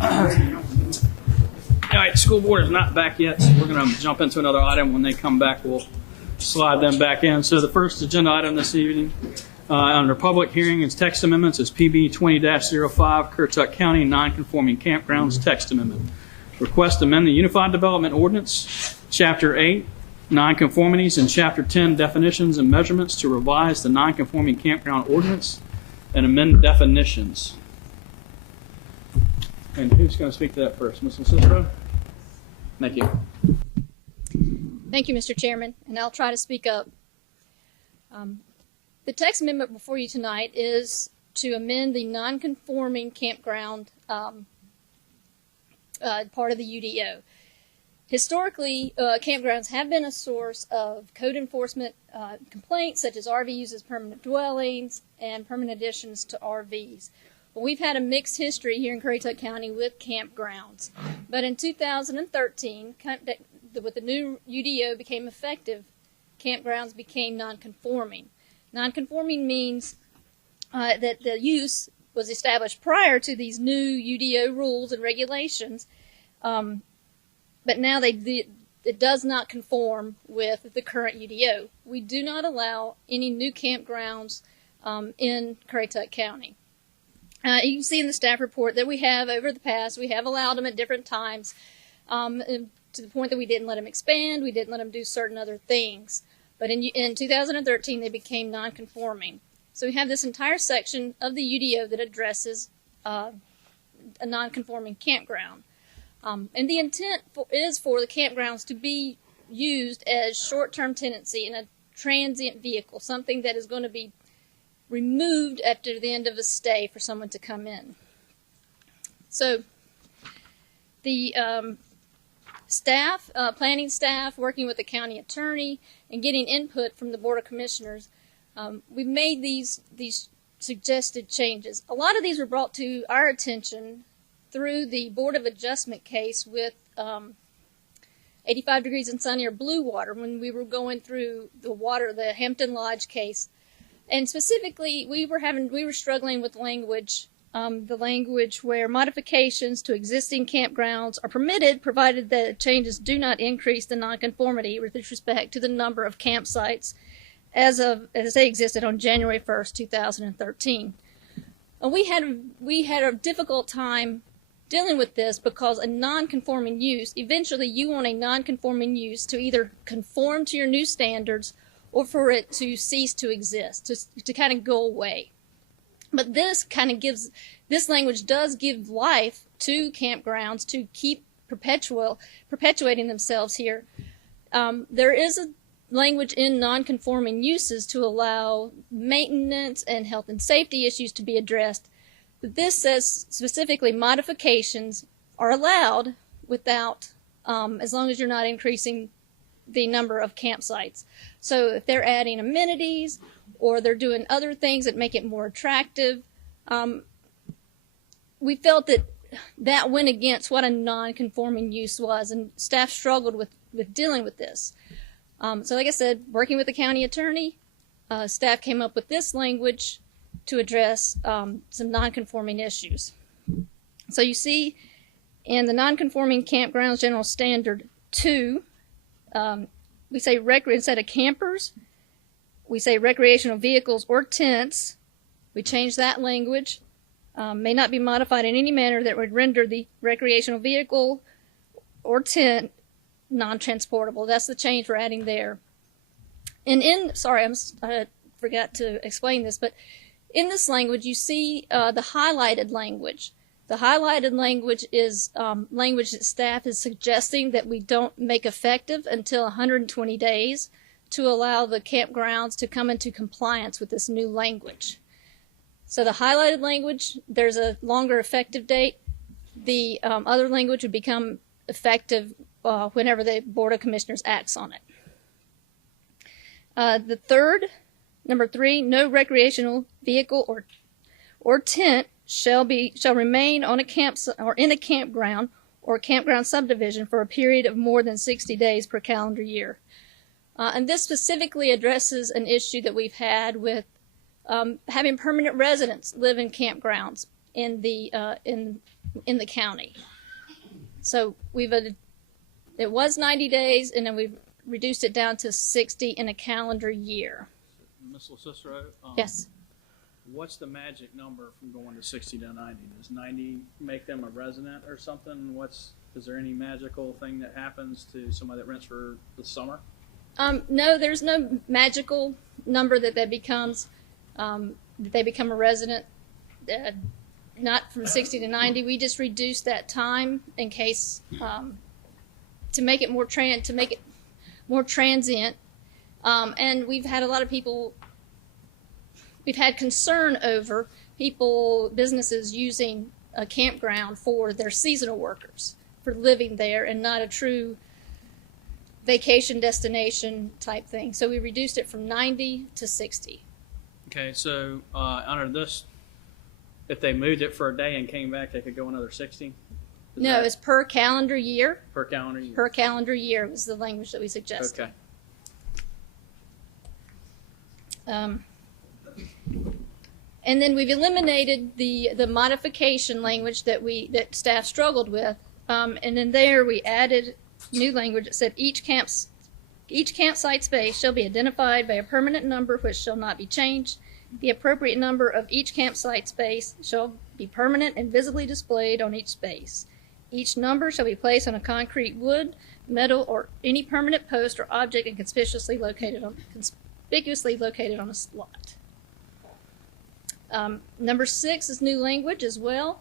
All right, school board is not back yet, so we're going to jump into another item. When they come back, we'll slide them back in. So the first agenda item this evening under public hearing is text amendments is PB 20-05, Currituck County Non-Conforming Campgrounds Text Amendment. Request to amend the Unified Development Ordinance, Chapter 8, Nonconformities, and Chapter 10, Definitions and Measurements to revise the Non-Conforming Campground Ordinance and amend definitions. And who's going to speak to that first? Ms. Cicero? Thank you. Thank you, Mr. Chairman, and I'll try to speak up. The text amendment before you tonight is to amend the non-conforming campground part of the UDO. Historically, campgrounds have been a source of code enforcement complaints, such as RV use as permanent dwellings and permanent additions to RVs. Well, we've had a mixed history here in Currituck County with campgrounds. But in 2013, with the new UDO became effective, campgrounds became non-conforming. Non-conforming means that the use was established prior to these new UDO rules and regulations, but now it does not conform with the current UDO. We do not allow any new campgrounds in Currituck County. You can see in the staff report that we have, over the past, we have allowed them at different times to the point that we didn't let them expand, we didn't let them do certain other things. But in 2013, they became non-conforming. So we have this entire section of the UDO that addresses a non-conforming campground. And the intent is for the campgrounds to be used as short-term tenancy in a transient vehicle, something that is going to be removed after the end of a stay for someone to come in. So the staff, planning staff, working with the county attorney and getting input from the Board of Commissioners, we've made these suggested changes. A lot of these were brought to our attention through the Board of Adjustment case with 85 Degrees and Sunny or Blue Water when we were going through the Hampton Lodge case. And specifically, we were struggling with language, the language where modifications to existing campgrounds are permitted, provided that changes do not increase the nonconformity with respect to the number of campsites as they existed on January 1st, 2013. And we had a difficult time dealing with this because a non-conforming use, eventually you want a non-conforming use to either conform to your new standards or for it to cease to exist, to kind of go away. But this language does give life to campgrounds to keep perpetuating themselves here. There is a language in non-conforming uses to allow maintenance and health and safety issues to be addressed. But this says specifically modifications are allowed without, as long as you're not increasing the number of campsites. So if they're adding amenities or they're doing other things that make it more attractive, we felt that went against what a non-conforming use was, and staff struggled with dealing with this. So like I said, working with the county attorney, staff came up with this language to address some non-conforming issues. So you see in the Non-Conforming Campgrounds General Standard 2, we say instead of campers, we say recreational vehicles or tents. We change that language. May not be modified in any manner that would render the recreational vehicle or tent non-transportable. That's the change we're adding there. And I forgot to explain this, but in this language you see the highlighted language. The highlighted language is language that staff is suggesting that we don't make effective until 120 days to allow the campgrounds to come into compliance with this new language. So the highlighted language, there's a longer effective date. The other language would become effective whenever the Board of Commissioners acts on it. Number 3, no recreational vehicle or tent shall remain on a campsite or in a campground or campground subdivision for a period of more than 60 days per calendar year. And this specifically addresses an issue that we've had with having permanent residents live in campgrounds. in the county. So it was 90 days, and then we've reduced it down to 60 in a calendar year. Ms. LaCicero, Yes. what's the magic number from going to 60 to 90? Does 90 make them a resident or something? Is there any magical thing that happens to somebody that rents for the summer? No, there's no magical number that becomes that they become a resident. Not from 60 to 90. We just reduced that time in case to make it more transient. And we've had a lot of people. We've had concern over businesses using a campground for their seasonal workers, for living there and not a true vacation destination type thing. So we reduced it from 90 to 60. Okay, so under this, if they moved it for a day and came back, they could go another 60? No, it's per calendar year. Per calendar year? Per calendar year was the language that we suggested. Okay. And then we've eliminated the modification language that staff struggled with. And then there we added new language that said each campsite space shall be identified by a permanent number which shall not be changed. The appropriate number of each campsite space shall be permanent and visibly displayed on each space. Each number shall be placed on a concrete, wood, metal, or any permanent post or object and conspicuously located on a slot. Number 6 is new language as well.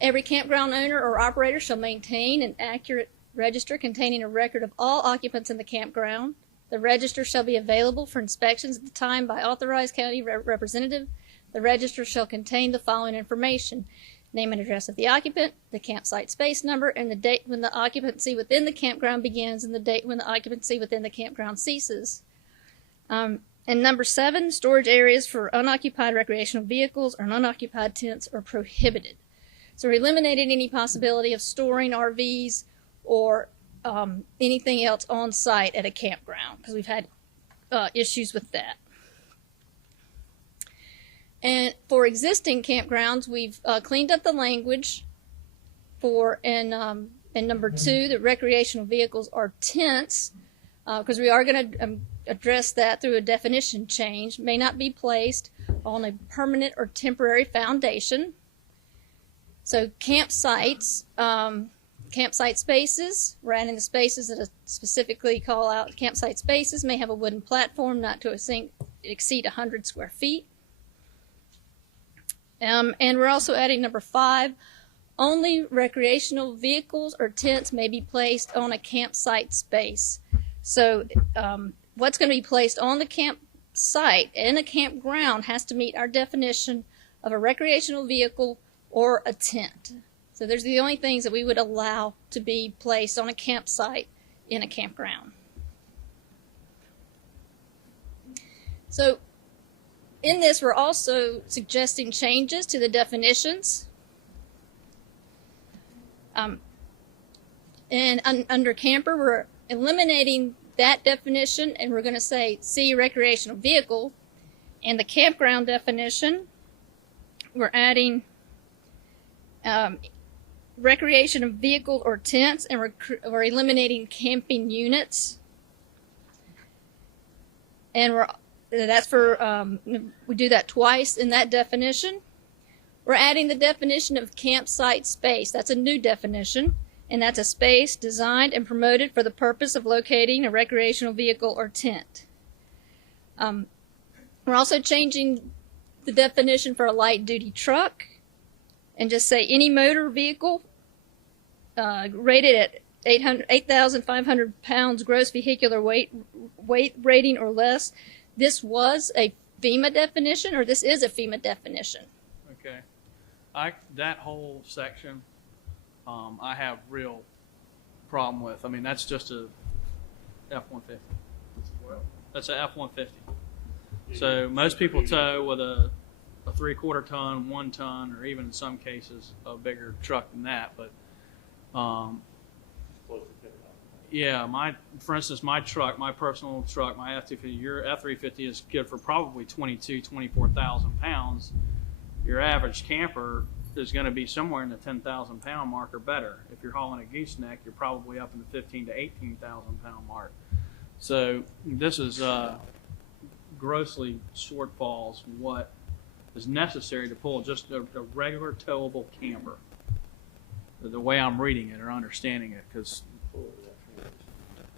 Every campground owner or operator shall maintain an accurate register containing a record of all occupants in the campground. The register shall be available for inspections at the time by authorized county representative. The register shall contain the following information: name and address of the occupant, the campsite space number, and the date when the occupancy within the campground begins and the date when the occupancy within the campground ceases. And number 7, storage areas for unoccupied recreational vehicles or unoccupied tents are prohibited. So we're eliminating any possibility of storing RVs or anything else on site at a campground, because we've had issues with that. And for existing campgrounds, we've cleaned up the language for in number 2 that recreational vehicles are tents, because we are going to address that through a definition change. May not be placed on a permanent or temporary foundation. So campsites. Campsite spaces, we're adding the spaces that specifically call out campsite spaces, may have a wooden platform not to exceed 100 square feet. And we're also adding number 5, only recreational vehicles or tents may be placed on a campsite space. So what's going to be placed on the campsite in a campground has to meet our definition of a recreational vehicle or a tent. So there's the only things that we would allow to be placed on a campsite in a campground. So in this, we're also suggesting changes to the definitions. And under camper, we're eliminating that definition, and we're going to say see recreational vehicle. And the campground definition, we're adding recreation of vehicle or tents, and we're eliminating camping units. And that's for we do that twice in that definition. We're adding the definition of campsite space. That's a new definition, and that's a space designed and promoted for the purpose of locating a recreational vehicle or tent. We're also changing the definition for a light-duty truck, and just say any motor vehicle rated at 8,500 pounds gross vehicular weight rating or less. This was a FEMA definition, or this is a FEMA definition. Okay. That whole section, I have real problem with. I mean, that's just a F-150. That's a F-150. So most people tow with a 3/4 ton, 1 ton, or even in some cases a bigger truck than that. But yeah, for instance, my truck, my personal truck, my F-250, your F-350 is good for probably 24,000 pounds. your average camper is going to be somewhere in the 10,000 pound mark or better. If you're hauling a gooseneck, you're probably up in the 15 to 18,000 pound mark. So this is grossly shortfalls what is necessary to pull just a regular towable camper. The way I'm reading it or understanding it, because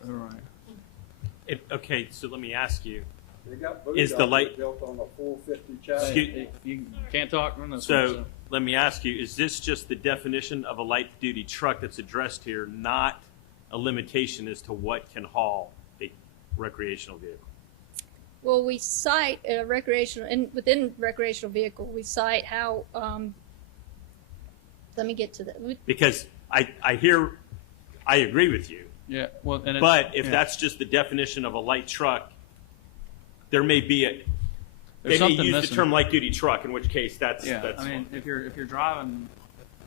all right. Okay, so let me ask you. They got Is the light built on a 450 chassis? You can't talk on this So one, so. let me ask you, is this just the definition of a light-duty truck that's addressed here, not a limitation as to what can haul a recreational vehicle? Well, we cite a recreational, and within recreational vehicle, we cite how, let me get to that. Because I agree with you, Yeah, well, and but if that's just the definition of a light truck, there may be they may something use missing. the term light-duty truck, in which case that's I mean, if you're driving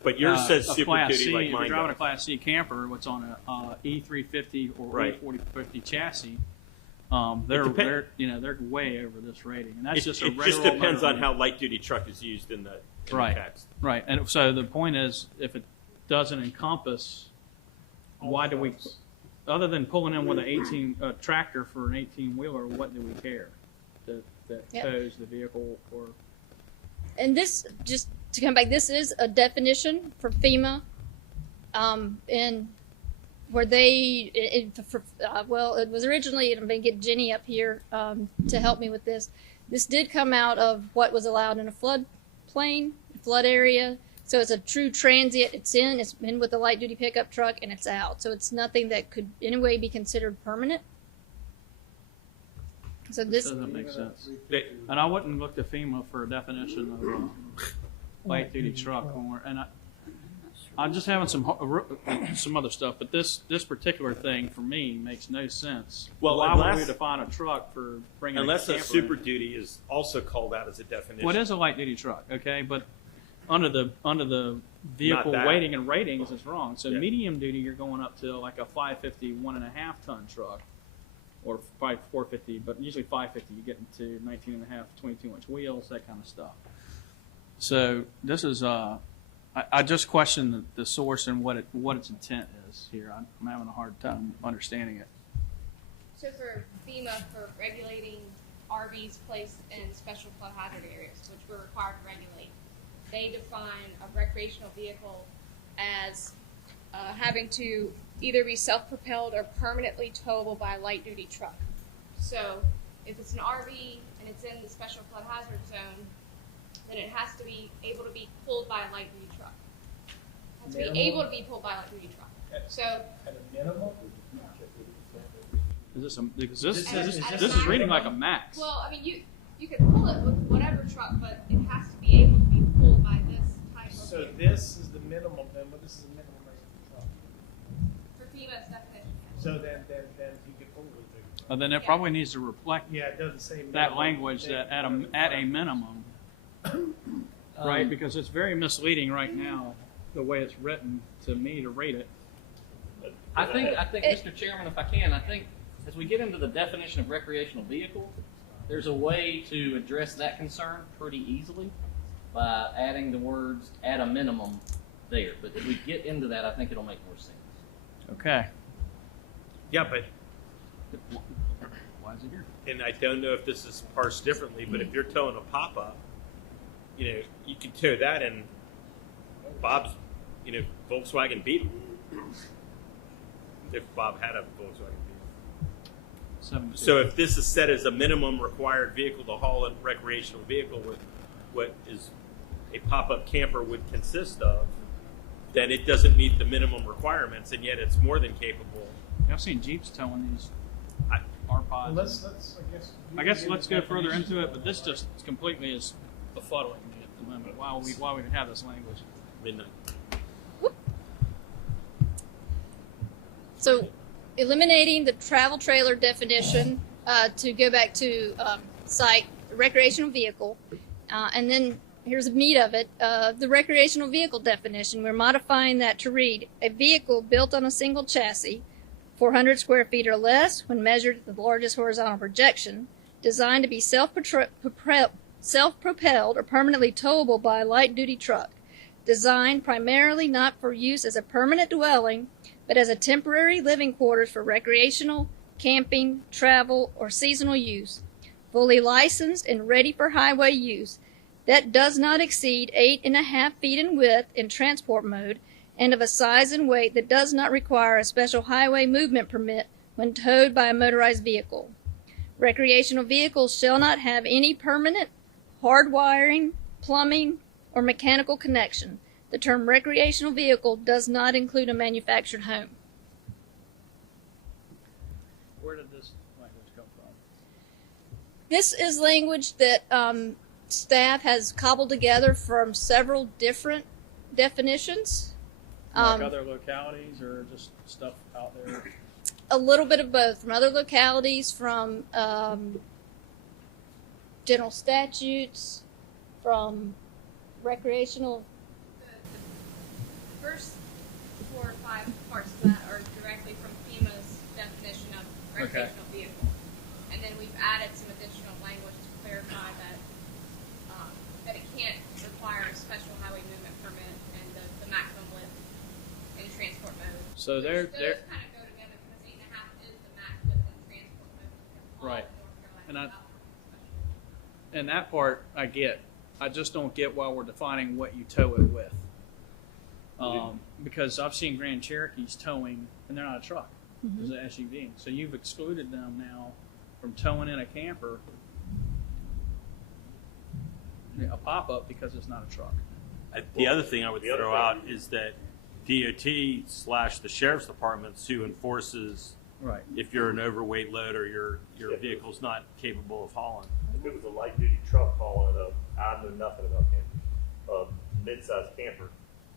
but yours says a Super Class Duty C, like if you're mine driving a does. Class C camper, what's on a E350 or Right. E4050 chassis, It they're way over this rating, and that's It just a just regular depends on motor. how light-duty truck is used in the Right. text. Right, and so the point is, if it doesn't encompass, why do we, other than pulling in with an 18 tractor for an 18-wheeler, what do we care that Yep. tows the vehicle or? And this, just to come back, this is a definition for FEMA, and where they, well, it was originally, and I'm going to get Jenny up here to help me with this. This did come out of what was allowed in a floodplain, flood area. So it's a true transient. It's in with a light duty pickup truck, and it's out. So it's nothing that could in any way be considered permanent. So this Doesn't make sense. And I wouldn't look to FEMA for a definition of light duty truck, and I'm just having some other stuff, but this particular thing for me makes no sense. Well, why would unless- we define a truck for bringing Unless a a camper Super in? Duty is also called out as a definition. Well, it is a light duty truck, okay, but under the vehicle that. weighting and ratings, it's wrong. So Yeah. medium duty, you're going up to like a 550 1.5 ton truck, or 450, but usually 550 you get into 19.5, 22-inch wheels, that kind of stuff. So this is I just question the source and what its intent is here. I'm having a hard time understanding it. So for FEMA, for regulating RVs placed in special flood hazard areas, which we're required to regulate, they define a recreational vehicle as having to either be self-propelled or permanently towable by a light-duty truck. So if it's an RV and it's in the special flood hazard zone, then it has to be able to be pulled by a light-duty truck. It has to be able to be pulled by a light-duty truck. So At a minimum? Is this This this is reading like a max? well, I mean, you can pull it with whatever truck, but it has to be able to be pulled by this type of So vehicle. this is the minimum, then, but this is the minimum rate of the truck. For FEMA's definition. So then you get pull with it. Then it probably needs to reflect Yeah, it doesn't say. that minimum. language that at a minimum, right? Because it's very misleading right now, the way it's written to me to read it. I think, Mr. Chairman, if I can, I think as we get into the definition of recreational vehicle, there's a way to address that concern pretty easily by adding the words "at a minimum" there. But if we get into that, I think it'll make more sense. Okay. Yeah, but Why is it here? and I don't know if this is parsed differently, but if you're towing a pop-up, you can tow that in Bob's, Volkswagen Beetle. If Bob had a Volkswagen Beetle. So if this is set as a minimum required vehicle to haul a recreational vehicle with what is a pop-up camper would consist of, then it doesn't meet the minimum requirements, and yet it's more than capable. I've seen Jeeps towing these I- R-Pods. Well, let's, I guess let's go further into it, but this just completely is befuddling me at the moment. Why we have this language? Midnight. So, eliminating the travel trailer definition to go back to cite recreational vehicle, and then here's the meat of it: the recreational vehicle definition. We're modifying that to read a vehicle built on a single chassis, 400 square feet or less, when measured at the largest horizontal projection, designed to be self-propelled or permanently towable by a light-duty truck, designed primarily not for use as a permanent dwelling, but as a temporary living quarters for recreational, camping, travel, or seasonal use, fully licensed and ready for highway use, that does not exceed 8.5 feet in width in transport mode, and of a size and weight that does not require a special highway movement permit when towed by a motorized vehicle. Recreational vehicles shall not have any permanent hard wiring, plumbing, or mechanical connection. The term recreational vehicle does not include a manufactured home. Where did this language come from? This is language that staff has cobbled together from several different definitions. Like other localities or just stuff out there? A little bit of both, from other localities, from general statutes, from recreational. The first 4 or 5 parts of that are directly from FEMA's definition of recreational vehicle. And then we've added some additional language to clarify that it can't require a special highway movement permit and the maximum width in transport mode. So those kind of go together because 8.5 is the max width in transport mode. Right. And And that part I get. I just don't get why we're defining what you tow it with. Because I've seen Grand Cherokees towing, and they're not a truck. It's an SUV. So you've excluded them now from towing in a camper, a pop-up, because it's not a truck. The other thing I would throw out is that DOT/the sheriff's department's who enforces Right. if you're an overweight load or your vehicle's not capable of hauling. If it was a light duty truck hauling I know nothing about campers, a mid-sized camper,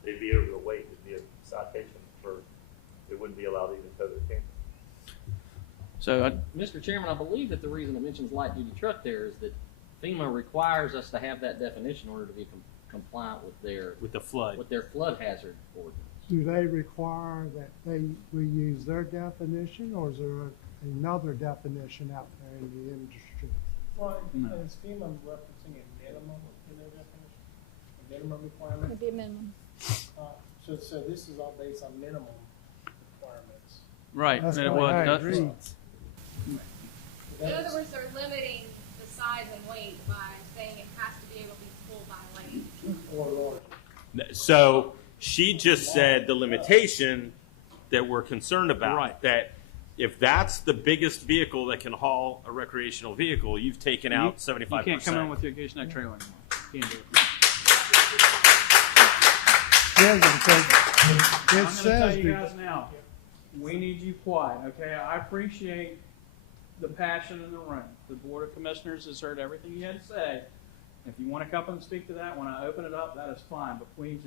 they'd be over the weight. It'd be a citation for, it wouldn't be allowed to even tow their camper. So Mr. Chairman, I believe that the reason it mentions light duty truck there is that FEMA requires us to have that definition in order to be compliant with their flood hazard ordinance. Do they require that we use their definition, or is there another definition out there in the industry? Well, No. is FEMA referencing a minimum in their definition? A minimum requirement? Would be a minimum. So this is all based on minimum requirements. right. That's and it the way I was- agree. in other words, they're limiting the size and weight by saying it has to be able to be pulled by weight. Or large. So she just said the limitation that we're concerned about. Right. That if that's the biggest vehicle that can haul a recreational vehicle, you've taken out 75%. You can't come in with your gooseneck trailer anymore. You can't do it. Yeah, because I'm it going to tell says you guys now, we need you quiet, okay? I appreciate the passion in the room. The Board of Commissioners has heard everything you had to say. If you want to come and speak to that when I open it up, that is fine, but please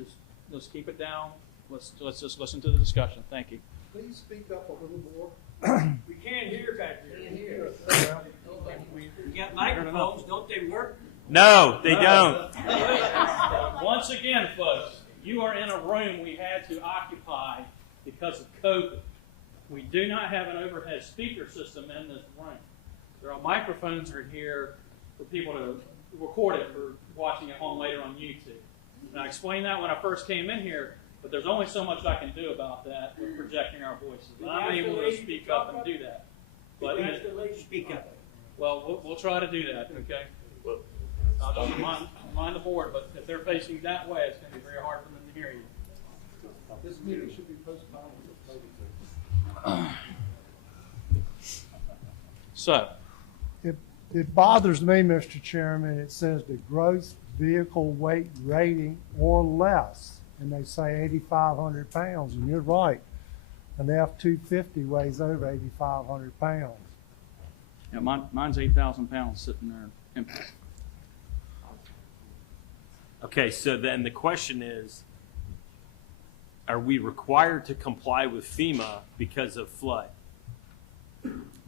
just keep it down. Let's just listen to the discussion. Thank you. Please speak up a little more. We can't hear back there. You got microphones, don't they work? No, they don't. Once again, folks, you are in a room we had to occupy because of COVID. We do not have an overhead speaker system in this room. There are microphones are here for people to record it for watching at home later on YouTube. And I explained that when I first came in here, but there's only so much I can do about that with projecting our voices. But I'm able to speak up and do that. But Speak up. well, we'll try to do that, okay? Well, I'll just remind the board, but if they're facing that way, it's going to be very hard for them to hear you. This meeting should be postponed until So, it bothers me, Mr. Chairman. It says the gross vehicle weight rating or less, and they say 8,500 pounds, and you're right. An F-250 weighs over 8,500 pounds. yeah, mine's 8,000 pounds sitting there empty. Okay, so then the question is, are we required to comply with FEMA because of flood?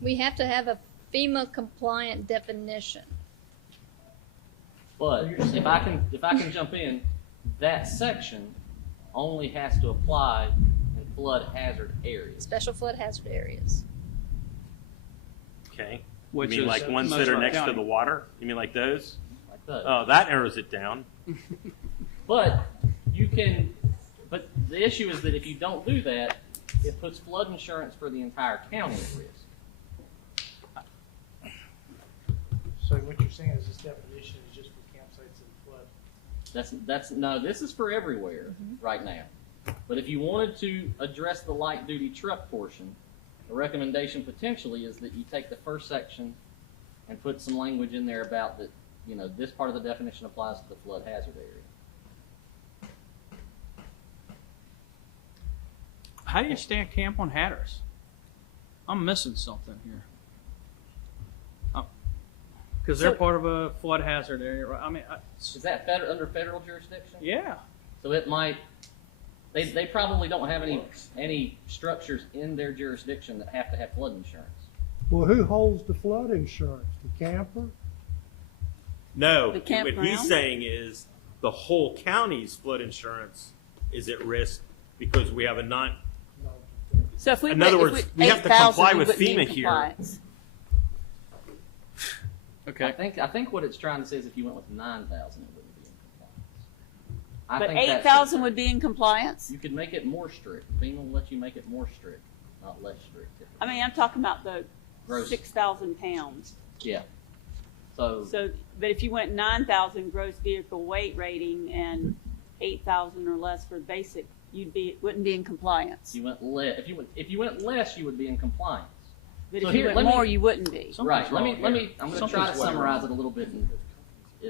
We have to have a FEMA compliant definition. But if I can jump in, that section only has to apply in flood hazard areas. Special flood hazard areas. Okay. Which you mean is like ones most that of are our next to county. the water? You mean like those? Like code. Oh, that narrows it down. But but the issue is that if you don't do that, it puts flood insurance for the entire county at risk. So what you're saying is this definition is just for campsites and flood? No, this is for everywhere right now. But if you wanted to address the light duty truck portion, the recommendation potentially is that you take the first section and put some language in there about that, this part of the definition applies to the flood hazard area. How do you stand camp on Hatteras? I'm missing something here. Because they're part of a flood hazard area, right? I mean, Is that under federal jurisdiction? yeah. So it might. They probably don't have any structures in their jurisdiction that have to have flood insurance. Well, who holds the flood insurance? The camper? No, The what campground? he's saying is the whole county's flood insurance is at risk because we have a non. So if we In other went- words, if we have to 8,000, comply we with wouldn't be in FEMA here. compliance. Okay. I think what it's trying to say is if you went with 9,000, it wouldn't be in compliance. I But think that's- 8,000 would be in compliance? You could make it more strict. FEMA will let you make it more strict, not less strict. I mean, I'm talking about the Gross. 6,000 pounds. Yeah. So But if you went 9,000 gross vehicle weight rating and 8,000 or less for basic, wouldn't be in compliance. you went less. If you went less, you would be in compliance. But So if you here, went let me- more, you wouldn't be. Right. Let me. wrong I'm here. going to Something's try to way summarize wrong. it a little bit, and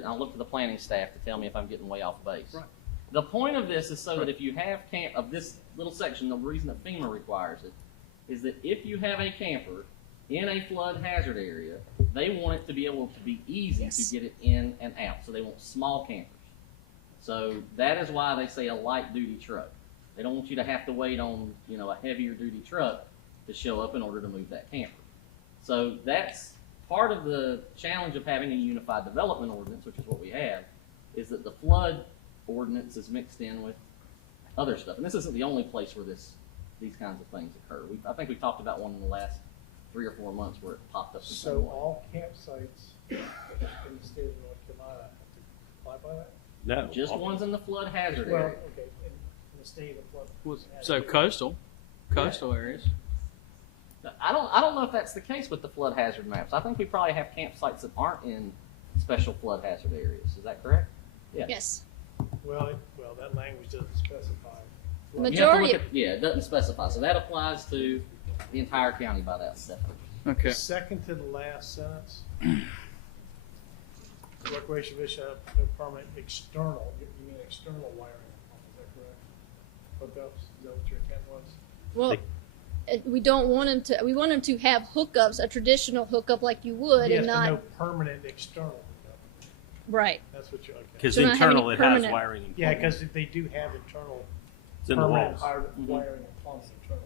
I'll look to the planning staff to tell me if I'm getting way off base. Right. The point of this is so that if you have of this little section, the reason that FEMA requires it is that if you have a camper in a flood hazard area, they want it to be able to be easy Yes. to get it in and out. So they want small campers. So that is why they say a light duty truck. They don't want you to have to wait on a heavier duty truck to show up in order to move that camper. So that's part of the challenge of having a unified development ordinance, which is what we have, is that the flood ordinance is mixed in with other stuff. And this isn't the only place where these kinds of things occur. I think we talked about one in the last 3 or 4 months where it popped up. So all campsites in the state of North Carolina have to comply by that? No, Just ones in the flood hazard Well, area. okay, in the state of flood. So coastal areas. I don't know if that's the case with the flood hazard maps. I think we probably have campsites that aren't in special flood hazard areas. Is that correct? Yeah. Yes. Well, that language doesn't specify. You have to Majority look at- it doesn't specify. So that applies to the entire county by that definition. Okay. Second to the last sentence. Recreation should have no permanent external, you mean external wiring, is that correct? Hookups, is that what your intent was? Well, we don't want them to. We want them to have hookups, a traditional hookup like you would, Yes, and but not no permanent external hookup, right. that's what you, okay. because So not have internal any it has permanent- wiring and Yeah, plumbing. because they do have internal It's in the permanent walls. wiring and plumbing internally.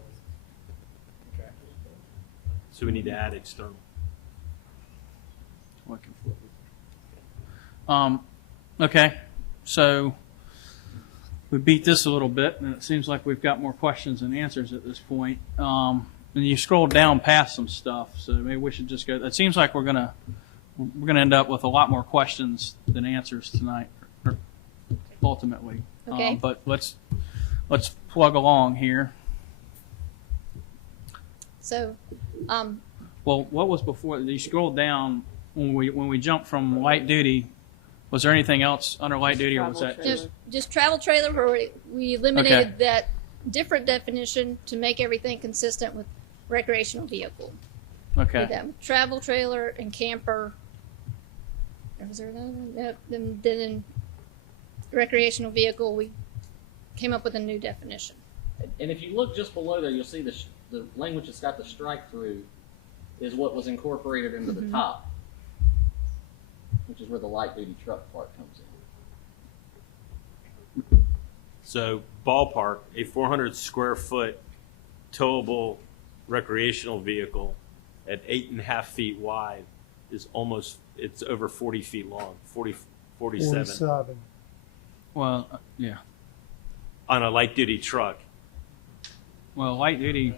Okay. So we need to add external. Okay, so we beat this a little bit, and it seems like we've got more questions than answers at this point. And you scrolled down past some stuff, so maybe we should just go. It seems like we're gonna end up with a lot more questions than answers tonight, or ultimately. Okay. But let's plug along here. So, Well, what was before? You scrolled down when we jumped from light duty. Was there anything else under light duty, or was that Travel just? just travel trailer, where we eliminated Okay. that different definition to make everything consistent with recreational vehicle. Okay. Did that with travel trailer and camper. Or was there another one? No, then in recreational vehicle, we came up with a new definition. And if you look just below there, you'll see the language that's got the strike through is what was incorporated into the top, which is where the light duty truck part comes in. So ballpark, a 400 square foot towable recreational vehicle at 8.5 feet wide is it's over 40 feet long, 47 47. Well, yeah. on a light duty truck. Well, light duty.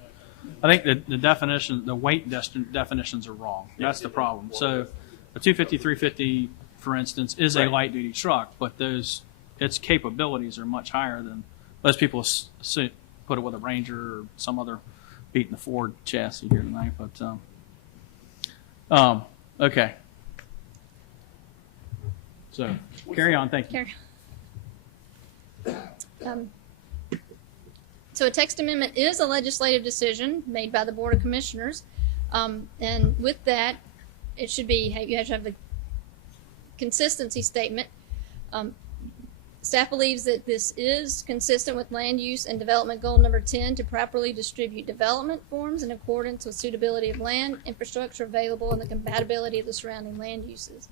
I think the definition, the weight definitions are wrong. That's the problem. So, a 250, 350, for instance, is a Right. light duty truck, but its capabilities are much higher than most people put it with a Ranger or some other beating the Ford chassis here tonight. But okay. So carry on. Thank you. So a text amendment is a legislative decision made by the Board of Commissioners. And with that, it should be, you have to have the consistency statement. Staff believes that this is consistent with land use and development goal number 10 to properly distribute development forms in accordance with suitability of land, infrastructure available, and the compatibility of the surrounding land uses.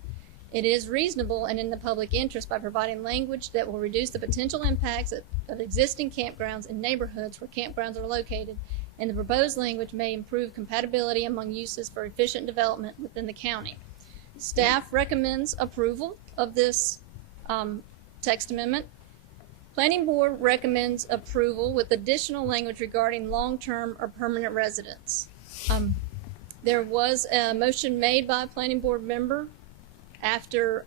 It is reasonable and in the public interest by providing language that will reduce the potential impacts of existing campgrounds in neighborhoods where campgrounds are located, and the proposed language may improve compatibility among uses for efficient development within the county. Staff recommends approval of this text amendment. Planning Board recommends approval with additional language regarding long-term or permanent residents. There was a motion made by a Planning Board member after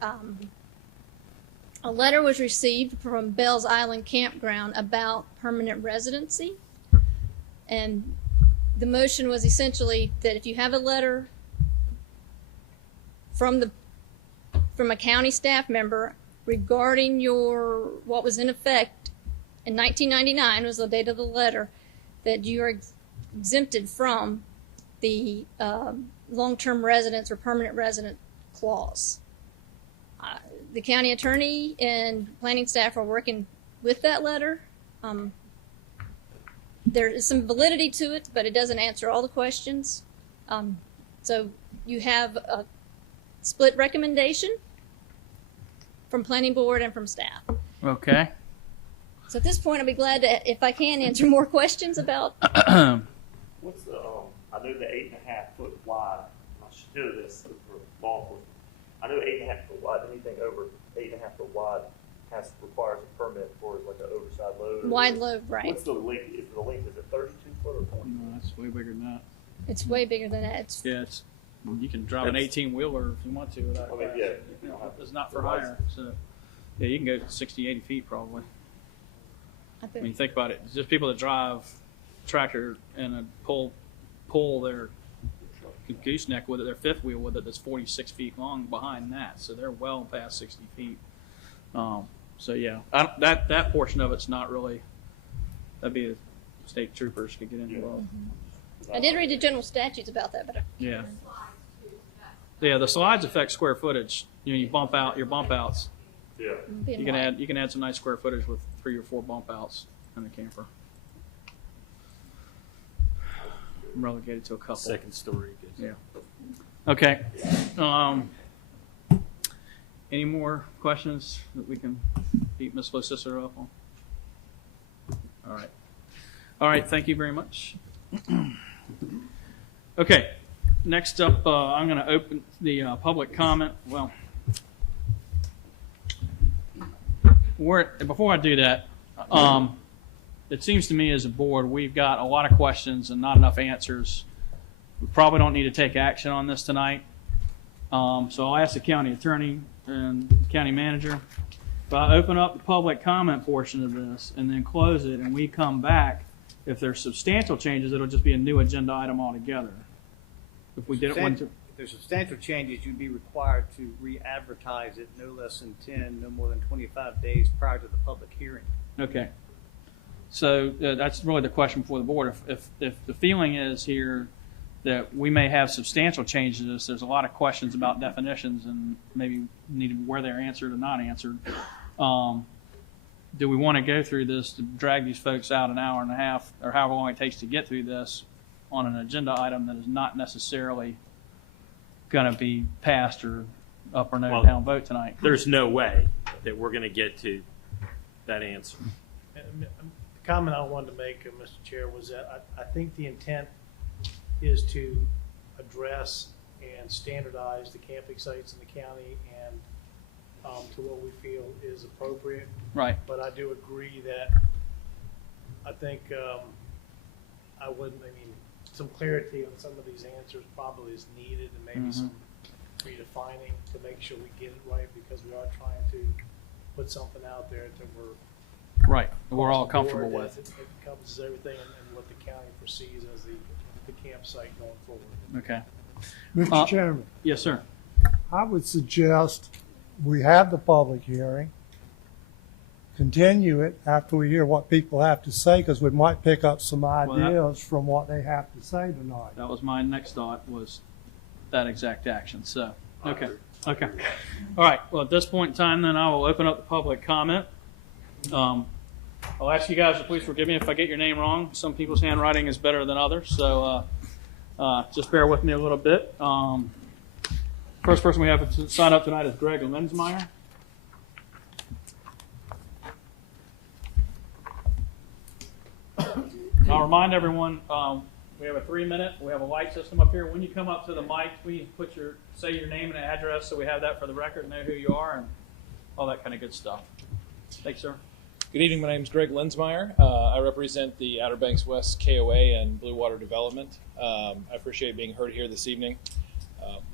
a letter was received from Bell's Island Campground about permanent residency. And the motion was essentially that if you have a letter from a county staff member regarding what was in effect in 1999 was the date of the letter, that you are exempted from the long-term residence or permanent resident clause. The county attorney and planning staff are working with that letter. There is some validity to it, but it doesn't answer all the questions. So you have a split recommendation from Planning Board and from staff. Okay. So at this point, I'll be glad to, if I can, answer more questions about. What's the, I know the 8.5 foot wide, I should know this for law enforcement. I know 8.5 foot wide, anything over 8.5 foot wide requires a permit for like an oversized load. Wide load, right. What's the length? Is it 32 foot or 20? No, that's way bigger than that. It's way bigger than that. You can drive an 18-wheeler if you want to without I mean, crash. yeah. It's not for hire. So, yeah, you can go 60, 80 feet probably. I mean, think about it. It's just people that drive tractor and pull their gooseneck with it, their fifth wheel with it, that's 46 feet long behind that. So they're well past 60 feet. So yeah, that portion of it's not really. That'd be the state troopers could get involved. I did read the general statutes about that, but Yeah. Yeah, the slides affect square footage. You bump out your bump outs. Yeah. You can add some nice square footage with 3 or 4 bump outs in a camper. I'm relegated to a couple. Second story. Yeah. Okay. Any more questions that we can beat Ms. LoCicero up on? All right. Thank you very much. Okay. Next up, I'm going to open the public comment. Well, before I do that, it seems to me as a board, we've got a lot of questions and not enough answers. We probably don't need to take action on this tonight. So I'll ask the county attorney and the county manager. If I open up the public comment portion of this and then close it and we come back, if there's substantial changes, it'll just be a new agenda item altogether. If we didn't want to. If there's substantial changes, you'd be required to re-advertise it no less than 10, no more than 25 days prior to the public hearing. Okay. So that's really the question before the board. If the feeling is here that we may have substantial changes to this, there's a lot of questions about definitions and maybe need where they're answered or not answered. Do we want to go through this to drag these folks out an hour and a half or however long it takes to get through this on an agenda item that is not necessarily going to be passed or up or no down vote tonight? There's no way that we're going to get to that answer. The comment I wanted to make, Mr. Chair, was that I think the intent is to address and standardize the camping sites in the county and to what we feel is appropriate. Right. But I do agree that I think some clarity on some of these answers probably is needed, and maybe some redefining to make sure we get it right, because we are trying to put something out there that we're Right. We're all across the comfortable board, with. that it encompasses everything and what the county perceives as the campsite going forward. Okay. Mr. Chairman, Yes, sir. I would suggest we have the public hearing, continue it after we hear what people have to say, because we might pick up some that- ideas from what they have to say tonight. That was my next thought, was that exact action. So, okay. Okay. All right. Well, at this point in time, then I will open up the public comment. I'll ask you guys to please forgive me if I get your name wrong. Some people's handwriting is better than others, so just bear with me a little bit. First person we have to sign up tonight is Greg Lensmeyer. I'll remind everyone, we have a 3-minute. We have a light system up here. When you come up to the mic, please say your name and address so we have that for the record, know who you are, and all that kind of good stuff. Thanks, sir. Good evening. My name is Greg Lensmeyer. I represent the Outer Banks West KOA and Blue Water Development. I appreciate being heard here this evening.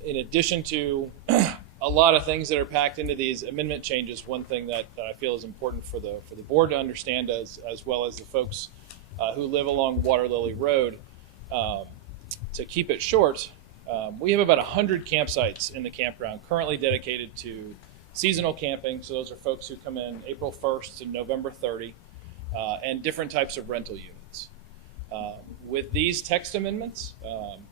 In addition to a lot of things that are packed into these amendment changes, one thing that I feel is important for the board to understand, as well as the folks who live along Water Lily Road, to keep it short, we have about 100 campsites in the campground currently dedicated to seasonal camping. So those are folks who come in April 1st to November 30, and different types of rental units. With these text amendments,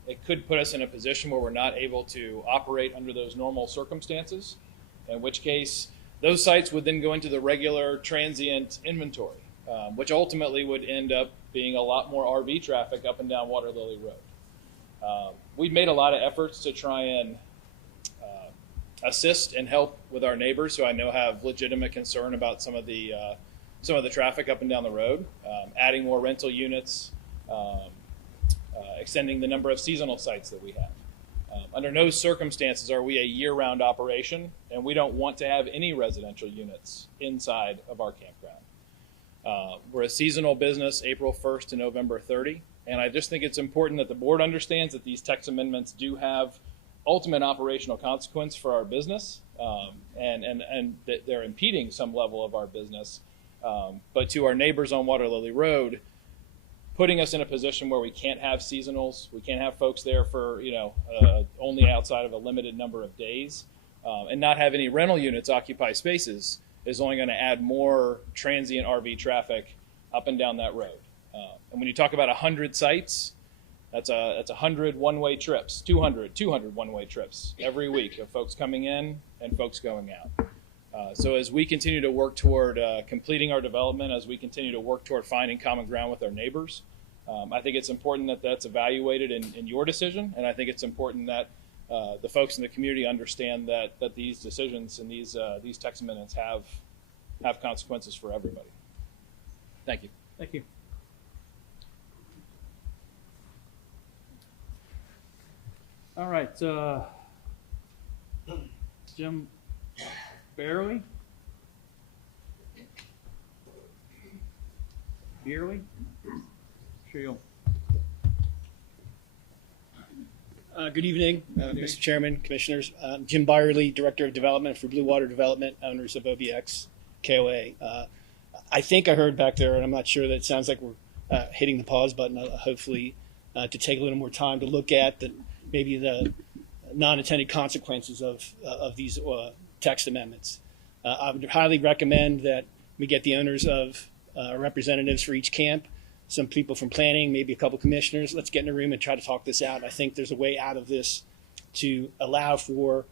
it could put us in a position where we're not able to operate under those normal circumstances, in which case those sites would then go into the regular transient inventory, which ultimately would end up being a lot more RV traffic up and down Water Lily Road. We've made a lot of efforts to try and assist and help with our neighbors who I know have legitimate concern about some of the traffic up and down the road, adding more rental units, extending the number of seasonal sites that we have. Under no circumstances are we a year-round operation, and we don't want to have any residential units inside of our campground. We're a seasonal business, April 1st to November 30, and I just think it's important that the board understands that these text amendments do have ultimate operational consequence for our business, and that they're impeding some level of our business. But to our neighbors on Water Lily Road, putting us in a position where we can't have seasonals, we can't have folks there for only outside of a limited number of days, and not have any rental units occupy spaces is only going to add more transient RV traffic up and down that road. And when you talk about 100 sites, that's 100 one-way trips, 200 one-way trips every week of folks coming in and folks going out. So as we continue to work toward completing our development, as we continue to work toward finding common ground with our neighbors, I think it's important that that's evaluated in your decision, and I think it's important that the folks in the community understand that these decisions and these text amendments have consequences for everybody. Thank you. Thank you. All right, Jim Beerley? Sure you'll... Good evening, Mr. Chairman, Commissioners. Jim Byerly, Director of Development for Blue Water Development, owners of OBX KOA. I think I heard back there, and I'm not sure, that it sounds like we're hitting the pause button, hopefully, to take a little more time to look at maybe the non-intended consequences of these text amendments. I would highly recommend that we get the owners of representatives for each camp, some people from planning, maybe a couple commissioners. Let's get in a room and try to talk this out. I think there's a way out of this to allow for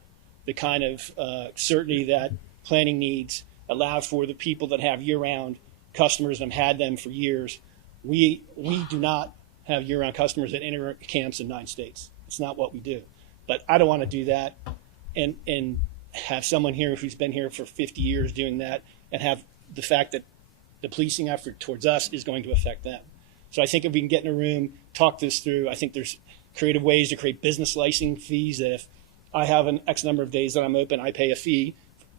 the kind of certainty that planning needs, allow for the people that have year-round customers and have had them for years. We do not have year-round customers that enter camps in 9 states. It's not what we do. But I don't want to do that and have someone here who's been here for 50 years doing that, and have the fact that the policing effort towards us is going to affect them. So I think if we can get in a room, talk this through, I think there's creative ways to create business licensing fees. That if I have an X number of days that I'm open, I pay a fee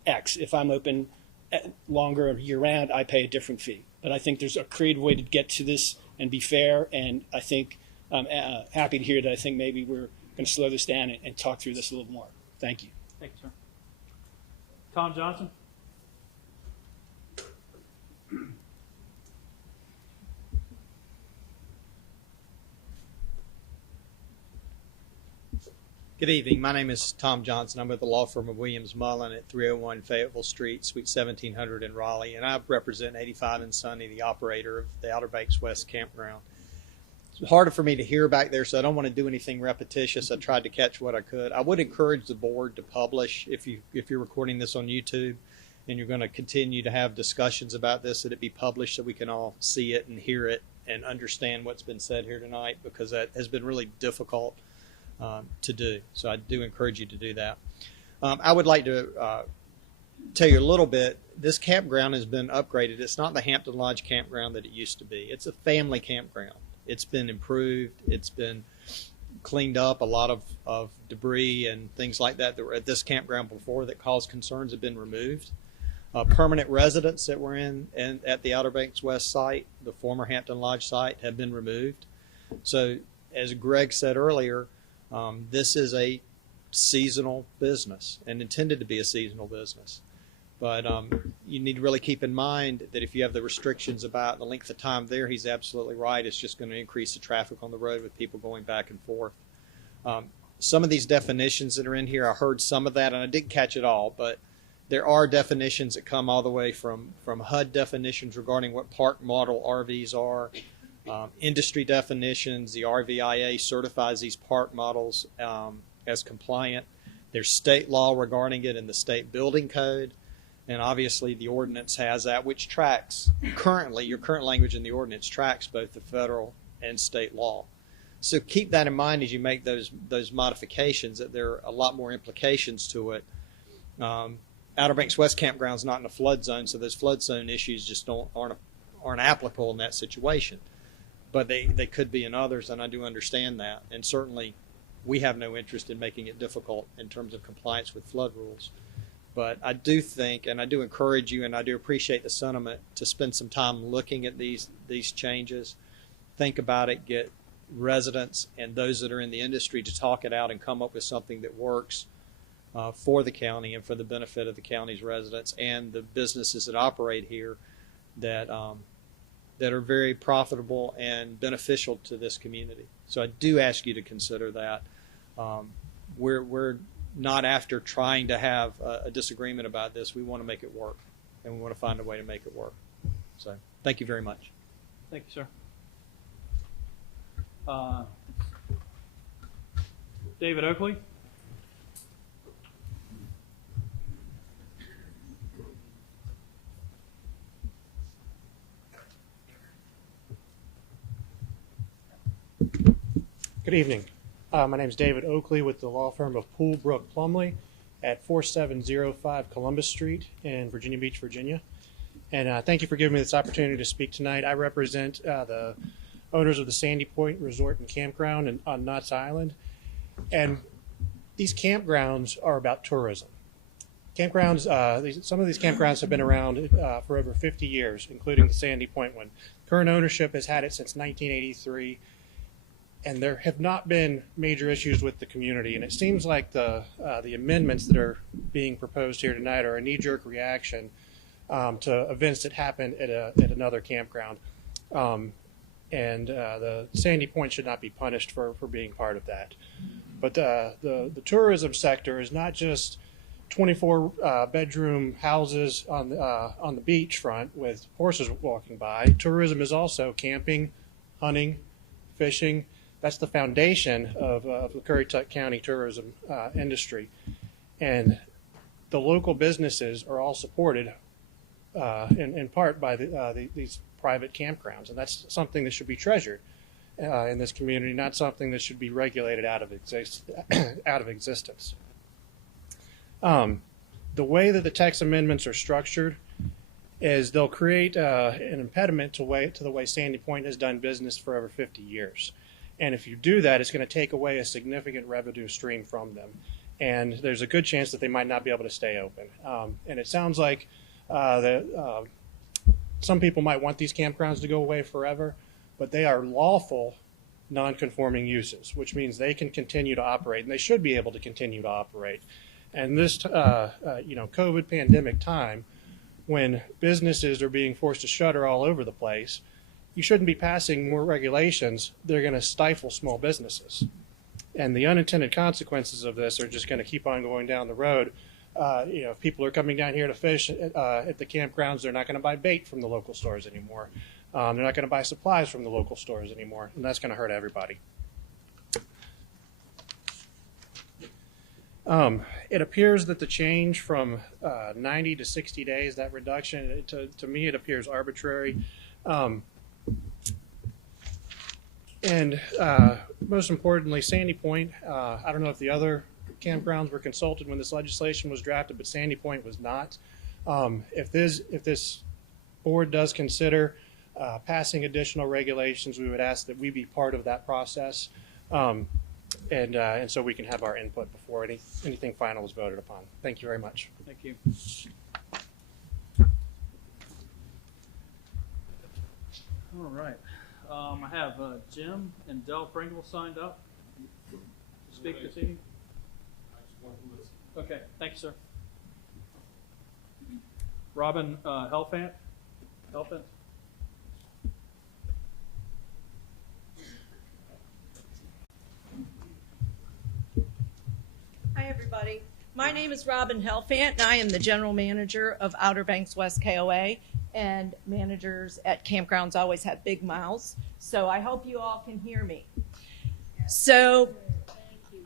X. If I'm open longer or year-round, I pay a different fee. But I think there's a creative way to get to this and be fair, and I think I'm happy to hear that I think maybe we're going to slow this down and talk through this a little more. Thank you. Thank you, sir. Tom Johnson? Good evening. My name is Tom Johnson. I'm with the law firm of Williams Mullen at 301 Fayetteville Street, Suite 1700 in Raleigh, and I represent 85 and Sunny, the operator of the Outer Banks West Campground. It's harder for me to hear back there, so I don't want to do anything repetitious. I tried to catch what I could. I would encourage the board to publish, if you're recording this on YouTube and you're going to continue to have discussions about this, that it be published so we can all see it and hear it and understand what's been said here tonight, because that has been really difficult to do. So I do encourage you to do that. I would like to tell you a little bit. This campground has been upgraded. It's not the Hampton Lodge campground that it used to be. It's a family campground. It's been improved. It's been cleaned up. A lot of debris and things like that were at this campground before that caused concerns have been removed. Permanent residents that were in and at the Outer Banks West site, the former Hampton Lodge site, have been removed. So as Greg said earlier, this is a seasonal business and intended to be a seasonal business. But you need to really keep in mind that if you have the restrictions about the length of time there, he's absolutely right. It's just going to increase the traffic on the road with people going back and forth. Some of these definitions that are in here, I heard some of that, and I didn't catch it all, but there are definitions that come all the way from HUD definitions regarding what park model RVs are, industry definitions. The RVIA certifies these park models as compliant. There's state law regarding it in the state building code, and obviously the ordinance has that, which tracks currently, your current language in the ordinance tracks both the federal and state law. So keep that in mind as you make those modifications, that there are a lot more implications to it. Outer Banks West Campground is not in a flood zone, so those flood zone issues just aren't applicable in that situation. But they could be in others, and I do understand that. And certainly we have no interest in making it difficult in terms of compliance with flood rules. But I do think, and I do encourage you, and I do appreciate the sentiment, to spend some time looking at these changes, think about it, get residents and those that are in the industry to talk it out and come up with something that works for the county and for the benefit of the county's residents and the businesses that operate here that are very profitable and beneficial to this community. So I do ask you to consider that. We're not after trying to have a disagreement about this. We want to make it work, and we want to find a way to make it work. So thank you very much. Thank you, sir. David Oakley. Good evening. My name is David Oakley with the law firm of Poolbrook Plumley at 4705 Columbus Street in Virginia Beach, Virginia. And thank you for giving me this opportunity to speak tonight. I represent the owners of the Sandy Point Resort and Campground on Knott's Island. And these campgrounds are about tourism. Campgrounds, some of these campgrounds have been around for over 50 years, including the Sandy Point one. Current ownership has had it since 1983. And there have not been major issues with the community. And it seems like the amendments that are being proposed here tonight are a knee-jerk reaction to events that happened at another campground. And the Sandy Point should not be punished for being part of that. But the tourism sector is not just 24 bedroom houses on the beachfront with horses walking by. Tourism is also camping, hunting, fishing. That's the foundation of the Currituck County tourism industry. And the local businesses are all supported in part by these private campgrounds. And that's something that should be treasured in this community, not something that should be regulated out of existence. The way that the tax amendments are structured is they'll create an impediment to the way Sandy Point has done business for over 50 years. And if you do that, it's going to take away a significant revenue stream from them. And there's a good chance that they might not be able to stay open. And it sounds like some people might want these campgrounds to go away forever, but they are lawful non-conforming uses, which means they can continue to operate, and they should be able to continue to operate. And this, COVID pandemic time, when businesses are being forced to shutter all over the place, you shouldn't be passing more regulations that are going to stifle small businesses. And the unintended consequences of this are just going to keep on going down the road. If people are coming down here to fish at the campgrounds, they're not going to buy bait from the local stores anymore. They're not going to buy supplies from the local stores anymore, and that's going to hurt everybody. It appears that the change from 90 to 60 days, that reduction, to me it appears arbitrary. And most importantly, Sandy Point, I don't know if the other campgrounds were consulted when this legislation was drafted, but Sandy Point was not. If this board does consider passing additional regulations, we would ask that we be part of that process, and so we can have our input before anything final is voted upon. Thank you very much. Thank you. All right. I have Jim and Del Pringle signed up to speak this evening. Okay, thank you, sir. Robin Helfant. Hi, everybody. My name is Robin Helfant, and I am the general manager of Outer Banks West KOA. And managers at campgrounds always have big mouths, so I hope you all can hear me. So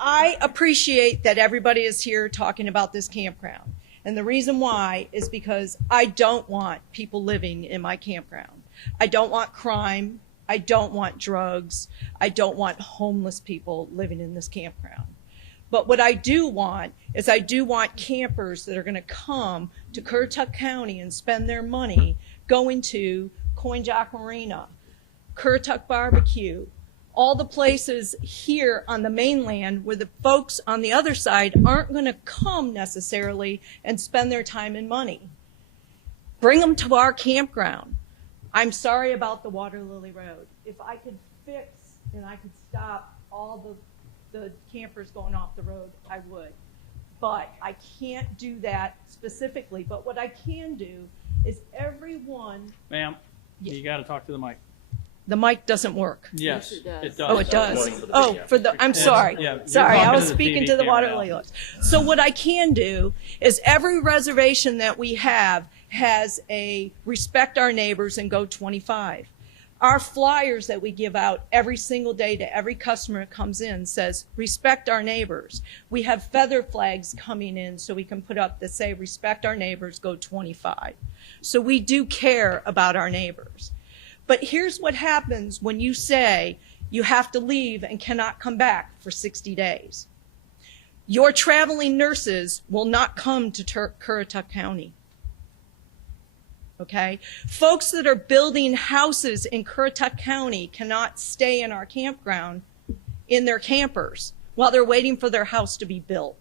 I appreciate that everybody is here talking about this campground. And the reason why is because I don't want people living in my campground. I don't want crime. I don't want drugs. I don't want homeless people living in this campground. But what I do want is I do want campers that are going to come to Currituck County and spend their money going to Coinjock Marina, Currituck Barbecue, all the places here on the mainland where the folks on the other side aren't going to come necessarily and spend their time and money. Bring them to our campground. I'm sorry about the Water Lily Road. If I could fix and I could stop all the campers going off the road, I would. But I can't do that specifically. But what I can do is everyone... Ma'am, you got to talk to the mic. The mic doesn't work. Yes, it does. Oh, it does. Oh, I'm sorry. Sorry, I was speaking to the Water Lilies. So what I can do is every reservation that we have has a respect our neighbors and go 25. Our flyers that we give out every single day to every customer that comes in says, respect our neighbors. We have feather flags coming in so we can put up that say, respect our neighbors, go 25. So we do care about our neighbors. But here's what happens when you say you have to leave and cannot come back for 60 days. Your traveling nurses will not come to Currituck County. Okay? Folks that are building houses in Currituck County cannot stay in our campground in their campers while they're waiting for their house to be built.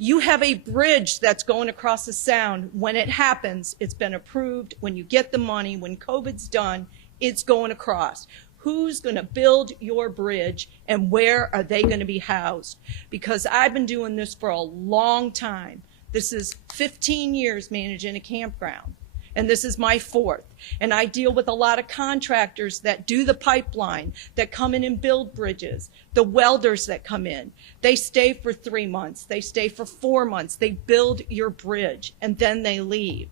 You have a bridge that's going across the Sound. When it happens, it's been approved. When you get the money, when COVID's done, it's going across. Who's going to build your bridge and where are they going to be housed? Because I've been doing this for a long time. This is 15 years managing a campground. And this is my 4th. And I deal with a lot of contractors that do the pipeline, that come in and build bridges, the welders that come in. They stay for 3 months. They stay for 4 months. They build your bridge, and then they leave.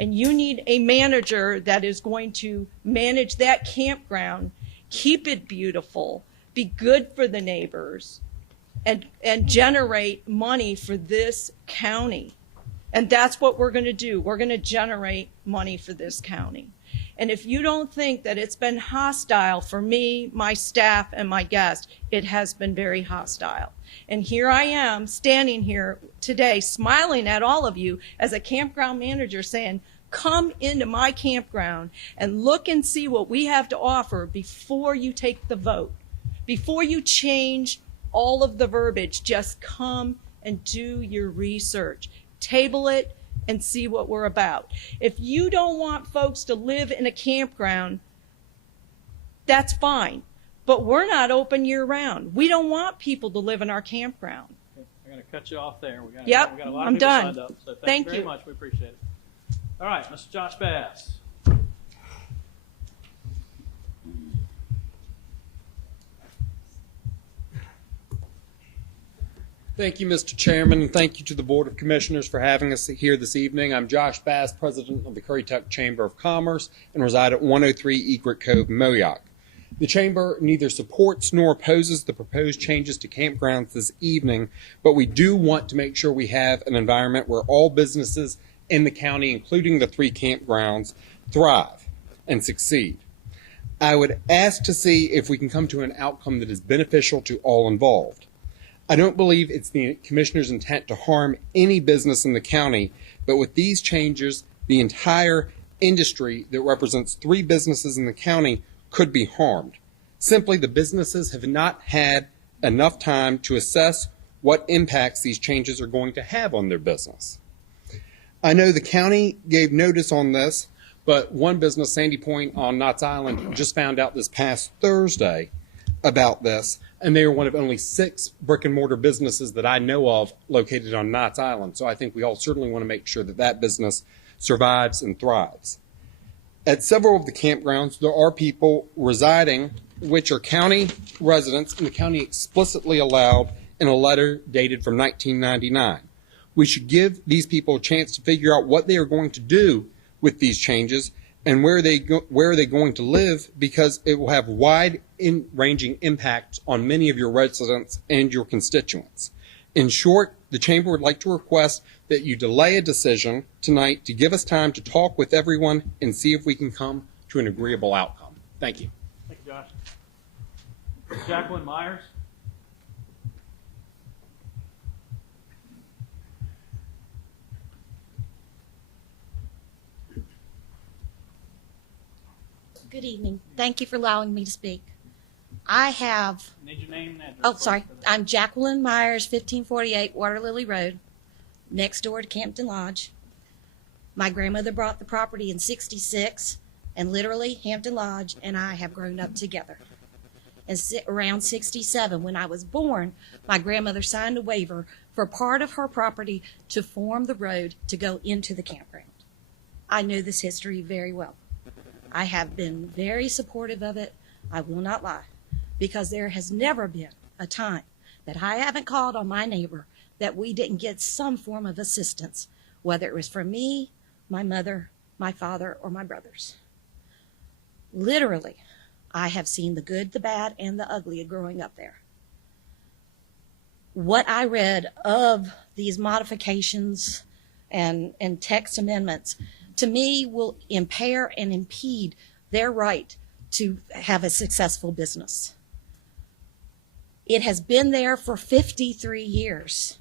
And you need a manager that is going to manage that campground, keep it beautiful, be good for the neighbors, and generate money for this county. And that's what we're going to do. We're going to generate money for this county. And if you don't think that it's been hostile for me, my staff, and my guests, it has been very hostile. And here I am standing here today smiling at all of you as a campground manager saying, come into my campground and look and see what we have to offer before you take the vote. Before you change all of the verbiage, just come and do your research. Table it and see what we're about. If you don't want folks to live in a campground, that's fine. But we're not open year round. We don't want people to live in our campground. I going to cut you off there. We got Yep, a lot of I'm people done. signed up. So Thank you very you. much. We appreciate it. All right, Mr. Josh Bass. Thank you, Mr. Chairman, and thank you to the Board of Commissioners for having us here this evening. I'm Josh Bass, President of the Currituck Chamber of Commerce, and reside at 103 Egret Cove, Moyock. The Chamber neither supports nor opposes the proposed changes to campgrounds this evening, but we do want to make sure we have an environment where all businesses in the county, including the 3 campgrounds, thrive and succeed. I would ask to see if we can come to an outcome that is beneficial to all involved. I don't believe it's the Commissioner's intent to harm any business in the county, but with these changes, the entire industry that represents 3 businesses in the county could be harmed. Simply, the businesses have not had enough time to assess what impacts these changes are going to have on their business. I know the county gave notice on this, but one business, Sandy Point on Knott's Island, just found out this past Thursday about this, and they are one of only 6 brick and mortar businesses that I know of located on Knott's Island. So I think we all certainly want to make sure that that business survives and thrives. At several of the campgrounds, there are people residing which are county residents, and the county explicitly allowed in a letter dated from 1999. We should give these people a chance to figure out what they are going to do with these changes and where are they going to live, because it will have wide-ranging impacts on many of your residents and your constituents. In short, the Chamber would like to request that you delay a decision tonight to give us time to talk with everyone and see if we can come to an agreeable outcome. Thank you. Thank you, Josh. Jacqueline Myers. Good evening. Thank you for allowing me to speak. I have... Need your name and address. Oh, sorry. I'm Jacqueline Myers, 1548 Water Lily Road, next door to Campton Lodge. My grandmother bought the property in '66, and literally Hampton Lodge and I have grown up together. And around '67, when I was born, my grandmother signed a waiver for part of her property to form the road to go into the campground. I know this history very well. I have been very supportive of it. I will not lie, because there has never been a time that I haven't called on my neighbor that we didn't get some form of assistance, whether it was from me, my mother, my father, or my brothers. Literally, I have seen the good, the bad, and the ugly of growing up there. What I read of these modifications and text amendments, to me, will impair and impede their right to have a successful business. It has been there for 53 years.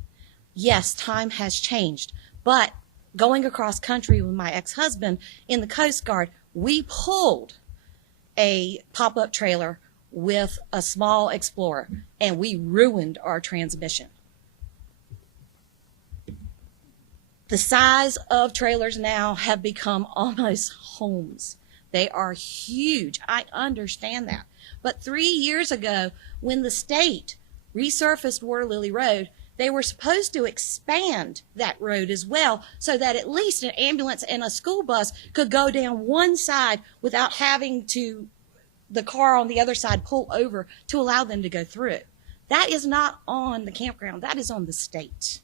Yes, time has changed, but going across country with my ex-husband in the Coast Guard, we pulled a pop-up trailer with a small Explorer, and we ruined our transmission. The size of trailers now have become almost homes. They are huge. I understand that. But 3 years ago, when the state resurfaced Water Lily Road, they were supposed to expand that road as well so that at least an ambulance and a school bus could go down one side without having the car on the other side pull over to allow them to go through it. That is not on the campground. That is on the state.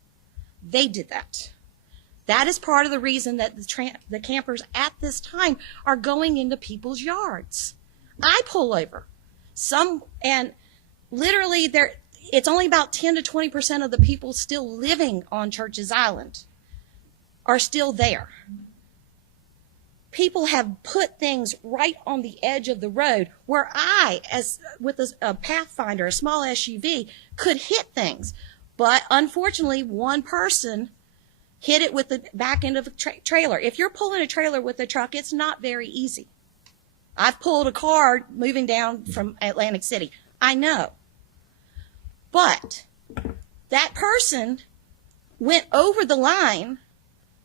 They did that. That is part of the reason that the campers at this time are going into people's yards. I pull over. And literally it's only about 10 to 20% of the people still living on Church's Island are still there. People have put things right on the edge of the road where I, with a Pathfinder, a small SUV, could hit things. But unfortunately, one person hit it with the back end of a trailer. If you're pulling a trailer with a truck, it's not very easy. I've pulled a car moving down from Atlantic City. I know. But that person went over the line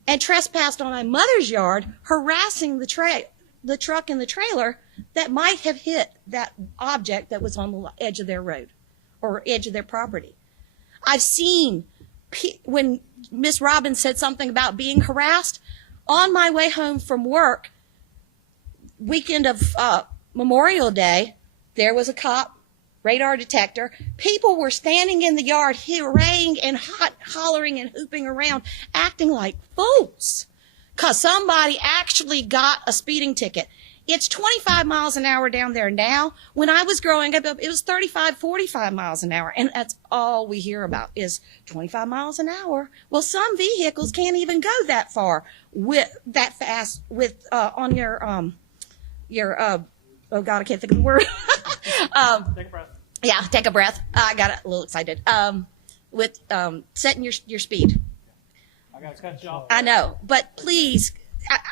and trespassed on my mother's yard, harassing the truck and the trailer that might have hit that object that was on the edge of their road or edge of their property. I've seen when Miss Robbins said something about being harassed, on my way home from work, weekend of Memorial Day, there was a cop, radar detector. People were standing in the yard, hurraying and hollering and hooping around, acting like fools, because somebody actually got a speeding ticket. It's 25 miles an hour down there now. When I was growing up, it was 35, 45 miles an hour. And that's all we hear about is 25 miles an hour. Well, some vehicles can't even go that far that fast on your oh God, I can't think of the word. Take a breath. Yeah, take a breath. I got a little excited. With setting your speed. I got to cut you off. I know, but please,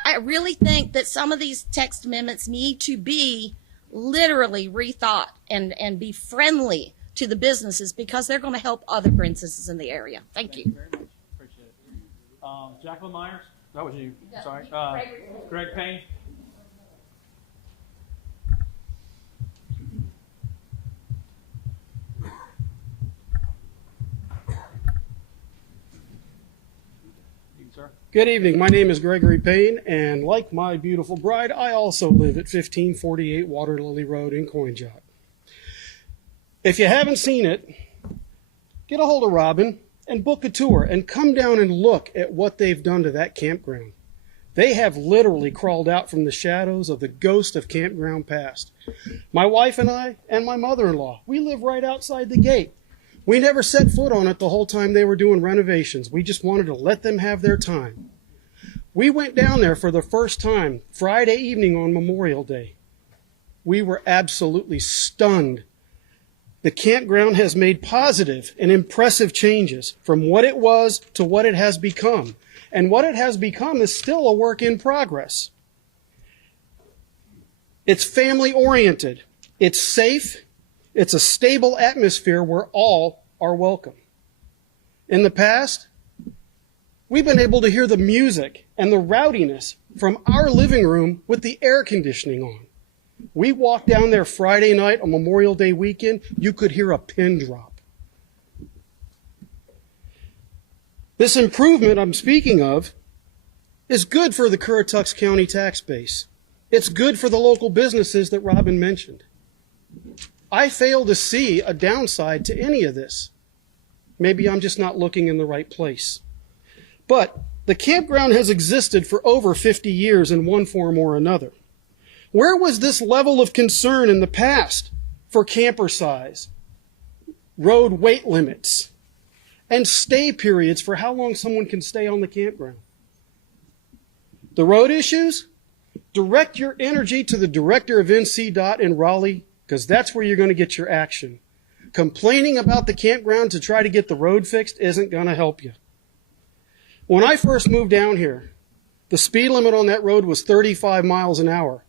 I really think that some of these text amendments need to be literally rethought and be friendly to the businesses, because they're going to help other businesses in the area. Thank you. Very much. Appreciate it. Jacqueline Myers, that was you. Sorry. Greg Payne. Sir. Good evening. My name is Gregory Payne, and like my beautiful bride, I also live at 1548 Water Lily Road in Coinjock. If you haven't seen it, get a hold of Robin and book a tour and come down and look at what they've done to that campground. They have literally crawled out from the shadows of the ghost of campground past. My wife and I and my mother-in-law, we live right outside the gate. We never set foot on it the whole time they were doing renovations. We just wanted to let them have their time. We went down there for the first time Friday evening on Memorial Day. We were absolutely stunned. The campground has made positive and impressive changes from what it was to what it has become. And what it has become is still a work in progress. It's family-oriented. It's safe. It's a stable atmosphere where all are welcome. In the past, we've been able to hear the music and the rowdiness from our living room with the air conditioning on. We walked down there Friday night on Memorial Day weekend, you could hear a pin drop. This improvement I'm speaking of is good for the Currituck County tax base. It's good for the local businesses that Robin mentioned. I fail to see a downside to any of this. Maybe I'm just not looking in the right place. But the campground has existed for over 50 years in one form or another. Where was this level of concern in the past for camper size, road weight limits, and stay periods for how long someone can stay on the campground? The road issues? Direct your energy to the director of NCDOT in Raleigh, because that's where you're going to get your action. Complaining about the campground to try to get the road fixed isn't going to help you. When I first moved down here, the speed limit on that road was 35 miles an hour.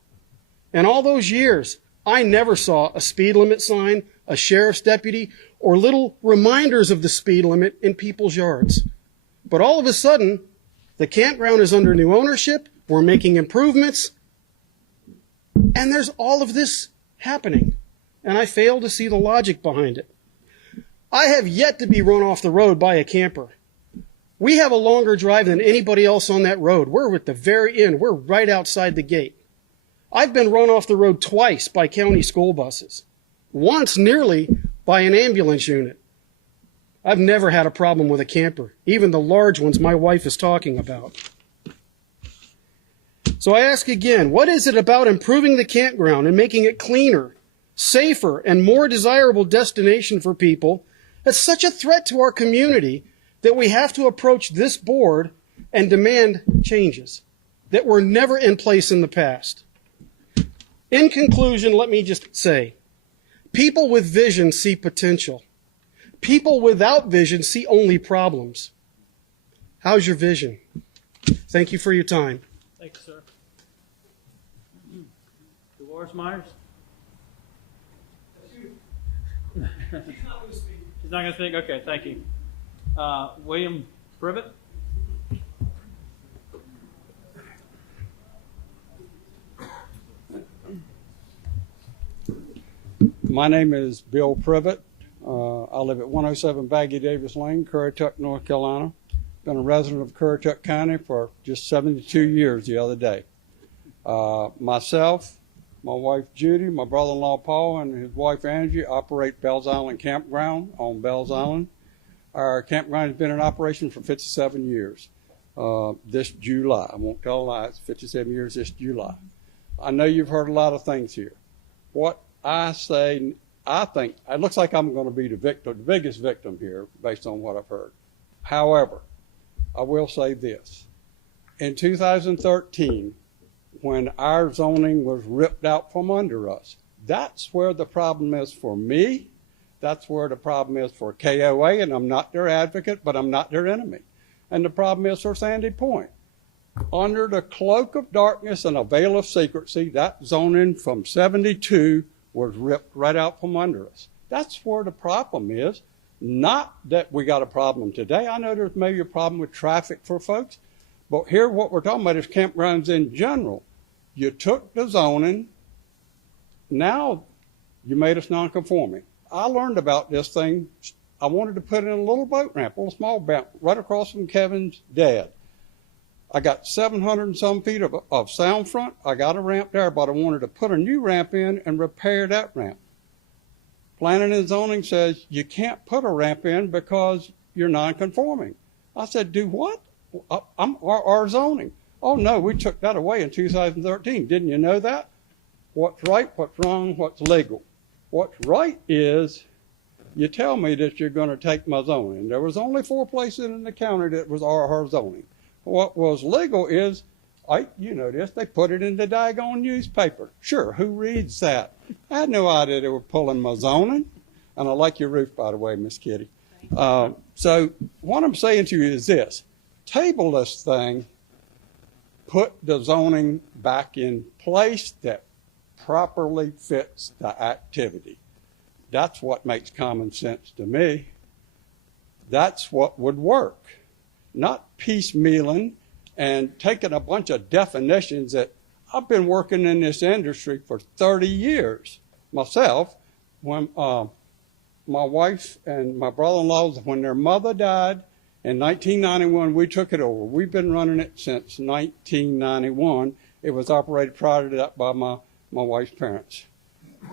And all those years, I never saw a speed limit sign, a sheriff's deputy, or little reminders of the speed limit in people's yards. But all of a sudden, the campground is under new ownership, we're making improvements, and there's all of this happening, and I fail to see the logic behind it. I have yet to be run off the road by a camper. We have a longer drive than anybody else on that road. We're at the very end. We're right outside the gate. I've been run off the road twice by county school buses, once nearly by an ambulance unit. I've never had a problem with a camper, even the large ones my wife is talking about. So I ask again, what is it about improving the campground and making it cleaner, safer, and more desirable destination for people that's such a threat to our community that we have to approach this board and demand changes that were never in place in the past? In conclusion, let me just say, people with vision see potential. People without vision see only problems. How's your vision? Thank you for your time. Thank you, sir. Dolores Myers? She's not going to speak? Okay, thank you. William Privet? My name is Bill Privet. I live at 107 Baggy Davis Lane, Currituck, North Carolina. Been a resident of Currituck County for just 72 years the other day. Myself, my wife Judy, my brother-in-law Paul, and his wife Angie operate Bells Island Campground on Bells Island. Our campground has been in operation for 57 years. This July, I won't tell a lie, it's 57 years this July. I know you've heard a lot of things here. What I say, I think, it looks like I'm going to be the victim, the biggest victim here based on what I've heard. However, I will say this. In 2013, when our zoning was ripped out from under us, that's where the problem is for me. That's where the problem is for KOA, and I'm not their advocate, but I'm not their enemy. And the problem is for Sandy Point. Under the cloak of darkness and a veil of secrecy, that zoning from 72 was ripped right out from under us. That's where the problem is. Not that we got a problem today. I know there's maybe a problem with traffic for folks, but here what we're talking about is campgrounds in general. You took the zoning, now you made us non-conforming. I learned about this thing. I wanted to put in a little boat ramp, a little small ramp, right across from Kevin's dad. I got 700 and some feet of sound front. I got a ramp there, but I wanted to put a new ramp in and repair that ramp. Planning and zoning says you can't put a ramp in because you're non-conforming. I said, do what? I'm our zoning. Oh no, we took that away in 2013. Didn't you know that? What's right, what's wrong, what's legal? What's right is you tell me that you're going to take my zoning. There was only 4 places in the county that was our zoning. What was legal is, you know this, they put it in the daggone newspaper. Sure, who reads that? I had no idea they were pulling my zoning. And I like your roof, by the way, Miss Kitty. So what I'm saying to you is this. Table this thing, put the zoning back in place that properly fits the activity. That's what makes common sense to me. That's what would work. Not piecemealing and taking a bunch of definitions that I've been working in this industry for 30 years myself. When my wife and my brother-in-law, when their mother died in 1991, we took it over. We've been running it since 1991. It was operated prior to that by my wife's parents.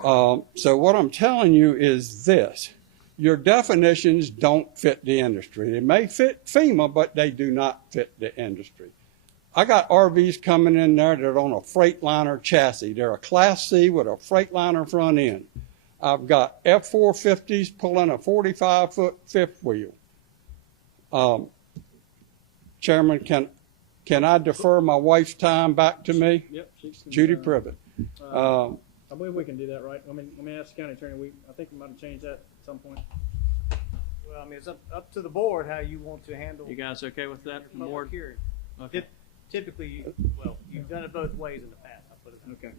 So what I'm telling you is this. Your definitions don't fit the industry. They may fit FEMA, but they do not fit the industry. I got RVs coming in there that are on a Freightliner chassis. They're a Class C with a Freightliner front end. I've got F-450s pulling a 45-foot fifth wheel. Chairman, can I defer my wife's time back to me? Yep. Judy Privet. I believe we can do that, right? Let me ask the county attorney. I think we might have changed that at some point. Well, I mean, it's up to the board how you want to handle. You guys okay with that? Your public hearing. Okay. Typically, you've done it both ways in the past. I'll put it that way. Okay.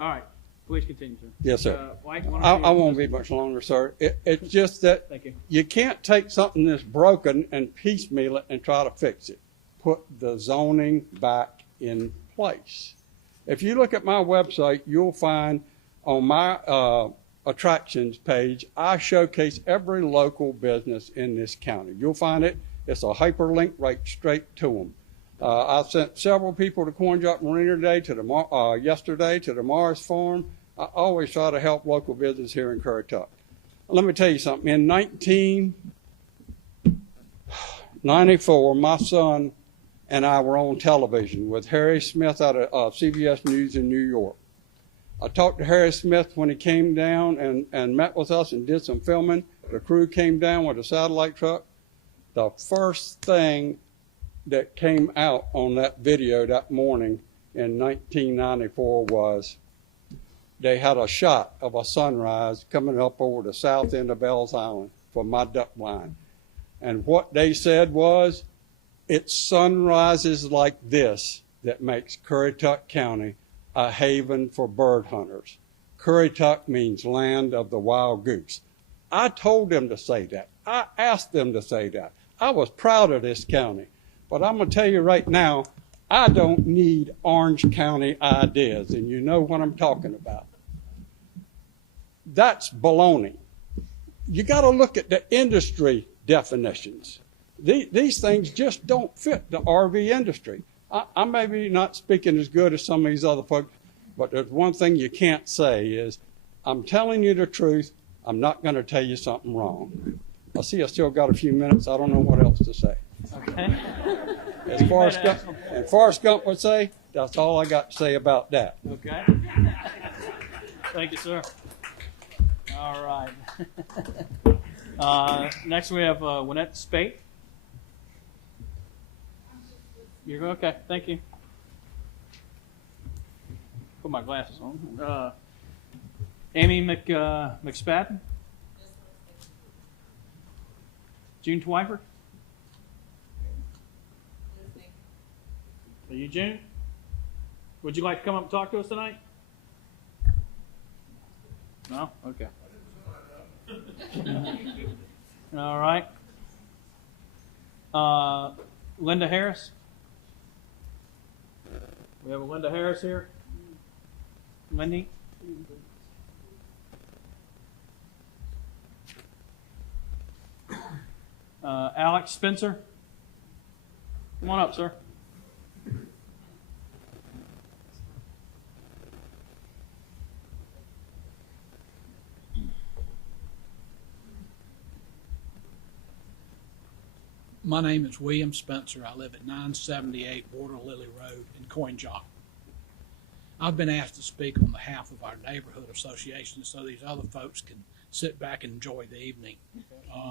All right. Please continue, sir. Yes, sir. Mike, I won't be much longer, sir. It's just that you can't take something that's broken and piecemeal it and try to fix it. Put the zoning back in place. If you look at my website, you'll find on my attractions page, I showcase every local business in this county. You'll find it. It's a hyperlink right straight to them. I sent several people to Corn Drop Marina today, yesterday to the Morris Farm. I always try to help local business here in Currituck. Let me tell you something. In 1994, my son and I were on television with Harry Smith out of CBS News in New York. I talked to Harry Smith when he came down and met with us and did some filming. The crew came down with a satellite truck. The first thing that came out on that video that morning in 1994 was they had a shot of a sunrise coming up over the south end of Bells Island from my duck blind. And what they said was, it's sunrises like this that makes Currituck County a haven for bird hunters. Currituck means land of the wild goose. I told them to say that. I asked them to say that. I was proud of this county. But I'm going to tell you right now, I don't need Orange County ideas, and you know what I'm talking about. That's baloney. you got to look at the industry definitions. These things just don't fit the RV industry. I may be not speaking as good as some of these other folks, but there's one thing you can't say is, I'm telling you the truth, I'm not going to tell you something wrong. I see I still got a few minutes. I don't know what else to say. Okay. As Forrest Gump would say, that's all I got to say about that. Okay. Thank you, sir. All right. Next we have Winnette Spate. You're okay. Thank you. Put my glasses on. Amy McSpadden. June Twyford. Are you June? Would you like to come up and talk to us tonight? No? Okay. All right. Linda Harris. We have a Linda Harris here. Lindy. Alex Spencer. Come on up, sir. My name is William Spencer. I live at 978 Water Lily Road in Coin Jock. I've been asked to speak on behalf of our neighborhood association so these other folks can sit back and enjoy the evening.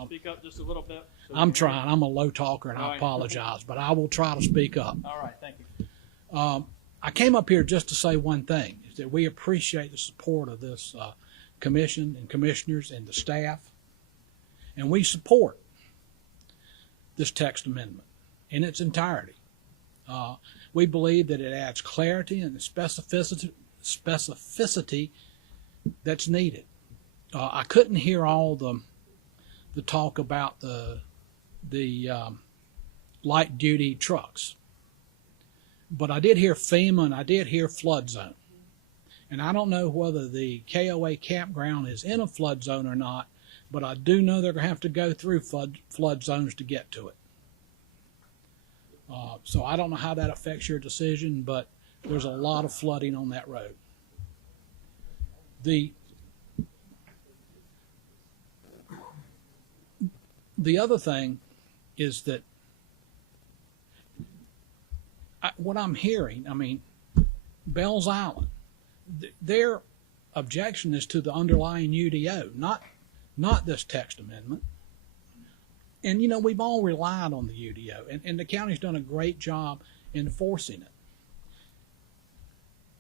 Speak up just a little bit. I'm trying. I'm a low talker and All I right. apologize, but I will try to speak up. All right, thank you. I came up here just to say one thing, is that we appreciate the support of this commission and commissioners and the staff, and we support this text amendment in its entirety. We believe that it adds clarity and specificity that's needed. I couldn't hear all the talk about the light duty trucks, but I did hear FEMA and I did hear flood zone. And I don't know whether the KOA campground is in a flood zone or not, but I do know they're going to have to go through flood zones to get to it. So I don't know how that affects your decision, but there's a lot of flooding on that road. The other thing is that what I'm hearing, I mean, Bells Island, their objection is to the underlying UDO, not this text amendment. And, you know, we've all relied on the UDO, and the county's done a great job enforcing it.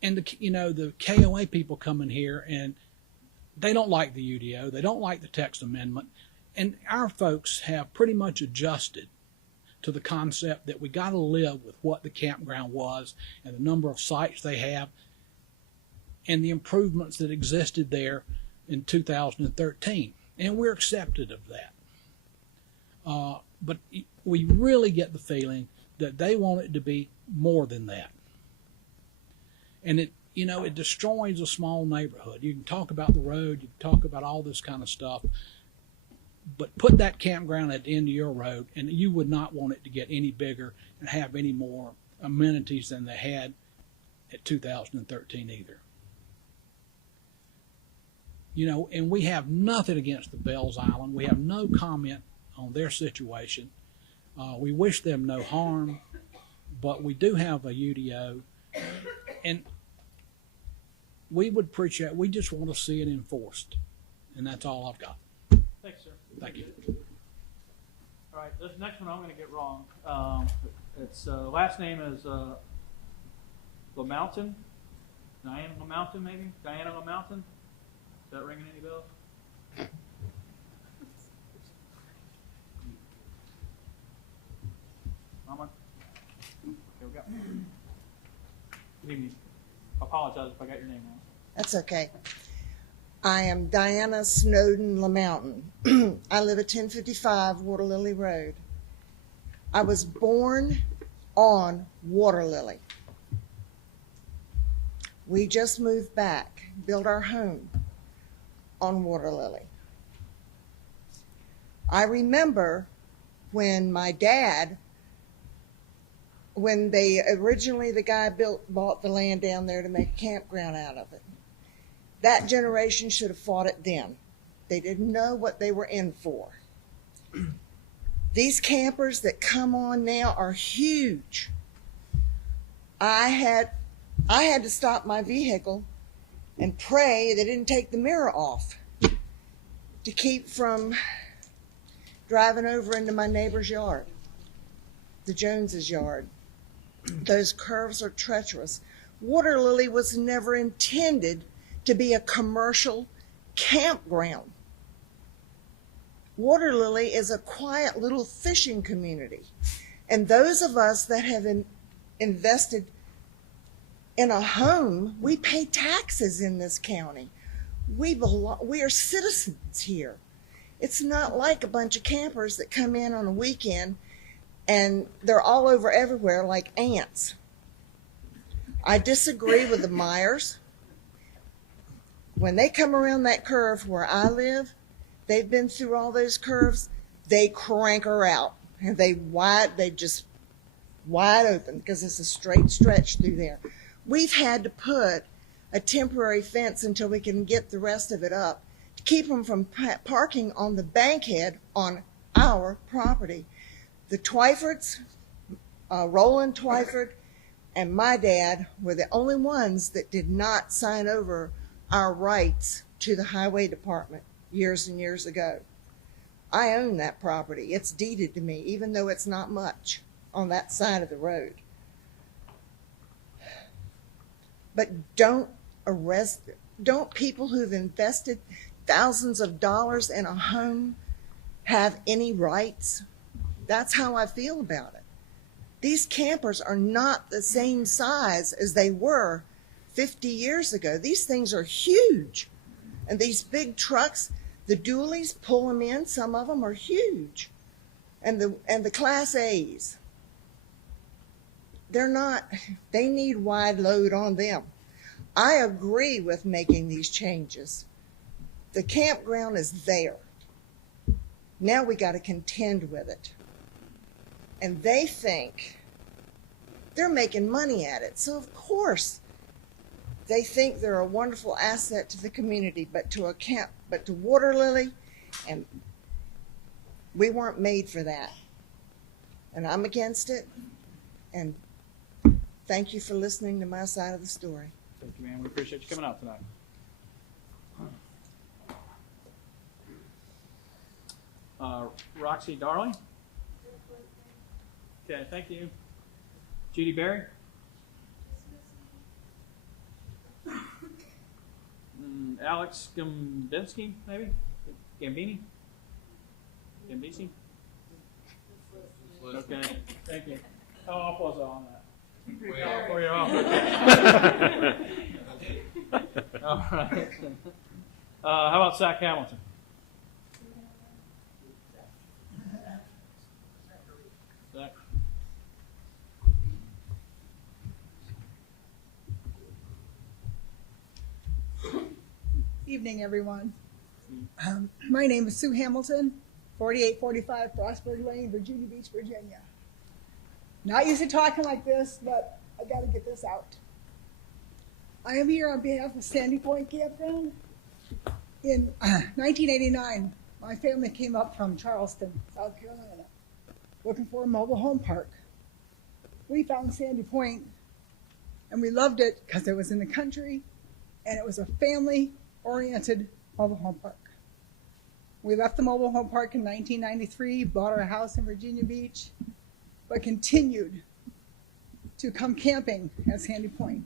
And, the KOA people come in here, and they don't like the UDO. They don't like the text amendment. And our folks have pretty much adjusted to the concept that we got to live with what the campground was and the number of sites they have and the improvements that existed there in 2013. And we're accepted of that. But we really get the feeling that they want it to be more than that. And it destroys a small neighborhood. You can talk about the road, you can talk about all this kind of stuff, but put that campground at the end of your road, and you would not want it to get any bigger and have any more amenities than they had at 2013 either. And we have nothing against the Bells Island. We have no comment on their situation. We wish them no harm, but we do have a UDO, and we just want to see it enforced, and that's all I've got. Thanks, sir. Thank you. All right, this next one I'm going to get wrong. Its last name is LaMountain. Diana LaMountain, maybe? Diana LaMountain? Is that ringing any bells? Mama? Okay, we got one. Good evening. I apologize if I got your name wrong. That's okay. I am Diana Snowden LaMountain. I live at 1055 Water Lily Road. I was born on Water Lily. We just moved back, built our home on Water Lily. I remember when my dad, when they originally, the guy bought the land down there to make a campground out of it. That generation should have fought it then. They didn't know what they were in for. These campers that come on now are huge. I had to stop my vehicle and pray they didn't take the mirror off to keep from driving over into my neighbor's yard, the Joneses' yard. Those curves are treacherous. Water Lily was never intended to be a commercial campground. Water Lily is a quiet little fishing community. And those of us that have invested in a home, we pay taxes in this county. We are citizens here. It's not like a bunch of campers that come in on a weekend and they're all over everywhere like ants. I disagree with the Myers. When they come around that curve where I live, they've been through all those curves, they crank her out. And they just wide open because it's a straight stretch through there. We've had to put a temporary fence until we can get the rest of it up to keep them from parking on the bankhead on our property. The Twyfords, Roland Twyford, and my dad were the only ones that did not sign over our rights to the highway department years and years ago. I own that property. It's deeded to me, even though it's not much on that side of the road. But don't people who've invested thousands of dollars in a home have any rights? That's how I feel about it. These campers are not the same size as they were 50 years ago. These things are huge. And these big trucks, the dualies pull them in. Some of them are huge. And the Class A's, they need wide load on them. I agree with making these changes. The campground is there. Now we got to contend with it. And they think they're making money at it. So of course they think they're a wonderful asset to the community, but to Water Lily, and we weren't made for that. And I'm against it. And thank you for listening to my side of the story. Thank you, ma'am. We appreciate you coming out tonight. Roxy Darling. Okay, thank you. Judy Berry. Alex Gambinski, maybe? Gambini? Gambisi? Okay, thank you. How off was I on that? Way off. Okay. All right. How about Zach Hamilton? Zach. Evening, everyone. My name is Sue Hamilton, 4845 Frostburg Lane, Virginia Beach, Virginia. Not used to talking like this, but I got to get this out. I am here on behalf of Sandy Point Campground. In 1989, my family came up from Charleston, South Carolina, looking for a mobile home park. We found Sandy Point, and we loved it because it was in the country, and it was a family-oriented mobile home park. We left the mobile home park in 1993, bought our house in Virginia Beach, but continued to come camping at Sandy Point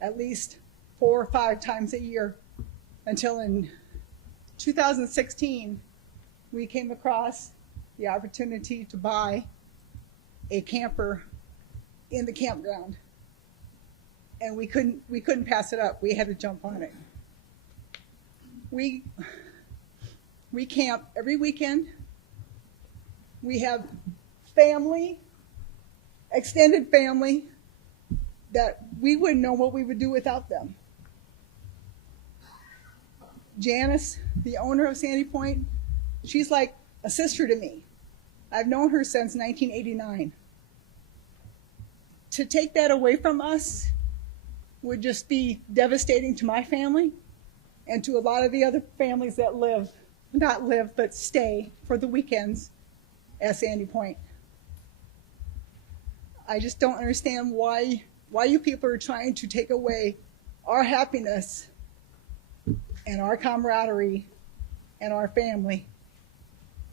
at least 4 or 5 times a year until in 2016 we came across the opportunity to buy a camper in the campground, and we couldn't pass it up. We had to jump on it. We camp every weekend. We have family, extended family, that we wouldn't know what we would do without them. Janice, the owner of Sandy Point, she's like a sister to me. I've known her since 1989. To take that away from us would just be devastating to my family and to a lot of the other families that not live, but stay for the weekends at Sandy Point. I just don't understand why you people are trying to take away our happiness and our camaraderie and our family.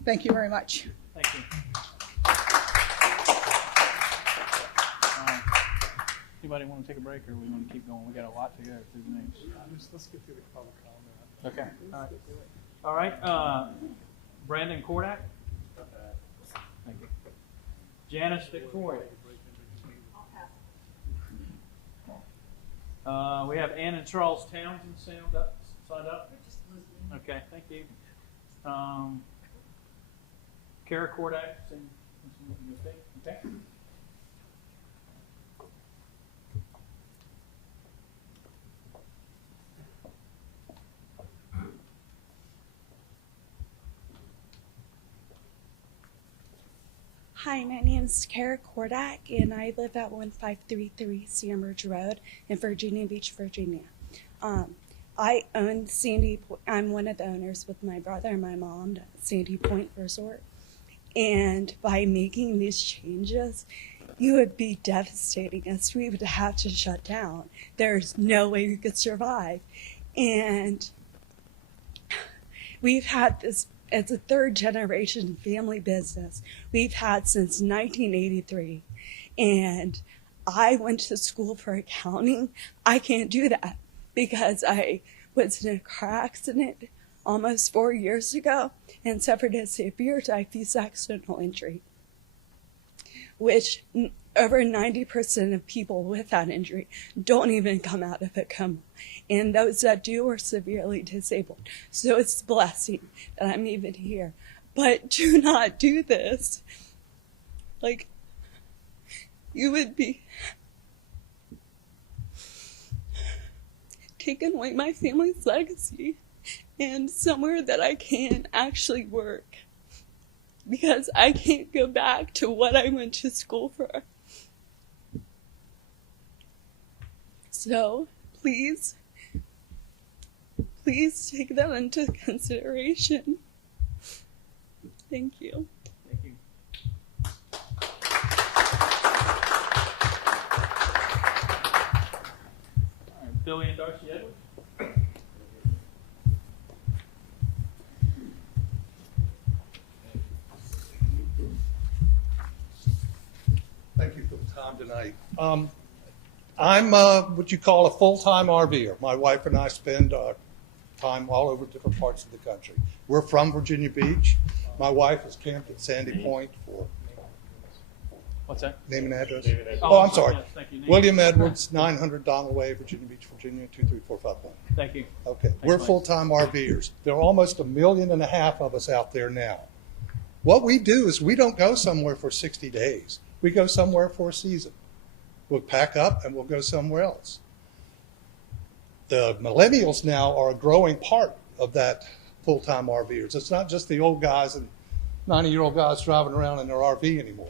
Thank you very much. Thank you. Anybody want to take a break, or we want to keep going? We got a lot to go through the names. Let's get through the public comment. Okay. All right. Brandon Kordak. Thank you. Janice Victoria. We have Ann and Charles Townsend signed up. Okay, thank you. Kara Kordak. Okay. Hi, my name is Kara Kordak, and I live at 1533 Sandridge Road in Virginia Beach, Virginia. I own I'm one of the owners with my brother and my mom at Sandy Point Resort. And by making these changes, it would be devastating as we would have to shut down. There's no way we could survive. And we've had this as a third generation family business we've had since 1983. And I went to school for accounting. I can't do that because I was in a car accident almost 4 years ago and suffered a severe diffuse accidental injury, which over 90% of people with that injury don't even come out of a coma. And those that do are severely disabled. So it's a blessing that I'm even here. But do not do this. Like, you would be taking away my family's legacy and somewhere that I can actually work. Because I can't go back to what I went to school for. So, please take that into consideration. Thank you. Thank you. All right, Billy and Darcy Edwards. Thank you for the time tonight. I'm what you call a full-time RVer. My wife and I spend time all over different parts of the country. We're from Virginia Beach. My wife has camped at Sandy Point for... What's that? Name and address? Name and address. Oh, I'm sorry. Yes, thank you. William Edwards, 900 Donald Way, Virginia Beach, Virginia, 23451. Thank you. Okay, we're full-time RVers. There are almost 1.5 million of us out there now. What we do is we don't go somewhere for 60 days. We go somewhere for a season. We'll pack up and we'll go somewhere else. The millennials now are a growing part of that full-time RVers. It's not just the old guys and 90-year-old guys driving around in their RV anymore.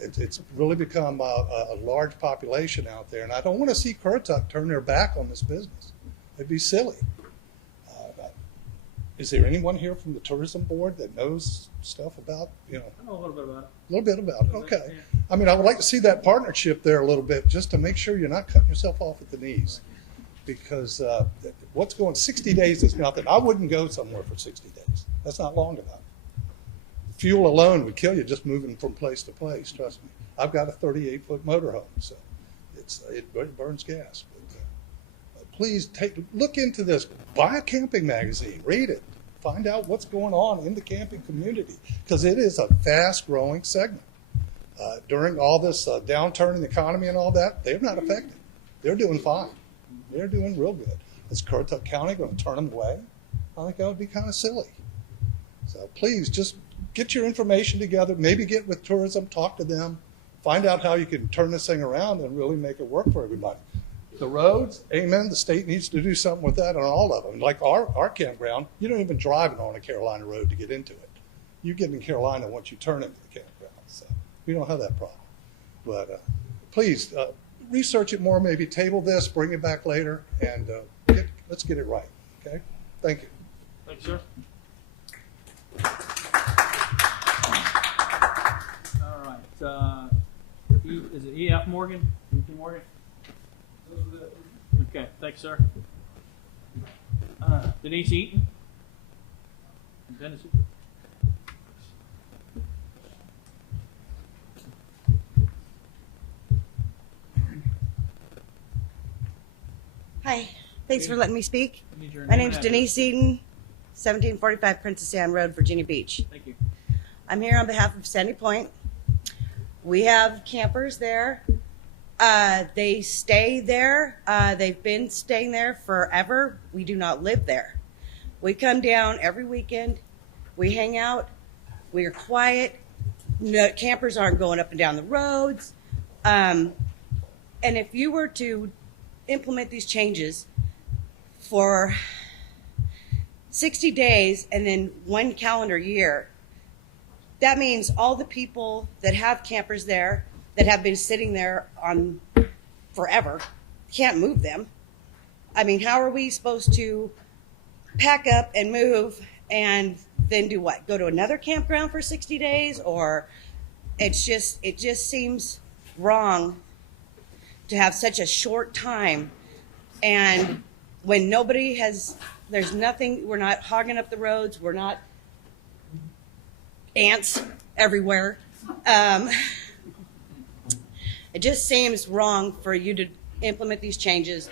It's really become a large population out there, and I don't want to see Currituck turn their back on this business. It'd be silly. Is there anyone here from the tourism board that knows stuff about, I know a little bit about it. A little bit about it, okay. I mean, I would like to see that partnership there a little bit, just to make sure you're not cutting yourself off at the knees. Because what's going 60 days is nothing. I wouldn't go somewhere for 60 days. That's not long enough. Fuel alone would kill you just moving from place to place, trust me. I've got a 38-foot motorhome, so it burns gas. But please look into this. Buy a camping magazine, read it. Find out what's going on in the camping community, because it is a fast-growing segment. During all this downturn in the economy and all that, they're not affected. They're doing fine. They're doing real good. Is Currituck County going to turn them away? I think that would be kind of silly. So please just get your information together, maybe get with tourism, talk to them, find out how you can turn this thing around and really make it work for everybody. The roads, amen, the state needs to do something with that on all of them. Like our campground, you don't even drive it on a Carolina road to get into it. you get in Carolina once you turn into the campground. So we don't have that problem. But please research it more, maybe table this, bring it back later, and let's get it right. Okay? Thank you. Thanks, sir. All right. Is it E.F. Morgan? E.F. Morgan? Okay. Thanks, sir. Denise Eaton? Dennis Eaton? Hi, thanks for letting me speak. Need your My name name's and Denise Eaton, 1745 Princess Anne Road, Virginia Beach. Thank you. I'm here on behalf of Sandy Point. We have campers there. They stay there. They've been staying there forever. We do not live there. We come down every weekend. We hang out. We are quiet. No, campers aren't going up and down the roads. And if you were to implement these changes for 60 days and then 1 calendar year, that means all the people that have campers there that have been sitting there on forever can't move them. I mean, how are we supposed to pack up and move and then do what? Go to another campground for 60 days? Or it just seems wrong to have such a short time, and when there's nothing, we're not hogging up the roads, we're not ants everywhere. It just seems wrong for you to implement these changes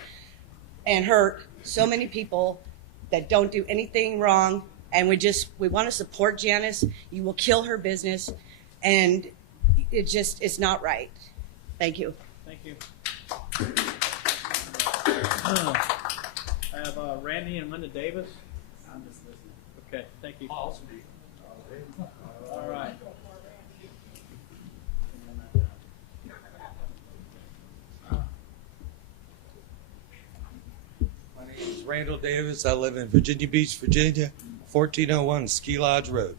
and hurt so many people that don't do anything wrong, and we want to support Janice. You will kill her business, and it's not right. Thank you. Thank you. I have Randy and Linda Davis. I'm just listening. Okay, thank you. All right. My name is Randall Davis. I live in Virginia Beach, Virginia, 1401 Ski Lodge Road.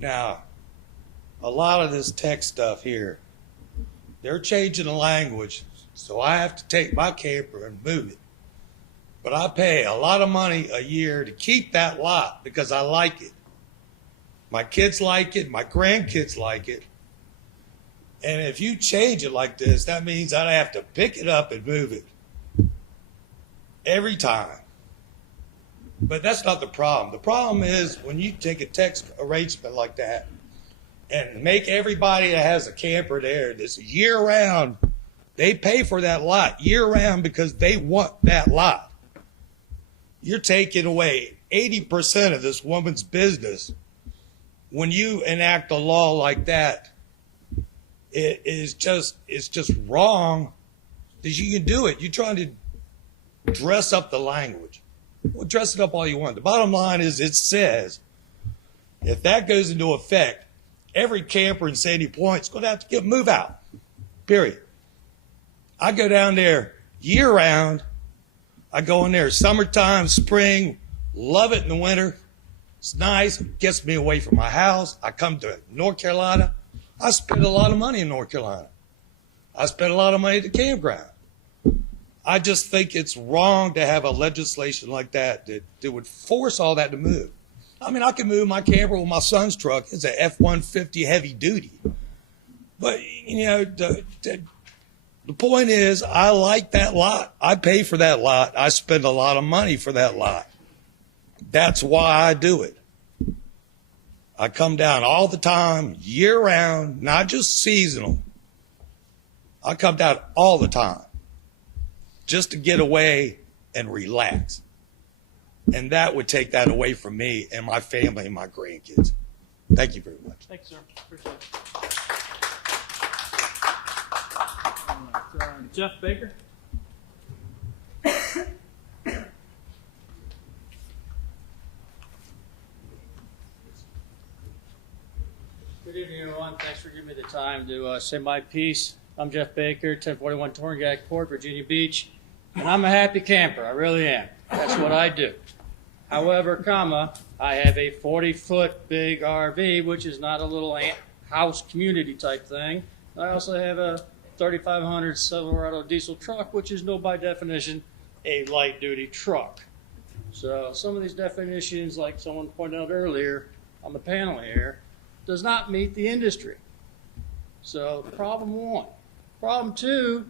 Now, a lot of this tech stuff here, they're changing the language, so I have to take my camper and move it. But I pay a lot of money a year to keep that lot because I like it. My kids like it, my grandkids like it. And if you change it like this, that means I'd have to pick it up and move it every time. But that's not the problem. The problem is when you take a text arrangement like that and make everybody that has a camper there this year round, they pay for that lot year round because they want that lot. You're taking away 80% of this woman's business when you enact a law like that. It's just wrong that you can do it. You're trying to dress up the language. Well, dress it up all you want. The bottom line is it says if that goes into effect, every camper in Sandy Point is going to have to move out, period. I go down there year round. I go in there summertime, spring, love it in the winter. It's nice, it gets me away from my house. I come to North Carolina. I spend a lot of money in North Carolina. I spend a lot of money at the campground. I just think it's wrong to have a legislation like that would force all that to move. I mean, I can move my camper with my son's truck. It's an F-150 heavy duty. But, you know, the point is, I like that lot. I pay for that lot. I spend a lot of money for that lot. That's why I do it. I come down all the time, year round, not just seasonal. I come down all the time just to get away and relax. And that would take that away from me and my family and my grandkids. Thank you very much. Thanks, sir. Appreciate it. All right, Jeff Baker. Good evening, everyone. Thanks for giving me the time to say my piece. I'm Jeff Baker, 1041 Torringag Court, Virginia Beach, and I'm a happy camper. I really am. That's what I do. However, comma, I have a 40-foot big RV, which is not a little house community type thing. I also have a 3,500 Silverado diesel truck, which is by definition a light-duty truck. So some of these definitions, like someone pointed out earlier on the panel here, does not meet the industry. So problem one. Problem two,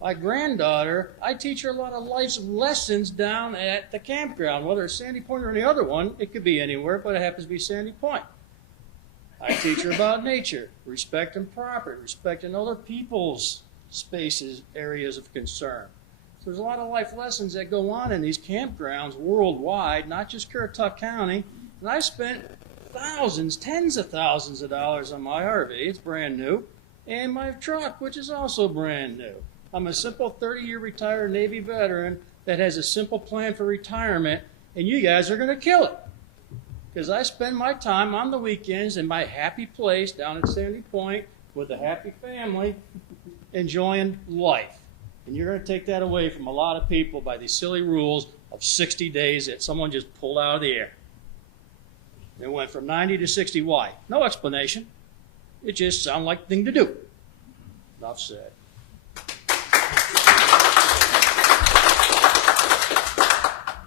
my granddaughter, I teach her a lot of life lessons down at the campground, whether it's Sandy Point or any other one. It could be anywhere, but it happens to be Sandy Point. I teach her about nature, respecting property, respecting other people's spaces, areas of concern. So there's a lot of life lessons that go on in these campgrounds worldwide, not just Currituck County. And I spent thousands, tens of thousands of dollars on my RV. It's brand new. And my truck, which is also brand new. I'm a simple 30-year retired Navy veteran that has a simple plan for retirement, and you guys are going to kill it. Because I spend my time on the weekends in my happy place down at Sandy Point with a happy family, enjoying life. And you're going to take that away from a lot of people by these silly rules of 60 days that someone just pulled out of the air. It went from 90 to 60. Why? No explanation. It just sounded like the thing to do. Enough said.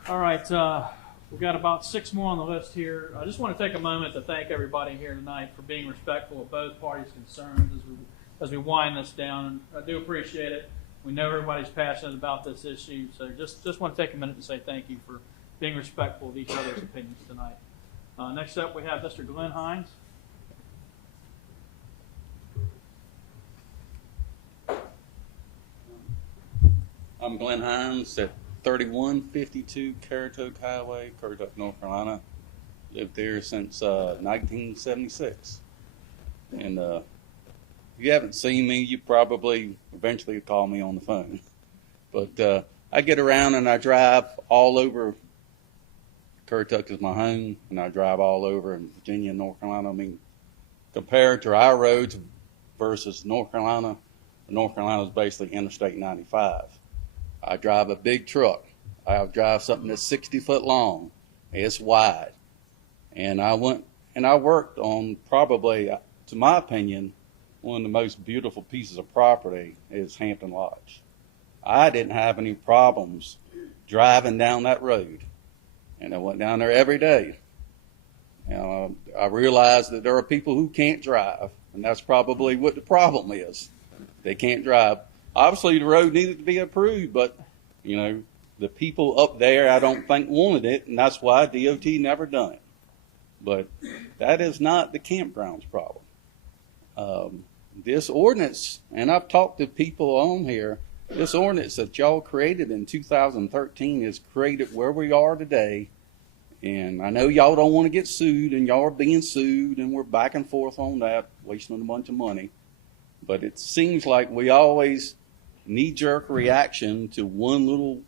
All right, we've got about 6 more on the list here. I just want to take a moment to thank everybody here tonight for being respectful of both parties' concerns as we wind this down. And I do appreciate it. We know everybody's passionate about this issue, so just want to take a minute to say thank you for being respectful of each other's opinions tonight. Next up, we have Mr. Glenn Hines. I'm Glenn Hines at 3152 Currituck Highway, Currituck, North Carolina. Lived there since 1976. And if you haven't seen me, you probably eventually call me on the phone. But I get around and I drive all over. Currituck is my home, and I drive all over in Virginia and North Carolina. I mean, compared to our roads versus North Carolina is basically Interstate 95. I drive a big truck. I drive something that's 60 foot long. It's wide. And I worked on probably, to my opinion, one of the most beautiful pieces of property is Hampton Lodge. I didn't have any problems driving down that road. And I went down there every day. I realized that there are people who can't drive, and that's probably what the problem is. They can't drive. Obviously, the road needed to be improved, but, the people up there, I don't think, wanted it, and that's why DOT never done it. But that is not the campground's problem. This ordinance, and I've talked to people on here, this ordinance that y'all created in 2013 is created where we are today. And I know y'all don't want to get sued, and y'all are being sued, and we're back and forth on that, wasting a bunch of money. But it seems like we always knee-jerk reaction to one little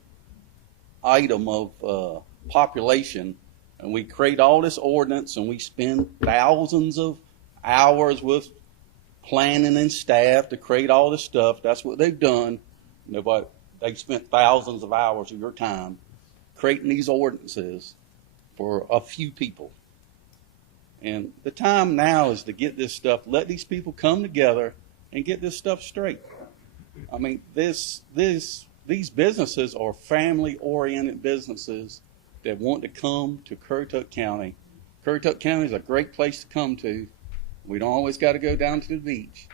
item of population, and we create all this ordinance, and we spend thousands of hours with planning and staff to create all this stuff. That's what they've done. They've spent thousands of hours of your time creating these ordinances for a few people. And the time now is to get this stuff, let these people come together and get this stuff straight. I mean, these businesses are family-oriented businesses that want to come to Currituck County. Currituck County is a great place to come to. We don't always got to go down to the beach.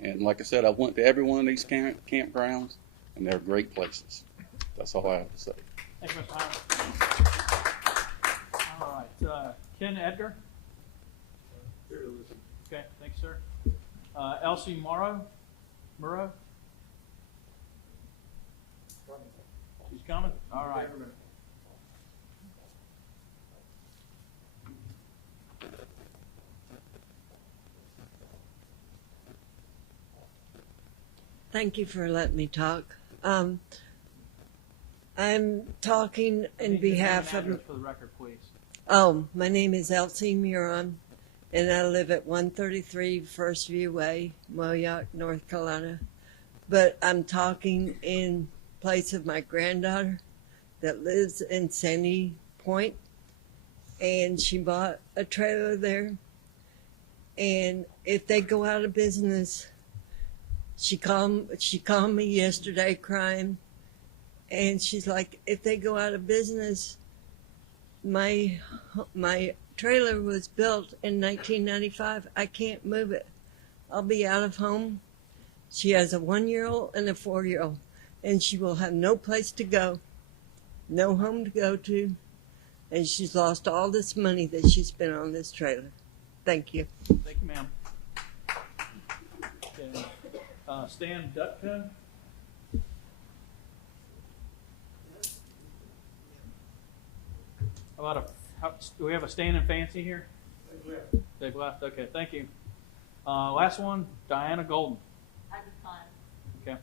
And like I said, I went to every one of these campgrounds, and they're great places. That's all I have to say. Thank you, Mr. Hines. All right, Ken Edgar. Okay, thanks, sir. Elsie Morrow. She's coming? All right. Thank you for letting me talk. I'm talking in behalf of... For the record, please. Oh, my name is Elsie Muron, and I live at 133 First View Way, Moyock, North Carolina. But I'm talking in place of my granddaughter that lives in Sandy Point, and she bought a trailer there. And if they go out of business, she called me yesterday crying, and she's like, if they go out of business, my trailer was built in 1995. I can't move it. I'll be out of home. She has a 1-year-old and a 4-year-old, and she will have no place to go, no home to go to, and she's lost all this money that she spent on this trailer. Thank you. Thank you, ma'am. Okay. Stan Dutka. Do we have a Stan and Fancy here? They've left. Okay, thank you. Last one, Diana Golden. Okay.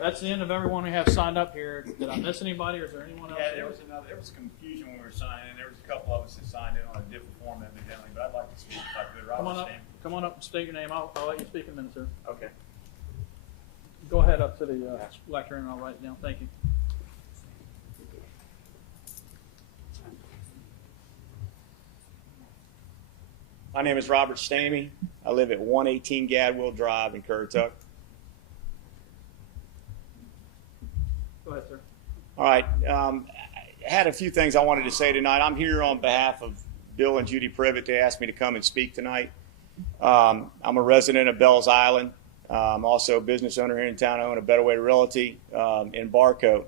That's the end of everyone we have signed up here. Did I miss anybody, or is there anyone else? Yeah, there was confusion when we were signing in. There was a couple of us that signed in on a different form evidently, but I'd like to speak if I could. Come on up and state your name. I'll let you speak in a minute, sir. Okay. Go ahead up to the lectern and I'll write it down. Thank you. My name is Robert Stamey. I live at 118 Gadwell Drive in Currituck. Go ahead, sir. All right. I had a few things I wanted to say tonight. I'm here on behalf of Bill and Judy Privet. They asked me to come and speak tonight. I'm a resident of Bells Island. I'm also a business owner here in town. I own a Better Way Realty in Barco.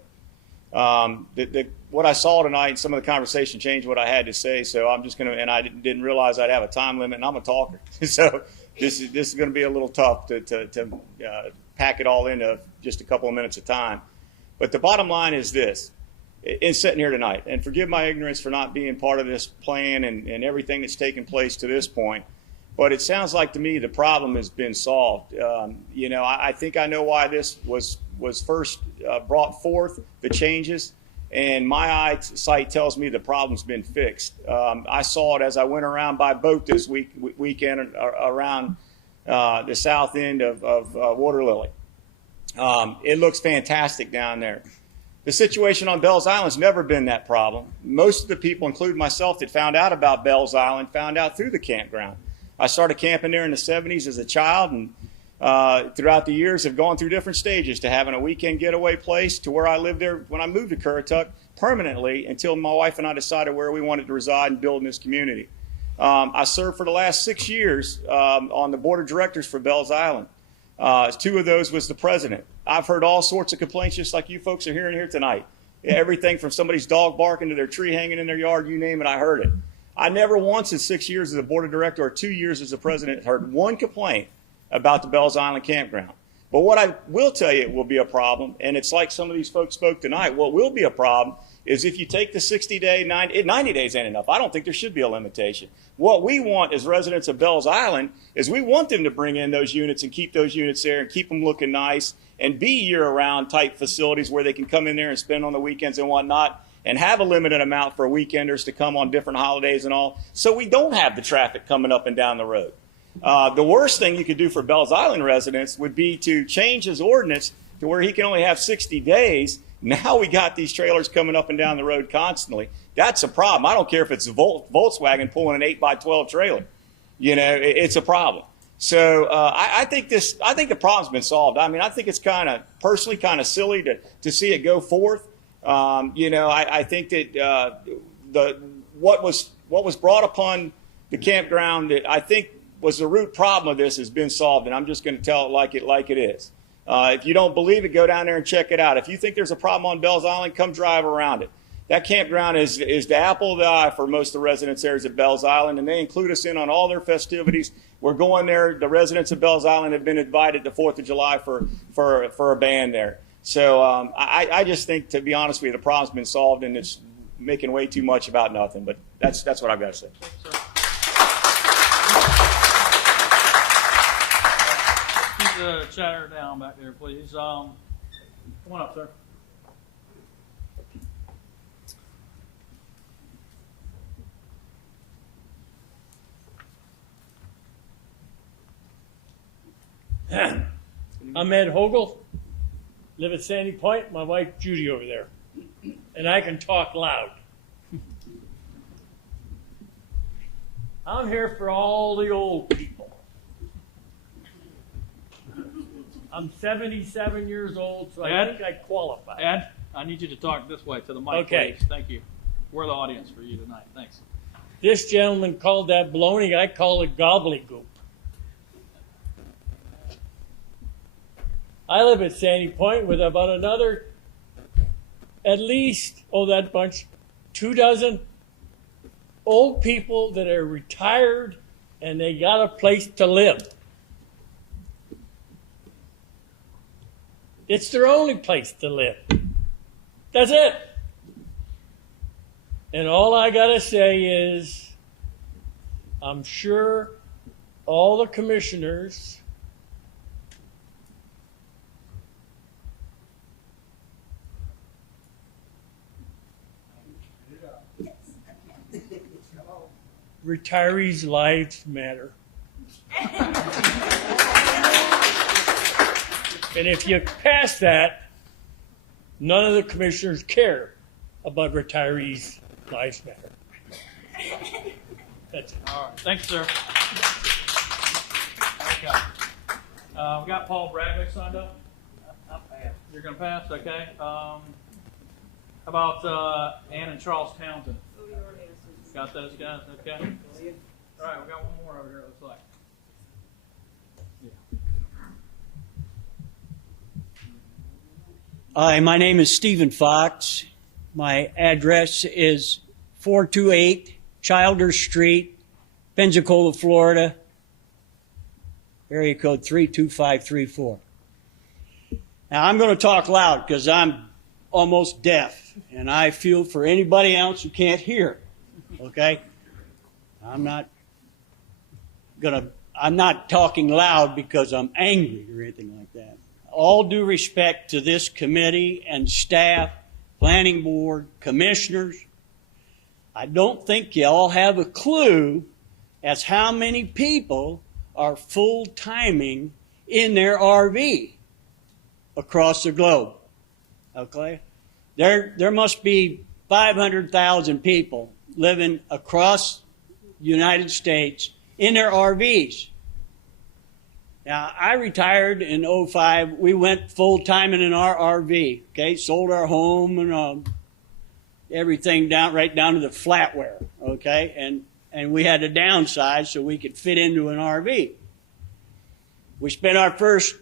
What I saw tonight, some of the conversation changed what I had to say, so I'm just going to, and I didn't realize I'd have a time limit, and I'm a talker. So this is going to be a little tough to pack it all into just a couple of minutes of time. But the bottom line is this, in sitting here tonight, and forgive my ignorance for not being part of this plan and everything that's taken place to this point, but it sounds like to me the problem has been solved. I think I know why this was first brought forth, the changes, and my eyesight tells me the problem's been fixed. I saw it as I went around by boat this weekend around the south end of Water Lily. It looks fantastic down there. The situation on Bells Island's never been that problem. Most of the people, including myself, that found out about Bells Island found out through the campground. I started camping there in the 70s as a child, and throughout the years have gone through different stages to having a weekend getaway place to where I lived there when I moved to Currituck permanently until my wife and I decided where we wanted to reside and build in this community. I served for the last 6 years on the board of directors for Bells Island. 2 of those was the president. I've heard all sorts of complaints just like you folks are hearing here tonight. Everything from somebody's dog barking to their tree hanging in their yard, you name it, I heard it. I never once in 6 years as a board of director or 2 years as a president heard one complaint about the Bells Island campground. But what I will tell you will be a problem, and it's like some of these folks spoke tonight, what will be a problem is if you take the 60-day, 90 days ain't enough. I don't think there should be a limitation. What we want as residents of Bells Island is we want them to bring in those units and keep those units there and keep them looking nice and be year-round type facilities where they can come in there and spend on the weekends and whatnot and have a limited amount for weekenders to come on different holidays and all, so we don't have the traffic coming up and down the road. The worst thing you could do for Bells Island residents would be to change his ordinance to where he can only have 60 days. Now we got these trailers coming up and down the road constantly. That's a problem. I don't care if it's a Volkswagen pulling an 8x12 trailer. It's a problem. So I think the problem's been solved. I mean, I think it's personally kind of silly to see it go forth. I think that what was brought upon the campground that I think was the root problem of this has been solved, and I'm just going to tell it like it is. If you don't believe it, go down there and check it out. If you think there's a problem on Bells Island, come drive around it. That campground is the apple of the eye for most of the residents there at Bells Island, and they include us in on all their festivities. We're going there. The residents of Bells Island have been invited to 4th of July for a band there. So I just think, to be honest with you, the problem's been solved, and it's making way too much about nothing. But that's what I've got to say. Keep the chatter down back there, please. Come on up, sir. I'm Ed Hogle, live at Sandy Point, my wife Judy over there, and I can talk loud. I'm here for all the old people. I'm 77 years old, so I think I qualify. Ed, I need you to talk this way to the mic, Okay. please. Thank you. We're the audience for you tonight. Thanks. This gentleman called that baloney. I call it gobbledygook. I live at Sandy Point with about another, at least, that bunch, 24 old people that are retired and they got a place to live. It's their only place to live. That's it. And all I got to say is, I'm sure all the commissioners retirees' lives matter. And if you pass that, none of the commissioners care about retirees' lives matter. That's it. All right. Thanks, sir. Okay. We got Paul Bradwick signed up. You're going to pass? Okay. How about Ann and Charles Townsend? Got those guys? Okay. All right, we got one more over here, it looks like. Hi, my name is Stephen Fox. My address is 428 Childers Street, Pensacola, Florida, area code 32534. Now, I'm going to talk loud because I'm almost deaf, and I feel for anybody else who can't hear. Okay? I'm not talking loud because I'm angry or anything like that. All due respect to this committee and staff, planning board, commissioners, I don't think you all have a clue as how many people are full-timing in their RV across the globe. Okay? There must be 500,000 people living across the United States in their RVs. Now, I retired in 2005. We went full-time in our RV, okay? Sold our home and everything right down to the flatware, okay? And we had to downsize so we could fit into an RV. We spent our first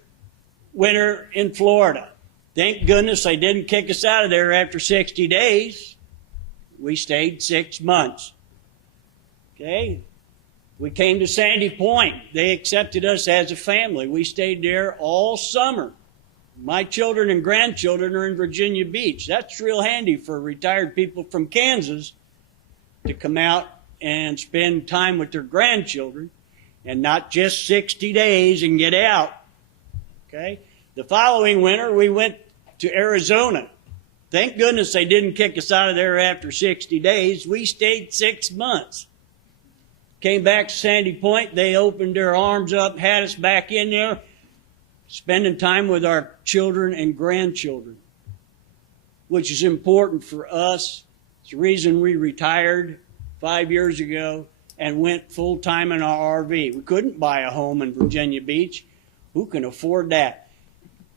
winter in Florida. Thank goodness they didn't kick us out of there after 60 days. We stayed 6 months. Okay? We came to Sandy Point. They accepted us as a family. We stayed there all summer. My children and grandchildren are in Virginia Beach. That's real handy for retired people from Kansas to come out and spend time with their grandchildren and not just 60 days and get out. Okay? The following winter, we went to Arizona. Thank goodness they didn't kick us out of there after 60 days. We stayed 6 months. Came back to Sandy Point. They opened their arms up, had us back in there, spending time with our children and grandchildren, which is important for us. It's the reason we retired 5 years ago and went full-time in our RV. We couldn't buy a home in Virginia Beach. Who can afford that?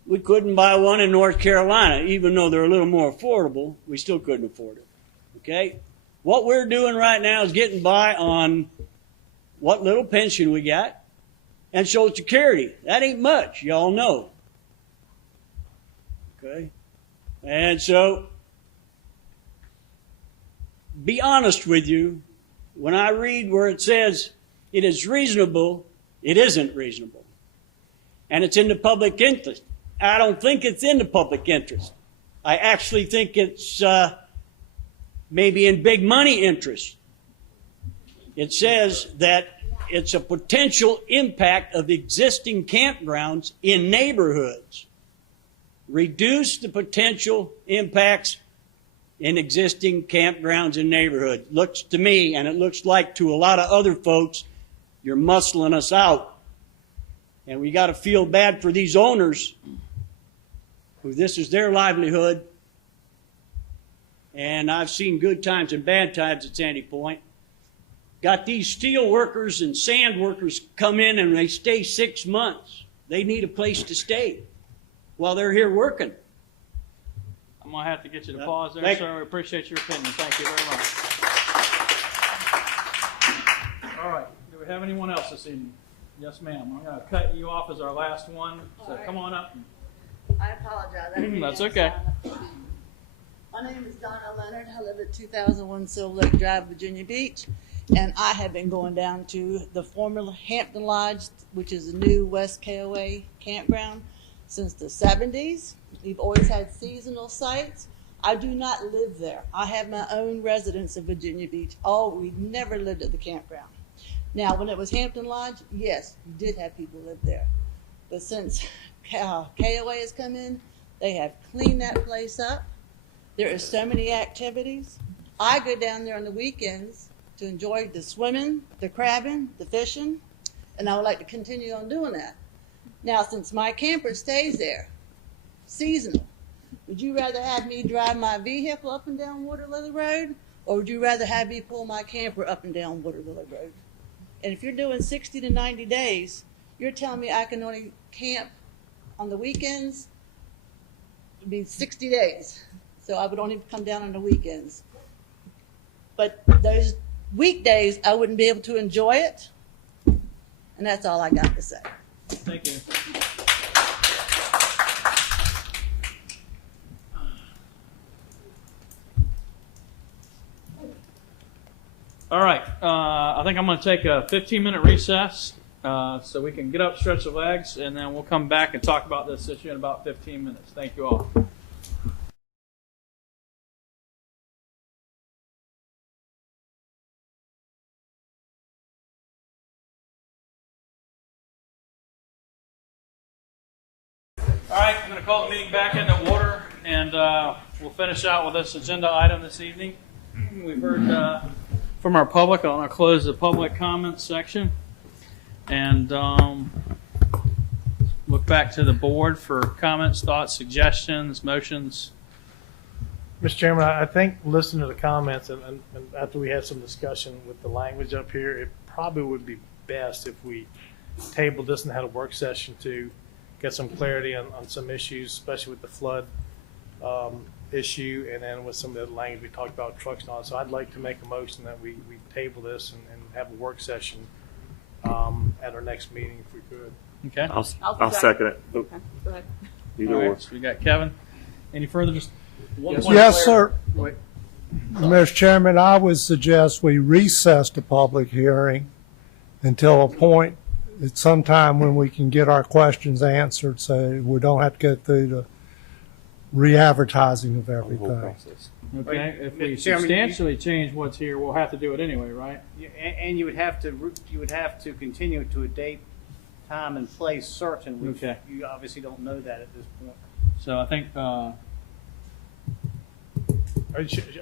We couldn't buy one in North Carolina, even though they're a little more affordable. We still couldn't afford it. Okay? What we're doing right now is getting by on what little pension we got and Social Security. That ain't much, y'all know. Okay? And so, be honest with you. When I read where it says it is reasonable, it isn't reasonable. And it's in the public interest. I don't think it's in the public interest. I actually think it's maybe in big money interest. It says that it's a potential impact of existing campgrounds in neighborhoods. Reduce the potential impacts in existing campgrounds in neighborhoods. Looks to me, and it looks like to a lot of other folks, you're muscling us out. And we got to feel bad for these owners who this is their livelihood. And I've seen good times and bad times at Sandy Point. Got these steel workers and sand workers come in and they stay 6 months. They need a place to stay while they're here working. I'm going to have to get you to pause there, Thank- sir. We appreciate your opinion. Thank you very much. All right. Do we have anyone else this evening? Yes, ma'am. I'm going to cut you off as our last one. So come on up. I apologize. That's okay. My name is Donna Leonard. I live at 2001 Silver Lake Drive, Virginia Beach. And I have been going down to the former Hampton Lodge, which is the new West KOA campground, since the 70s. We've always had seasonal sites. I do not live there. I have my own residence in Virginia Beach. Oh, we never lived at the campground. Now, when it was Hampton Lodge, yes, you did have people live there. But since KOA has come in, they have cleaned that place up. There are so many activities. I go down there on the weekends to enjoy the swimming, the crabbing, the fishing, and I would like to continue on doing that. Now, since my camper stays there, seasonal, would you rather have me drive my vehicle up and down Water Lily Road, or would you rather have me pull my camper up and down Water Lily Road? And if you're doing 60 to 90 days, you're telling me I can only camp on the weekends? It would be 60 days. So I would only come down on the weekends. But those weekdays, I wouldn't be able to enjoy it. And that's all I got to say. Thank you. All right. I think I'm going to take a 15-minute recess so we can get up, stretch the legs, and then we'll come back and talk about this issue in about 15 minutes. Thank you all. All right, I'm going to call the meeting back into order, and we'll finish out with this agenda item this evening. We've heard from our public. I'm going to close the public comments section and look back to the board for comments, thoughts, suggestions, motions. Mr. Chairman, I think listening to the comments and after we have some discussion with the language up here, it probably would be best if we tabled this and had a work session to get some clarity on some issues, especially with the flood issue, and then with some of the language we talked about, trucks and all. So I'd like to make a motion that we table this and have a work session at our next meeting if we could. Okay. I'll second it. Okay, go ahead. Either All or. right, so we got Kevin. Any further? Just one point of Yes, clarity. sir. Wait. Mr. Chairman, I would suggest we recess the public hearing until a point at some time when we can get our questions answered, so we don't have to go through the re-advertising of everything. Okay, if we Mr. Chairman, substantially change what's here, we'll have to do it anyway, right? And you would have to continue to a date, time, and place certain. Which Okay. You obviously don't know that at this point. So I think Are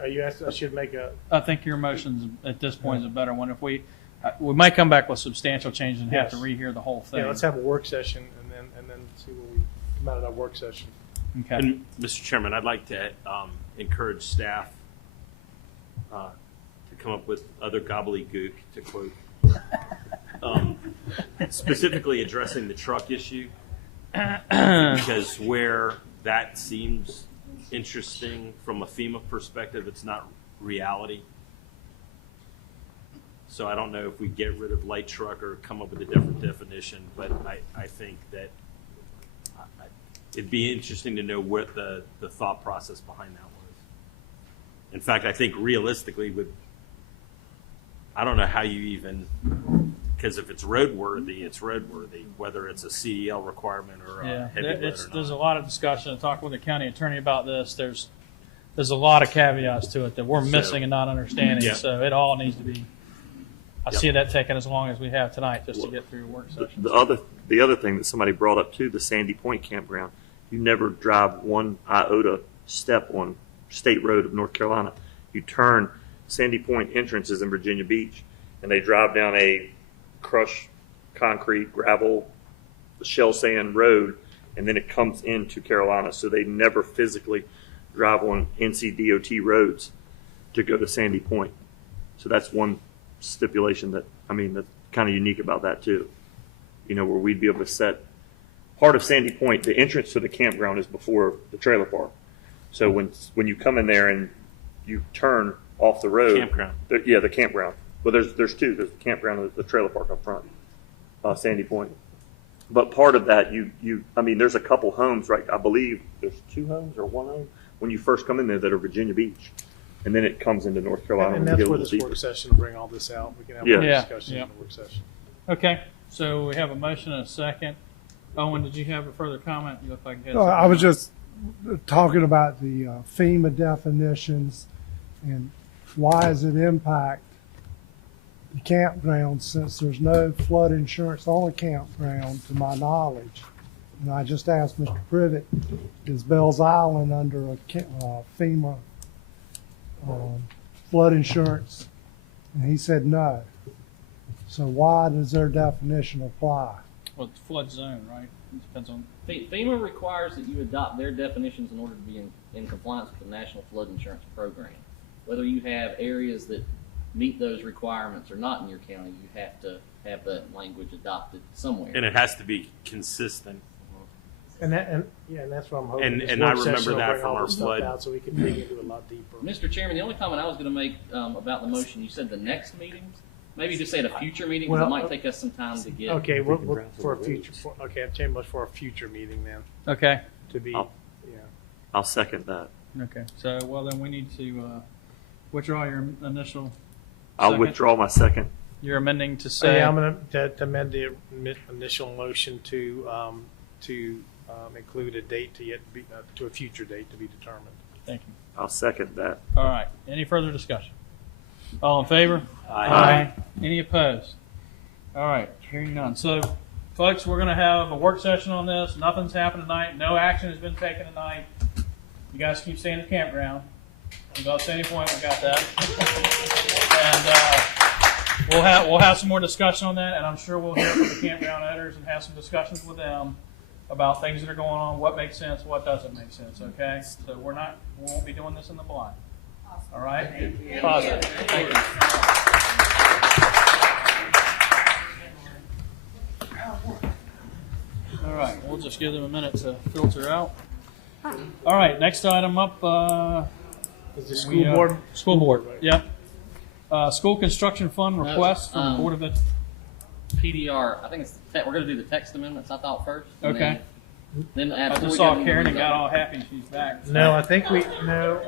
you asking I should make a? I think your motion at this point is a better one. If we might come back with substantial changes and have to Yes. rehear the whole thing. Yeah, let's have a work session and then see what we come out of that work session. Okay. And Mr. Chairman, I'd like to encourage staff to come up with other gobbledygook, to quote, specifically addressing the truck issue, because where that seems interesting from a FEMA perspective, it's not reality. So I don't know if we get rid of light truck or come up with a different definition, but I think that it'd be interesting to know what the thought process behind that was. In fact, I think realistically, I don't know how you even, because if it's roadworthy, it's roadworthy, whether it's a CDL requirement or a heavy load or not. There's a lot of discussion. I talked with the county attorney about this. There's a lot of caveats to it that we're missing and not understanding. Yeah. So it all needs to be. I Yep. see that taking as long as we have tonight just to get through a work session. The other thing that somebody brought up too, the Sandy Point campground, you never drive one iota step on State Road of North Carolina. You turn Sandy Point entrances in Virginia Beach, and they drive down a crushed concrete, gravel, shell sand road, and then it comes into Carolina. So they never physically drive on NCDOT roads to go to Sandy Point. So that's one stipulation that's kind of unique about that too. Where we'd be able to set part of Sandy Point, the entrance to the campground is before the trailer park. So when you come in there and you turn off the road, Campground. The campground. Well, there's two. There's the campground and the trailer park up front, Sandy Point. But part of that, there's a couple homes, right? I believe there's 2 homes or 1 home when you first come in there that are Virginia Beach, and then it comes into North Carolina. And that's where this work session will bring all this out. We can have more discussion in the work session. Okay, so we have a motion and a second. Owen, did you have a further comment? You look like you had I was just talking about the FEMA definitions and why does it impact the campground, since there's no flood insurance on a campground to my knowledge. And I just asked Mr. Privet, is Bells Island under a FEMA flood insurance? And he said no. So why does their definition apply? Well, it's flood zone, right? It depends on. FEMA requires that you adopt their definitions in order to be in compliance with the National Flood Insurance Program. Whether you have areas that meet those requirements or not in your county, you have to have that language adopted somewhere. And it has to be consistent. And that's what I'm hoping. And I remember that from our flood. Out so we can dig into it a lot deeper. Mr. Chairman, the only comment I was going to make about the motion, you said the next meeting. Maybe just say at a future meeting, because it might take us some time to get. Okay, for a future. I'm saying much for a future meeting then. Okay. To be. I'll second that. Okay. So then we need to withdraw your initial. I'll second. withdraw my second. You're amending to say. I'm going to amend the initial motion to include a date to a future date to be determined. Thank you. I'll second that. All right. Any further discussion? All in favor? Aye. Any opposed? All right. Hearing none. So, folks, we're going to have a work session on this. Nothing's happened tonight. No action has been taken tonight. You guys keep staying at the campground. We got Sandy Point. We got that. And we'll have some more discussion on that. And I'm sure we'll hear from the campground owners and have some discussions with them about things that are going on, what makes sense, what doesn't make sense. Okay. So we won't be doing this in the blind. All right? Positive. Thank you. All right, we'll just give them a minute to filter out. All right, next item up is the school board. School board, right? Yep. School construction fund request from the Board of Ed. PDR, I think we're going to do the text amendments, I thought, first. Okay. Then I just saw Karen and got all happy she's back. No, I think we moved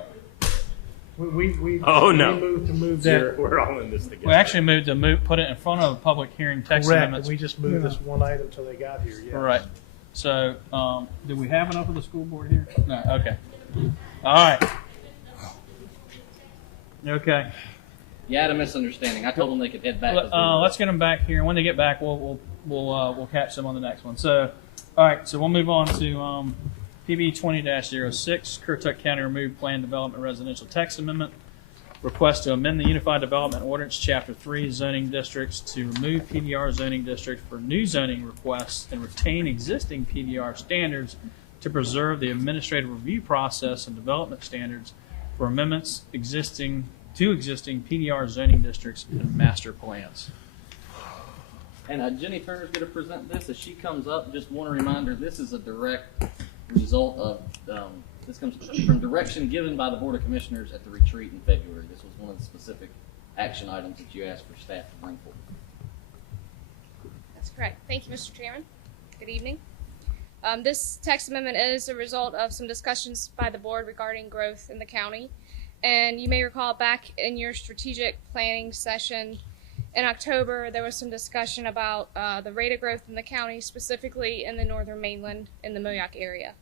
to move that. We're all in this together. We actually moved to put it in front of a public hearing text Correct, amendments. and we just moved this one item until they got here. Yeah. All right. So, do we have enough of the school board here? No. Okay. All right. Okay. You had a misunderstanding. I told them they could head back. Let's get them back here. When they get back, we'll catch them on the next one. So, all right. So we'll move on to PB 20-06, Currituck County Removed Plan Development Residential Text Amendment. Request to amend the Unified Development Ordinance Chapter 3 zoning districts to remove PDR zoning district for new zoning requests and retain existing PDR standards to preserve the administrative review process and development standards for amendments to existing PDR zoning districts and master plans. And Jenny Turner's going to present this. As she comes up, just one reminder, this is a direct result of, this comes from direction given by the Board of Commissioners at the retreat in February. This was one of the specific action items that you asked for staff to bring forward. That's correct. Thank you, Mr. Chairman. Good evening. This text amendment is a result of some discussions by the board regarding growth in the county. And you may recall back in your strategic planning session in October, there was some discussion about the rate of growth in the county, specifically in the northern mainland in the Moyock area.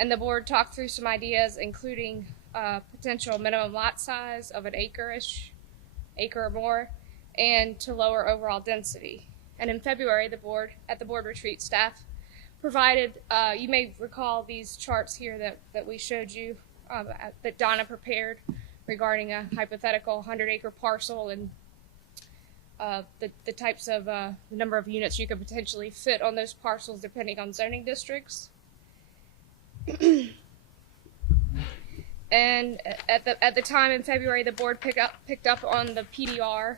And the board talked through some ideas, including potential minimum lot size of an acre or more, and to lower overall density. And in February, at the board retreat, staff provided, you may recall these charts here that we showed you, that Donna prepared regarding a hypothetical 100-acre parcel and the types of the number of units you could potentially fit on those parcels depending on zoning districts. And at the time in February, the board picked up on the PDR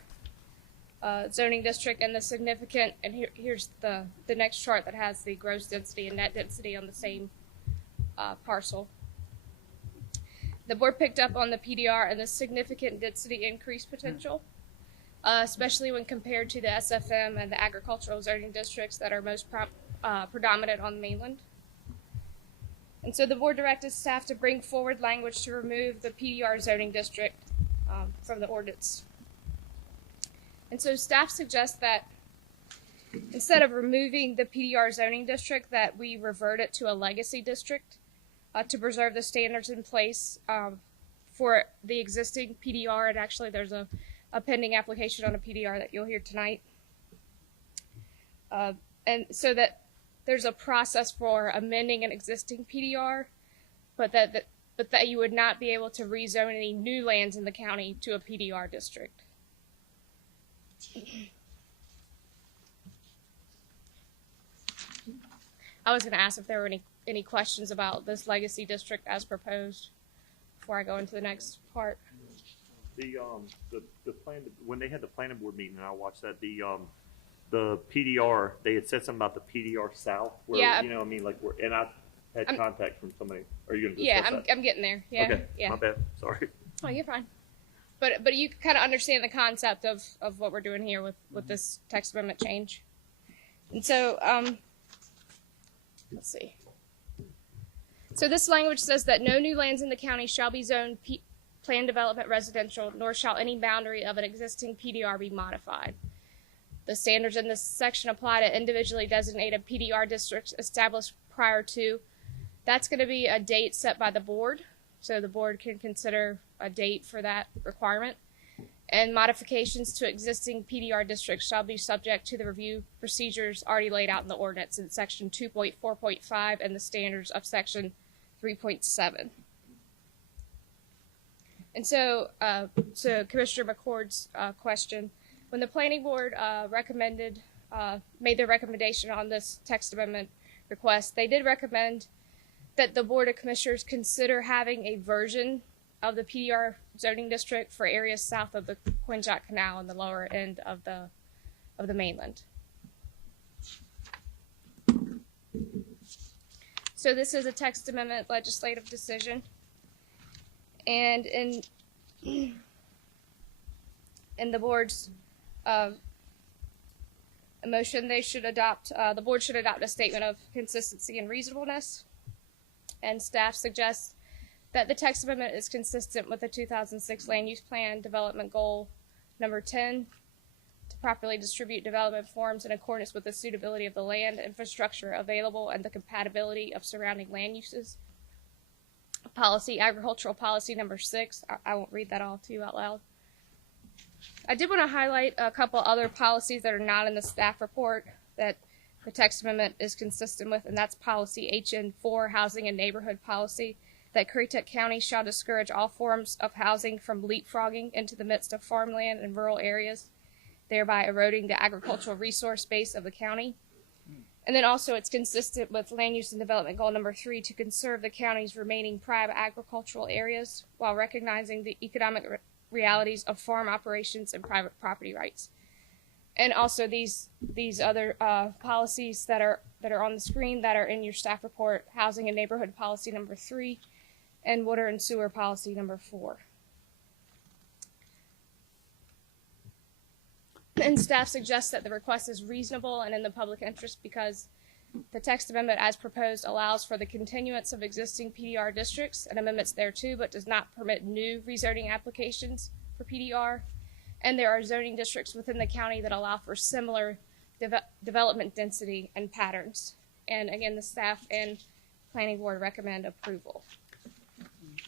zoning district and the significant, and here's the next chart that has the gross density and net density on the same parcel. The board picked up on the PDR and the significant density increase potential, especially when compared to the SFM and the agricultural zoning districts that are most predominant on the mainland. And so the board directed staff to bring forward language to remove the PDR zoning district from the ordinance. And so staff suggests that instead of removing the PDR zoning district, that we revert it to a legacy district to preserve the standards in place for the existing PDR. And actually there's a pending application on a PDR that you'll hear tonight. And so that there's a process for amending an existing PDR, but that you would not be able to rezone any new lands in the county to a PDR district. I was going to ask if there were any questions about this legacy district as proposed before I go into the next part. The plan, when they had the planning board meeting, and I watched that, the PDR, they had said something about the PDR South, where, Yeah. you know, I mean, like, and I had contact from somebody. Are you going to Yeah, discuss that? I'm getting there. Yeah, Okay, yeah. my bad. Sorry. Oh, you're fine. But you kind of understand the concept of what we're doing here with this text amendment change. And so, let's see. So this language says that no new lands in the county shall be zoned planned development residential, nor shall any boundary of an existing PDR be modified. The standards in this section apply to individually designated PDR districts established prior to. That's going to be a date set by the board, so the board can consider a date for that requirement. And modifications to existing PDR districts shall be subject to the review procedures already laid out in the ordinance in section 2.4.5 and the standards of section 3.7. And so, to Commissioner McCord's question, when the planning board made their recommendation on this text amendment request, they did recommend that the Board of Commissioners consider having a version of the PDR zoning district for areas south of the Quinjet Canal and the lower end of the mainland. So this is a text amendment legislative decision, and in the board's motion, the board should adopt a statement of consistency and reasonableness, and staff suggests that the text amendment is consistent with the 2006 Land Use Plan Development Goal number 10 to properly distribute development forms in accordance with the suitability of the land infrastructure available and the compatibility of surrounding land uses. Agricultural policy number 6. I won't read that all to you out loud. I did want to highlight a couple other policies that are not in the staff report that the text amendment is consistent with, and that's policy HN4, Housing and Neighborhood Policy, that Currituck County shall discourage all forms of housing from leapfrogging into the midst of farmland and rural areas, thereby eroding the agricultural resource base of the county. And then also it's consistent with Land Use and Development Goal number 3 to conserve the county's remaining private agricultural areas while recognizing the economic realities of farm operations and private property rights. And also these other policies that are on the screen that are in your staff report: Housing and Neighborhood Policy number 3 and Water and Sewer Policy number 4. And staff suggests that the request is reasonable and in the public interest because the text amendment as proposed allows for the continuance of existing PDR districts and amendments thereto, but does not permit new rezoning applications for PDR. And there are zoning districts within the county that allow for similar development density and patterns. And again, the staff and planning board recommend approval.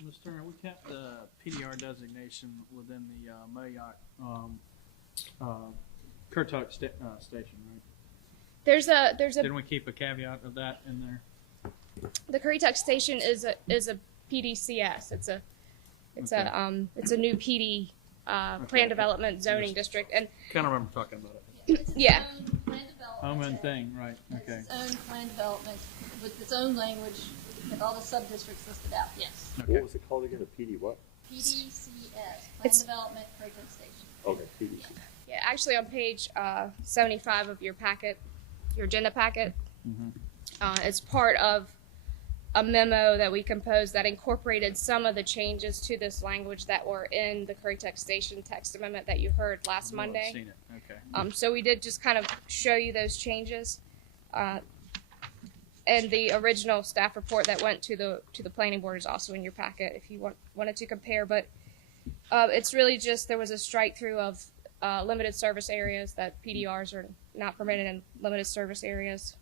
Mr. Turner, we kept the PDR designation within the Mayock Currituck station, right? There's a. Didn't we keep a caveat of that in there? The Currituck station is a PDCS. It's a new PD plan development zoning district, and kind of remember talking about it. Yeah. Own thing, right? Okay. Its own plan development with its own language with all the sub-districts listed out. Yes. Okay. What was it called again? A PD what? PDCS, Plan Development Currituck Station. Okay, PDC. Yeah, actually on page 75 of your packet, your agenda packet, it's part of a memo that we composed that incorporated some of the changes to this language that were in the Currituck Station text amendment that you heard last Monday. I've seen it. Okay. So we did just kind of show you those changes. And the original staff report that went to the planning board is also in your packet if you wanted to compare. But it's really just there was a strike through of limited service areas, that PDRs are not permitted in limited service areas.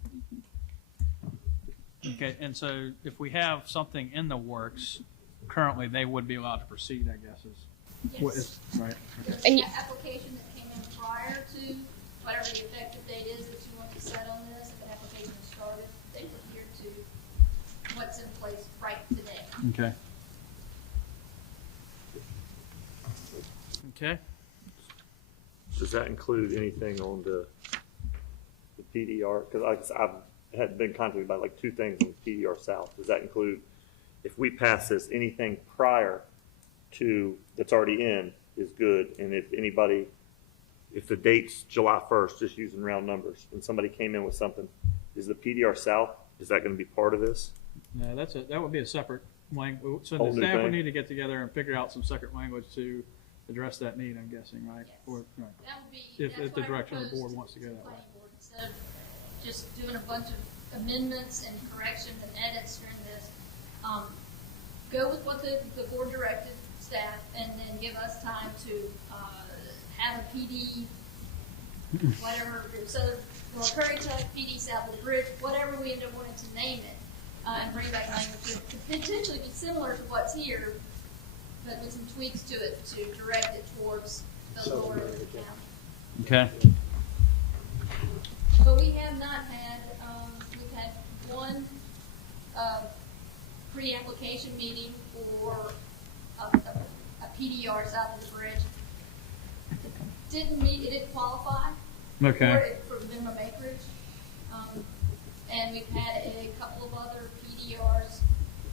Okay, and so if we have something in the works, currently they would be allowed to proceed, I guess, Yes. Right. There's an application that came in prior to whatever the effective date is that you want to set on this. If an application is started, they adhere to what's in place right today. Okay. Okay. Does that include anything on the PDR? Because I've had been contacted about like two things on PDR South. Does that include, if we pass this, anything prior to that's already in is good, and if the date's July 1st, just using round numbers, and somebody came in with something, is the PDR South, is that going to be part of this? No, that would be a separate language. So Whole the new staff would thing? need to get together and figure out some separate language to address that need, I'm guessing, right? Yes. Or, right. That would be, If that's the what I direction of the board proposed wants to go the that way. planning board. Instead of just doing a bunch of amendments and corrections and edits during this, go with what the board directed staff, and then give us time to have a PD, whatever, Southern North Currituck, PD South of the Bridge, whatever we end up wanting to name it, and bring back language that could potentially be similar to what's here, but with some tweaks to it to direct it towards the lower end of the county. Okay. But we have not had, we've had one pre-application meeting for a PDR south of the bridge. It didn't qualify Okay. for minimum acreage. And we've had a couple of other PDRs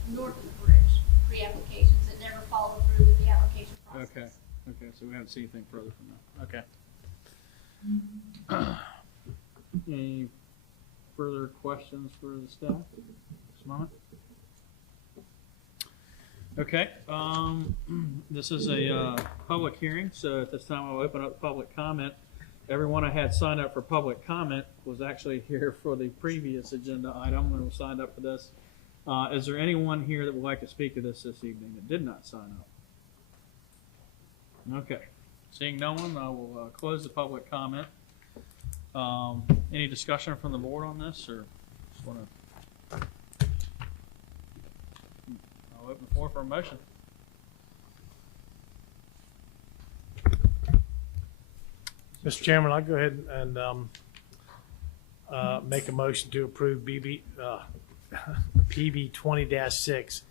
north of the bridge, pre-applications that never followed through with the application process. Okay. Okay. So we haven't seen anything further from that. Okay. Any further questions for the staff at this moment? Okay. This is a public hearing, so at this time I'll open up public comment. Everyone I had signed up for public comment was actually here for the previous agenda item and was signed up for this. Is there anyone here that would like to speak to this evening that did not sign up? Okay. Seeing no one, I will close the public comment. Any discussion from the board on this, or just want to? I'll open the floor for a motion. Mr. Chairman, I'll go ahead and make a motion to approve PB 20-6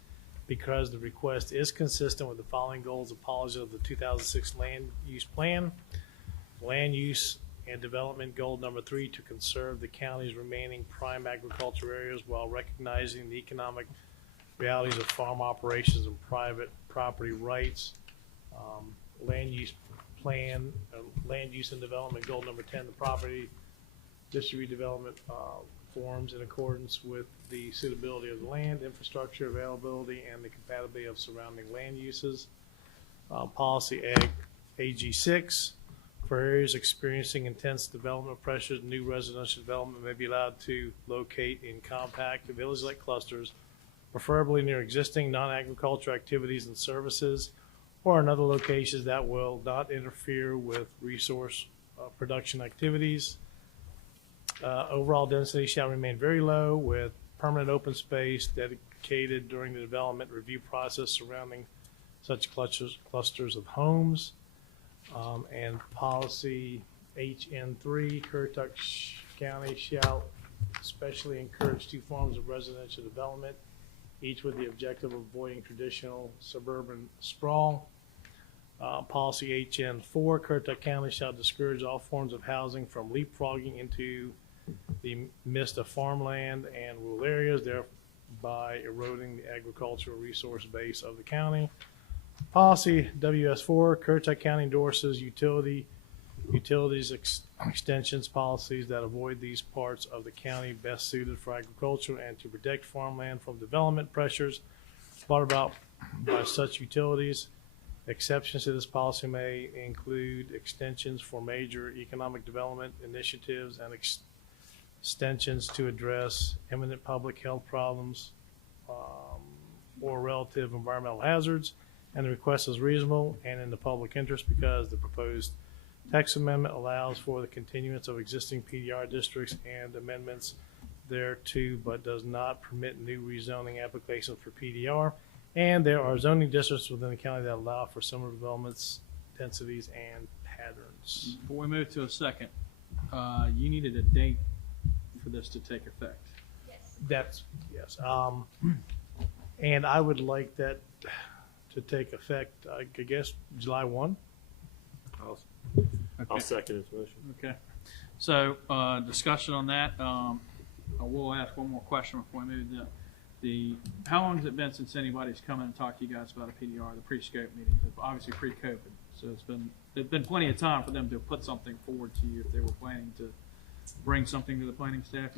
because the request is consistent with the following goals and policies of the 2006 Land Use Plan. Land use and development goal number 3, to conserve the county's remaining prime agriculture areas while recognizing the economic realities of farm operations and private property rights. Land use plan, land use and development goal number 10, the property district redevelopment forms in accordance with the suitability of the land, infrastructure, availability, and the compatibility of surrounding land uses. Policy AG6, for areas experiencing intense development pressures, new residential development may be allowed to locate in compact village-like clusters, preferably near existing non-agricultural activities and services, or in other locations that will not interfere with resource production activities. Overall density shall remain very low, with permanent open space dedicated during the development review process surrounding such clusters of homes. And policy HN3, Currituck County shall especially encourage 2 forms of residential development, each with the objective of avoiding traditional suburban sprawl. Policy HN4, Currituck County shall discourage all forms of housing from leapfrogging into the midst of farmland and rural areas, thereby eroding the agricultural resource base of the county. Policy WS4, Currituck County endorses utility utilities extensions policies that avoid these parts of the county best suited for agriculture and to protect farmland from development pressures brought about by such utilities. Exceptions to this policy may include extensions for major economic development initiatives and extensions to address imminent public health problems or relative environmental hazards. And the request is reasonable and in the public interest because the proposed text amendment allows for the continuance of existing PDR districts and amendments thereto, but does not permit new rezoning applications for PDR. And there are zoning districts within the county that allow for similar developments, densities, and patterns. Before we move to a second, you needed a date for this to take effect. That's, yes. And I would like that to take effect, I guess, July 1. I'll second his motion. Okay. So, discussion on that. I will ask one more question before we move to how long has it been since anybody's come in and talked to you guys about a PDR, the pre-scope meetings? Obviously pre-COVID. So there's been plenty of time for them to put something forward to you if they were planning to bring something to the planning staff.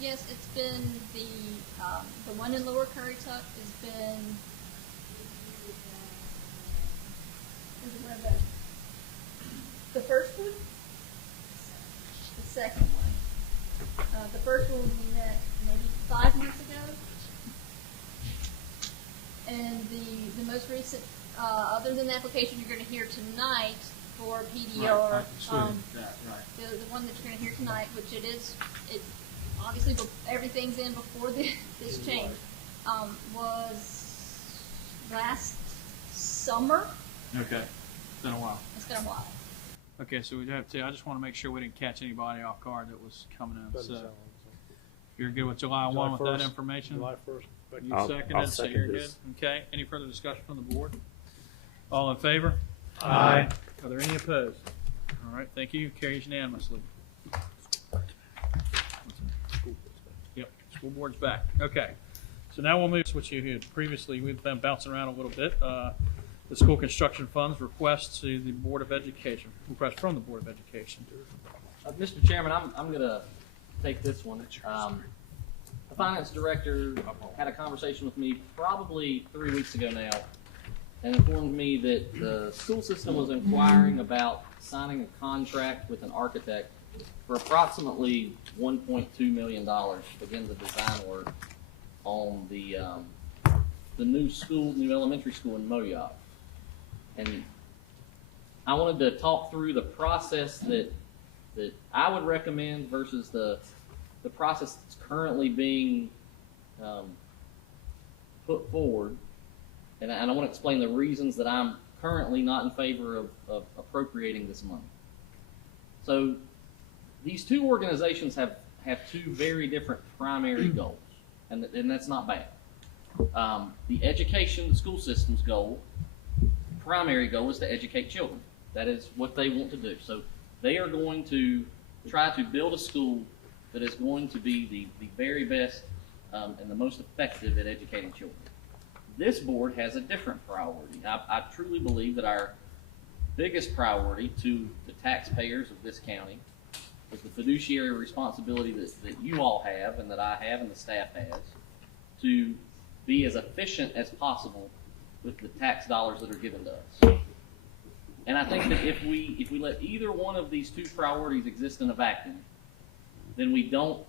Yes, it's been the one in Lower Currituck has been. The first one? The second one. The first one we met maybe 5 months ago. And the most recent, other than the application you're going to hear tonight for PDR, the one that you're going to hear tonight, which it obviously everything's in before this change, was last summer. Okay. It's been a while. It's been a while. Okay, so we have to. I just want to make sure we didn't catch anybody off guard that was coming in. So you're good with July 1 with that information? July 1st. You seconded, so you're good. Okay. Any further discussion from the board? All in favor? Aye. Are there any opposed? All right. Thank you. Carries unanimously. Yep. School board's back. Okay. So now we'll move to what you had previously. We've been bouncing around a little bit. The school construction funds request to the Board of Education. Request from the Board of Education. Mr. Chairman, I'm going to take this one. The finance director had a conversation with me probably 3 weeks ago now and informed me that the school system was inquiring about signing a contract with an architect for approximately $1.2 million to begin the design work on the new elementary school in Moyoc. And I wanted to talk through the process that I would recommend versus the process that's currently being put forward. And I want to explain the reasons that I'm currently not in favor of appropriating this money. So these two organizations have two very different primary goals, and that's not bad. The school system's goal, primary goal, is to educate children. That is what they want to do. So they are going to try to build a school that is going to be the very best and the most effective at educating children. This board has a different priority. I truly believe that our biggest priority to the taxpayers of this county is the fiduciary responsibility that you all have and that I have and the staff has to be as efficient as possible with the tax dollars that are given to us. And I think that if we let either one of these two priorities exist in a vacuum, then we don't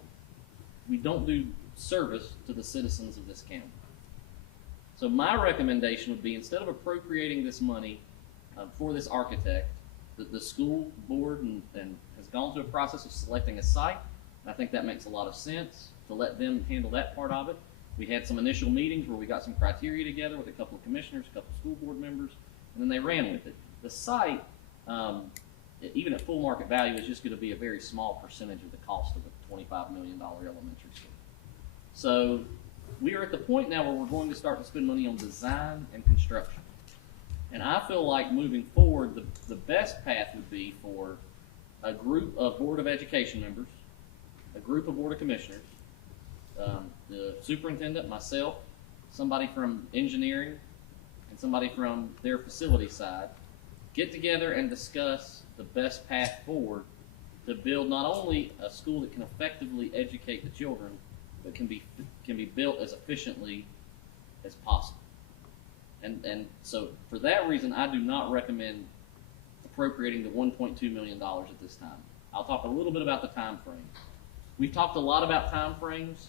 do service to the citizens of this county. So my recommendation would be, instead of appropriating this money for this architect, the school board and has gone through a process of selecting a site. And I think that makes a lot of sense to let them handle that part of it. We had some initial meetings where we got some criteria together with a couple of commissioners, a couple of school board members, and then they ran with it. The site, even at full market value, is just going to be a very small percentage of the cost of a $25 million elementary school. So we are at the point now where we're going to start to spend money on design and construction. And I feel like moving forward, the best path would be for a group of Board of Education members, a group of Board of Commissioners, the superintendent, myself, somebody from engineering, and somebody from their facility side, get together and discuss the best path forward to build not only a school that can effectively educate the children, but can be built as efficiently as possible. And so for that reason, I do not recommend appropriating the $1.2 million at this time. I'll talk a little bit about the time frame. We've talked a lot about time frames.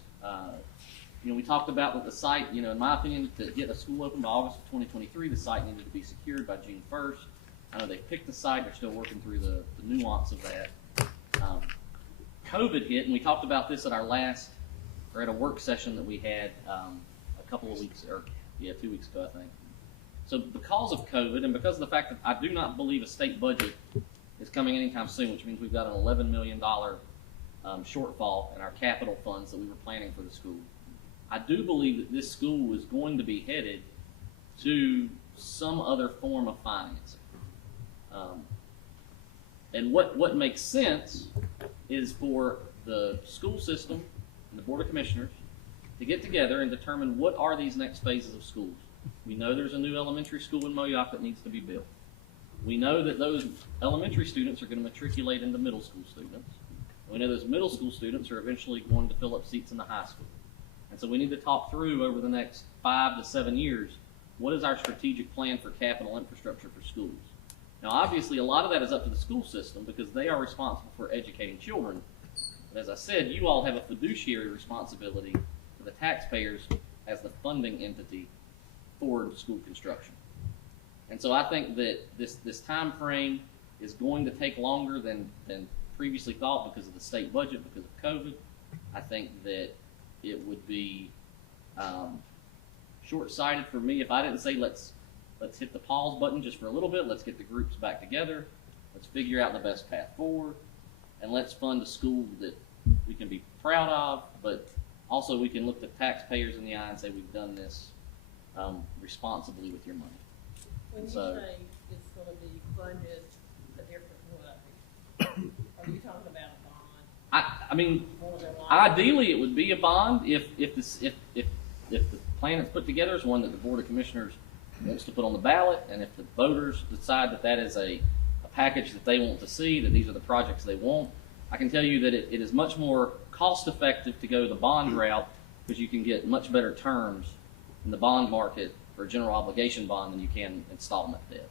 We talked about that the site, in my opinion, to get a school open by August of 2023, the site needed to be secured by June 1st. I know they picked the site. They're still working through the nuance of that. COVID hit, and we talked about this at at a work session that we had a couple of weeks, 2 weeks ago, I think. So because of COVID, and because of the fact that I do not believe a state budget is coming anytime soon, which means we've got an $11 million shortfall in our capital funds that we were planning for the school, I do believe that this school is going to be headed to some other form of financing. And what makes sense is for the school system and the Board of Commissioners to get together and determine what are these next phases of schools. We know there's a new elementary school in Moyock that needs to be built. We know that those elementary students are going to matriculate into middle school students. We know those middle school students are eventually going to fill up seats in the high school. And so we need to talk through over the next 5 to 7 years, what is our strategic plan for capital infrastructure for schools? Now, obviously, a lot of that is up to the school system because they are responsible for educating children. But as I said, you all have a fiduciary responsibility for the taxpayers as the funding entity for school construction. And so I think that this time frame is going to take longer than previously thought because of the state budget, because of COVID. I think that it would be short-sighted for me if I didn't say let's hit the pause button just for a little bit. Let's get the groups back together. Let's figure out the best path forward, and let's fund a school that we can be proud of, but also we can look the taxpayers in the eye and say we've done this responsibly with your money. When you So, say it's going to be funded a different way, are you talking about a bond? I mean, More than likely? ideally it would be a bond if the plan that's put together is one that the Board of Commissioners wants to put on the ballot, and if the voters decide that that is a package that they want to see, that these are the projects they want. I can tell you that it is much more cost effective to go the bond route because you can get much better terms in the bond market for a general obligation bond than you can installment debt.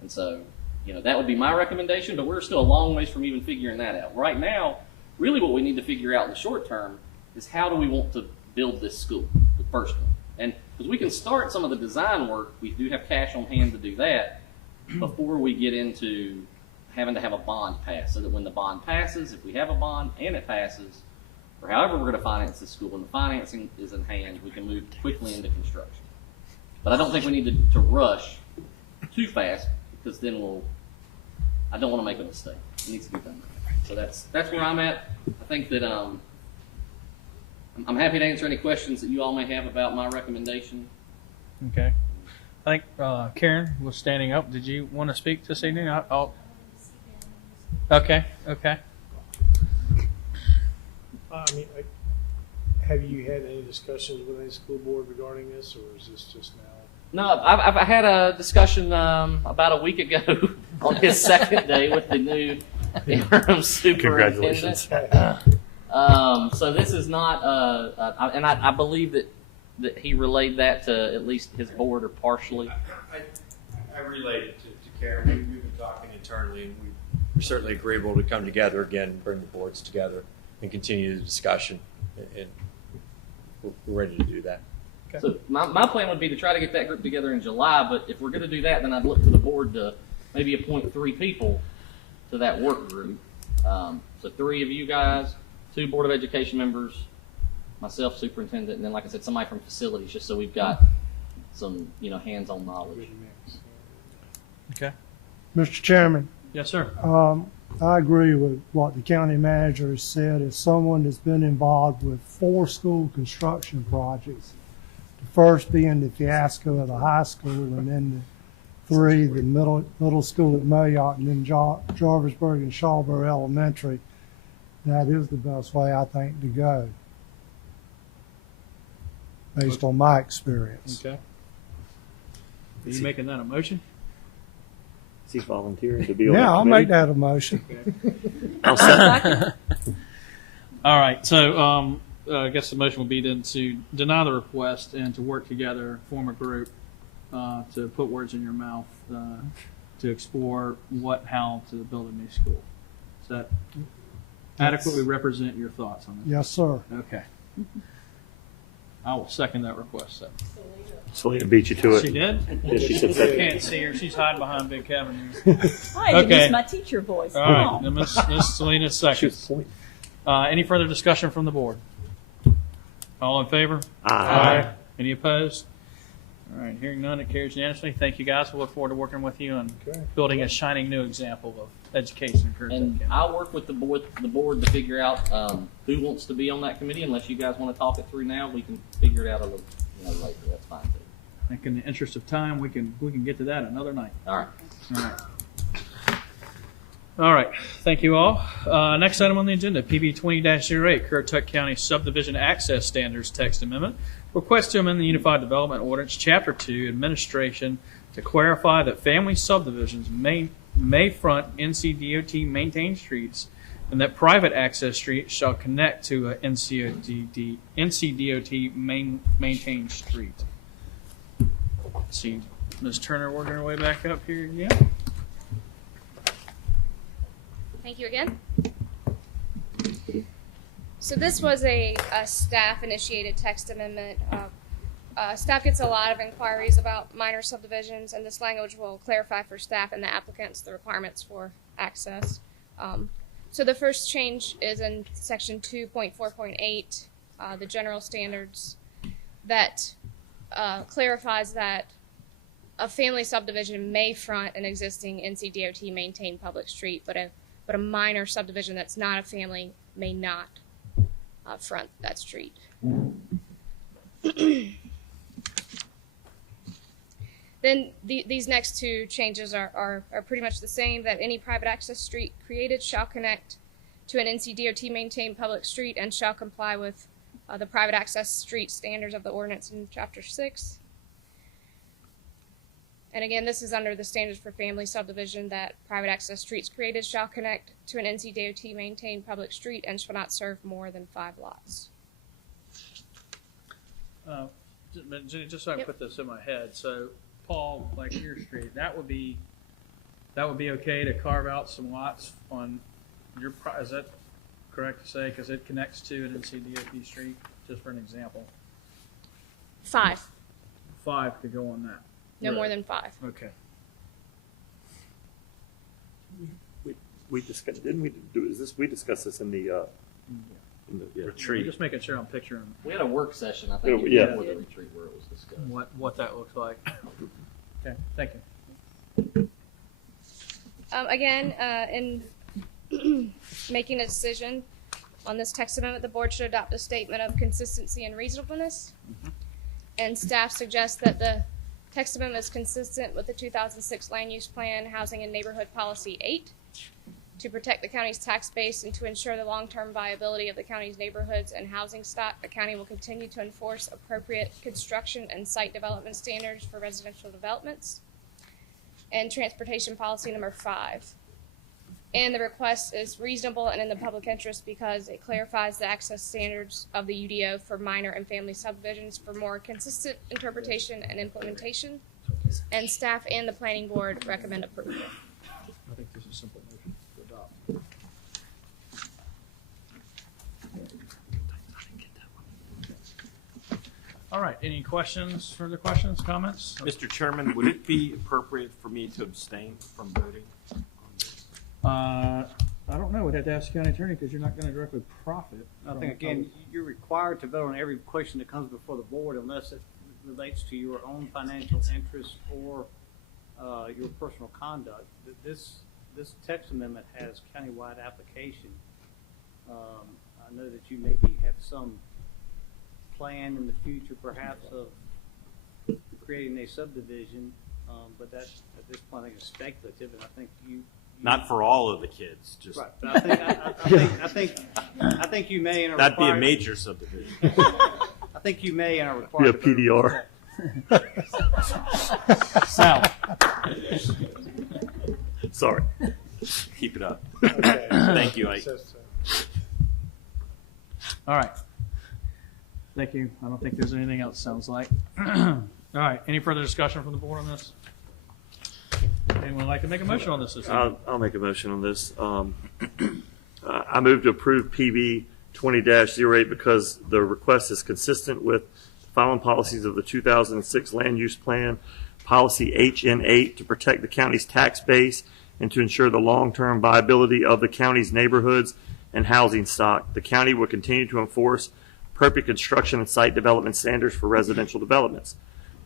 And so, that would be my recommendation, but we're still a long ways from even figuring that out. Right now, really what we need to figure out in the short term is how do we want to build this school, the first one. And because we can start some of the design work, we do have cash on hand to do that before we get into having to have a bond pass, so that when the bond passes, if we have a bond and it passes, or however we're going to finance this school, when the financing is in hand, we can move quickly into construction. But I don't think we need to rush too fast, because then I don't want to make a mistake. It needs to be done. So that's where I'm at. I think that I'm happy to answer any questions that you all may have about my recommendation. Okay. I think Karen was standing up. Did you want to speak this evening? Okay. Have you had any discussions with any school board regarding this, or is this just now? No, I've had a discussion about a week ago on his second day with the new interim superintendent. Congratulations. So this is not, and I believe that he relayed that to at least his board or partially. I relayed it to Karen. We've been talking internally, and we're certainly agreeable to come together again, bring the boards together, and continue the discussion. And we're ready to do that. Okay. So my plan would be to try to get that group together in July, but if we're going to do that, then I'd look to the board to maybe appoint 3 people to that work group. So 3 of you guys, 2 Board of Education members, myself, superintendent, and then, like I said, somebody from facilities, just so we've got some, hands-on knowledge. Okay. Mr. Chairman. Yes, sir. I agree with what the county manager has said. As someone that's been involved with 4 school construction projects, the first being the fiasco of the high school, and then the 3, the middle school at Moyock, and then Jarvisburg and Shawboro Elementary, that is the best way, I think, to go, based on my experience. Okay. Are you making that a motion? Is he volunteering to be on Yeah, that I'll committee? make that a motion. I'll second. All right, so I guess the motion will be then to deny the request and to work together, form a group to put words in your mouth to explore how to build a new school. Does that adequately represent your thoughts on this? Yes, sir. Okay. I will second that request. So. Selena beat you to it. She did? Yeah, she said I second. can't see her. She's hiding behind Big Kevin here. I had to use my teacher voice. All right. Then Miss Selena seconds. Any further discussion from the board? All in favor? Aye. Any opposed? All right. Hearing none, it carries unanimously. Thank you, guys. We look forward to working with you and building a shining new example of education in Currituck And County. I'll work with the board to figure out who wants to be on that committee. Unless you guys want to talk it through now, we can figure it out a little later. That's fine too. I think in the interest of time, we can get to that another night. All right. All right. All right. Thank you all. Next item on the agenda, PB 20-08, Currituck County Subdivision Access Standards Text Amendment. Request to amend the Unified Development Ordinance, Chapter 2, Administration, to clarify that family subdivisions may front NCDOT maintained streets and that private access streets shall connect to a NCDOT maintained street. Let's see, Ms. Turner working her way back up here again. Thank you again. So this was a staff-initiated text amendment. Staff gets a lot of inquiries about minor subdivisions, and this language will clarify for staff and the applicants the requirements for access. So the first change is in section 2.4.8, the general standards, that clarifies that a family subdivision may front an existing NCDOT maintained public street, but a minor subdivision that's not a family may not front that street. Then these next two changes are pretty much the same, that any private access street created shall connect to an NCDOT maintained public street and shall comply with the private access street standards of the ordinance in Chapter 6. And again, this is under the standards for family subdivision, that private access streets created shall connect to an NCDOT maintained public street and shall not serve more than 5 lots. Jenny, just so I can put this in my head, so Paul, like your street, that would be okay to carve out some lots on your, is that correct to say, because it connects to an NCDOT street, just for an example? 5. 5 could go on that. No more than 5. Okay. We discussed, didn't we do, we discussed this in the Retreat. Just making sure I'm picturing. We had a work session, I think, Yeah. before the retreat where it was discussed. What that looks like. Okay, thank you. Again, in making a decision on this text amendment, the board should adopt a statement of consistency and reasonableness. And staff suggests that the text amendment is consistent with the 2006 Land Use Plan, Housing and Neighborhood Policy 8, to protect the county's tax base and to ensure the long-term viability of the county's neighborhoods and housing stock. The county will continue to enforce appropriate construction and site development standards for residential developments. And transportation policy number 5. And the request is reasonable and in the public interest because it clarifies the access standards of the UDO for minor and family subdivisions for more consistent interpretation and implementation. And staff and the planning board recommend approval. I think this is a simple motion to adopt. All right, any questions, further questions, comments? Mr. Chairman, would it be appropriate for me to abstain from voting? I don't know. We'd have to ask the county attorney because you're not going to directly profit. I think, again, you're required to vote on every question that comes before the board unless it relates to your own financial interests or your personal conduct. This text amendment has countywide application. I know that you maybe have some plan in the future, perhaps, of creating a subdivision, but that at this point I think is speculative, and I think you Not for all of the kids, just right. But I think you may in a that'd be a required- major subdivision. I think you may in a required. Yeah, PDR. Sal. Sorry. Keep it up. Okay. Thank you, Ike. All right. Thank you. I don't think there's anything else, sounds like. All right. Any further discussion from the board on this? Anyone like to make a motion on this? I'll make a motion on this. I move to approve PB 20-08 because the request is consistent with the following policies of the 2006 Land Use Plan, Policy HN8 to protect the county's tax base and to ensure the long-term viability of the county's neighborhoods and housing stock. The county will continue to enforce appropriate construction and site development standards for residential developments.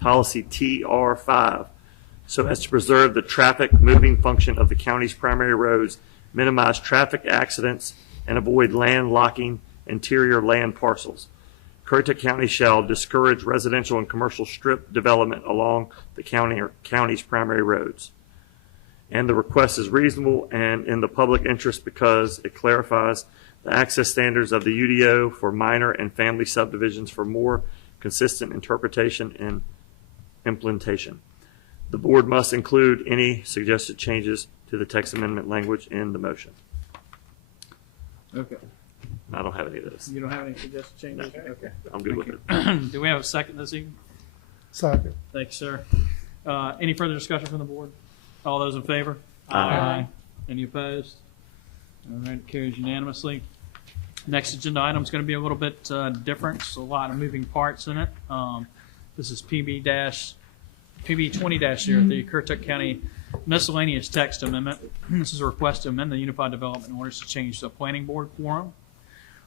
Policy TR5, so as to preserve the traffic moving function of the county's primary roads, minimize traffic accidents, and avoid land locking interior land parcels. Currituck County shall discourage residential and commercial strip development along the county's primary roads. And the request is reasonable and in the public interest because it clarifies the access standards of the UDO for minor and family subdivisions for more consistent interpretation and implementation. The board must include any suggested changes to the text amendment language in the motion. Okay. I don't have any of this. You don't have any suggested changes? No. Okay. I'm good with it. Do we have a second this evening? Second. Thanks, sir. Any further discussion from the board? All those in favor? Aye. Any opposed? All right, carries unanimously. Next agenda item is going to be a little bit different. There's a lot of moving parts in it. This is PB 20-0, the Currituck County Miscellaneous Text Amendment. This is a request to amend the Unified Development Orders to change the planning board quorum,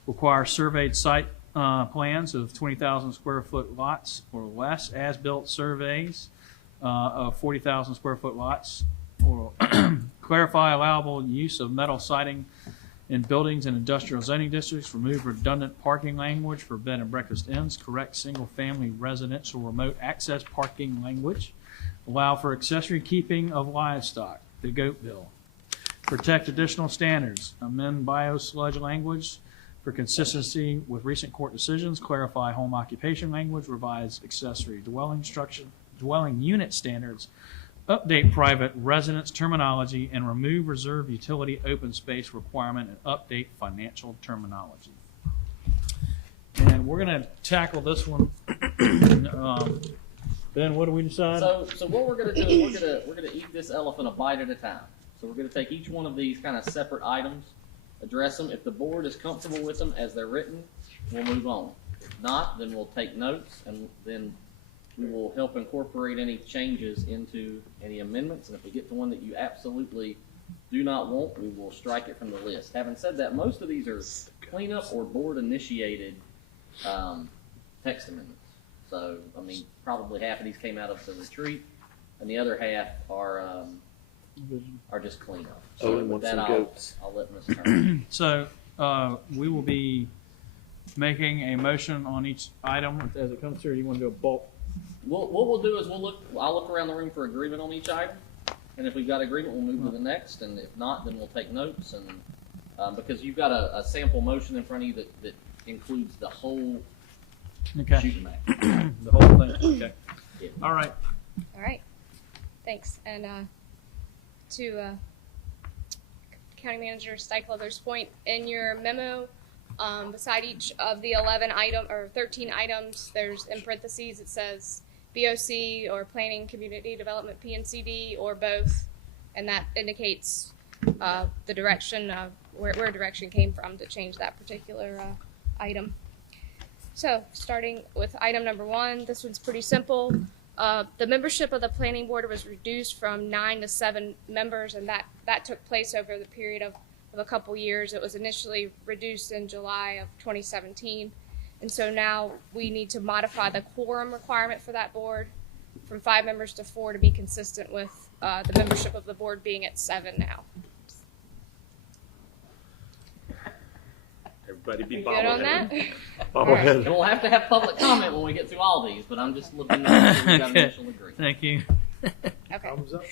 require surveyed site plans of 20,000 square foot lots or less, as-built surveys of 40,000 square foot lots, or clarify allowable use of metal siding in buildings and industrial zoning districts, remove redundant parking language for bed and breakfast inns, correct single-family residential remote access parking language, allow for accessory keeping of livestock, the goat bill, protect additional standards, amend biosludge language for consistency with recent court decisions, clarify home occupation language, revise accessory dwelling unit standards, update private residence terminology, and remove reserve utility open space requirement and update financial terminology. And we're going to tackle this one. Ben, what do we decide? So what we're going to do is we're going to eat this elephant a bite at a time. So we're going to take each one of these kind of separate items, address them. If the board is comfortable with them as they're written, we'll move on. If not, then we'll take notes and then we will help incorporate any changes into any amendments. And if we get to one that you absolutely do not want, we will strike it from the list. Having said that, most of these are cleanup or board initiated text amendments. So, I mean, probably half of these came out of the retreat and the other half are just cleanup. So with that, I'll let Ms. Turner. So we will be making a motion on each item as it comes through. You want to do a bulk? What we'll do is I'll look around the room for agreement on each item, and if we've got agreement, we'll move to the next, and if not, then we'll take notes. And because you've got a sample motion in front of you that includes the whole shooting match. The whole thing. Okay. Yeah. All right. All right. Thanks. And to County Manager Steichler, there's a point in your memo beside each of the 13 items, there's in parentheses, it says BOC or Planning Community Development PNCD or both, and that indicates the direction of where direction came from to change that particular item. So starting with item number 1, this one's pretty simple. The membership of the planning board was reduced from 9 to 7 members, and that took place over the period of a couple years. It was initially reduced in July of 2017, and so now we need to modify the quorum requirement for that board from 5 members to 4 to be consistent with the membership of the board being at 7 now. Everybody be good on that? Right. And we'll have to have public comment when we get through all these, but I'm just looking at we've got initial agreement. Thank you. Okay. Thumbs up,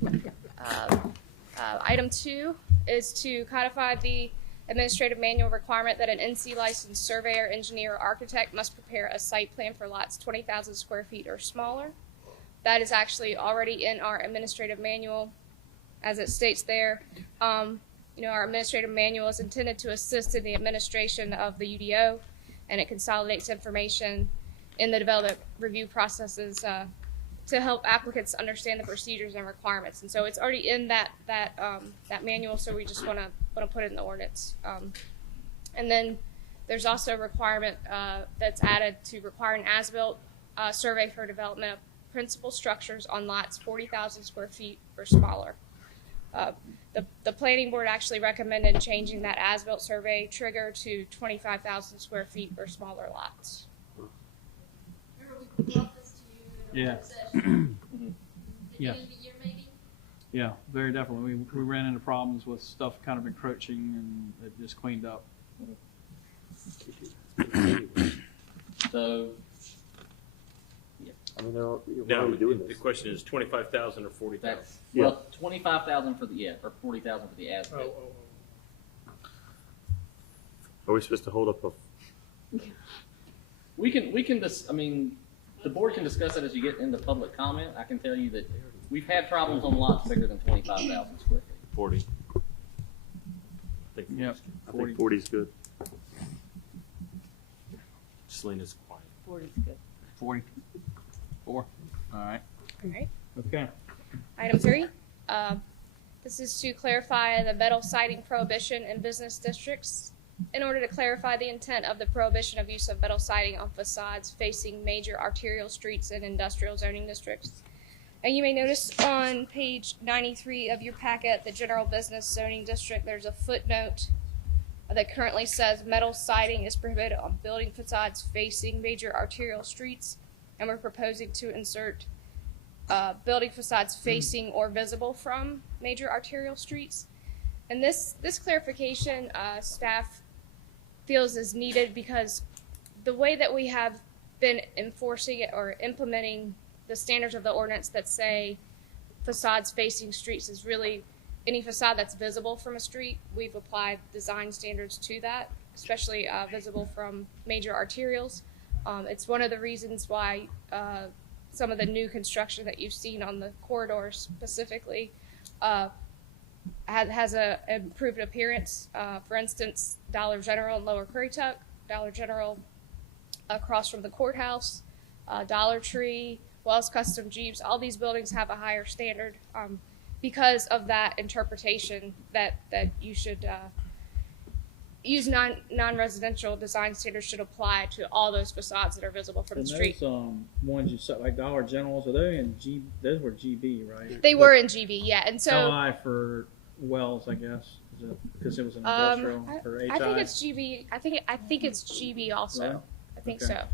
thumbs down. Item 2 is to codify the administrative manual requirement that an NC licensed surveyor, engineer, or architect must prepare a site plan for lots 20,000 square feet or smaller. That is actually already in our administrative manual. as it states there. Our administrative manual is intended to assist in the administration of the UDO, and it consolidates information in the development review processes to help applicants understand the procedures and requirements. And so it's already in that manual, so we just want to put it in the ordinance. And then there's also a requirement that's added to require an as-built survey for development of principal structures on lots 40,000 square feet or smaller. The planning board actually recommended changing that as-built survey trigger to 25,000 square feet or smaller lots. Yeah. Yeah. Yeah, very definitely. We ran into problems with stuff kind of encroaching, and it just cleaned up. So, I mean, we're No, already doing the this. question is 25,000 or 40,000? well, 25,000 for or 40,000 for the as-built. Are we supposed to hold up a? We can the board can discuss it as you get into public comment. I can tell you that we've had problems on lots bigger than 25,000 square feet. 40. I think 40 is good. Selena's quiet. 40 is good. 44. All right. All right. Okay. Item 3. This is to clarify the metal siding prohibition in business districts. In order to clarify the intent of the prohibition of use of metal siding on facades facing major arterial streets in industrial zoning districts. And you may notice on page 93 of your packet, the general business zoning district, there's a footnote that currently says metal siding is prohibited on building facades facing major arterial streets. And we're proposing to insert building facades facing or visible from major arterial streets. And this clarification, staff feels is needed because the way that we have been enforcing it or implementing the standards of the ordinance that say facades facing streets is really any facade that's visible from a street. We've applied design standards to that, especially visible from major arterials. It's one of the reasons why some of the new construction that you've seen on the corridors specifically has a improved appearance. For instance, Dollar General in Lower Currituck, Dollar General across from the courthouse, Dollar Tree, Wells Custom Jeeps, all these buildings have a higher standard because of that interpretation that you should use non-residential design standards should apply to all those facades that are visible from the street. Those ones you said, like Dollar Generals, are they in G? Those were GB, right? They were in GB, yeah. And so LI for Wells, I guess, because it was an industrial for HI. I think it's GB. I think it's GB also. Really? I think Okay. so.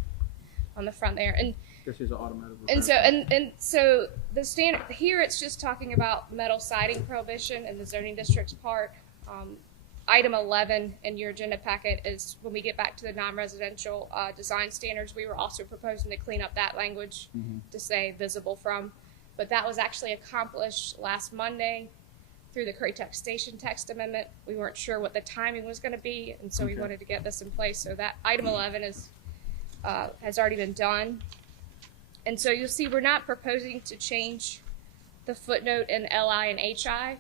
On the front there, and This is an automotive. and so the standard here, it's just talking about metal siding prohibition in the zoning districts part. Item 11 in your agenda packet is when we get back to the non-residential design standards. We were also proposing to clean up that language to say visible from, but that was actually accomplished last Monday through the Currituck Station text amendment. We weren't sure what the timing was going to be, and so we wanted to get this in place. So that item 11 is has already been done. And so you'll see we're not proposing to change the footnote in LI and HI.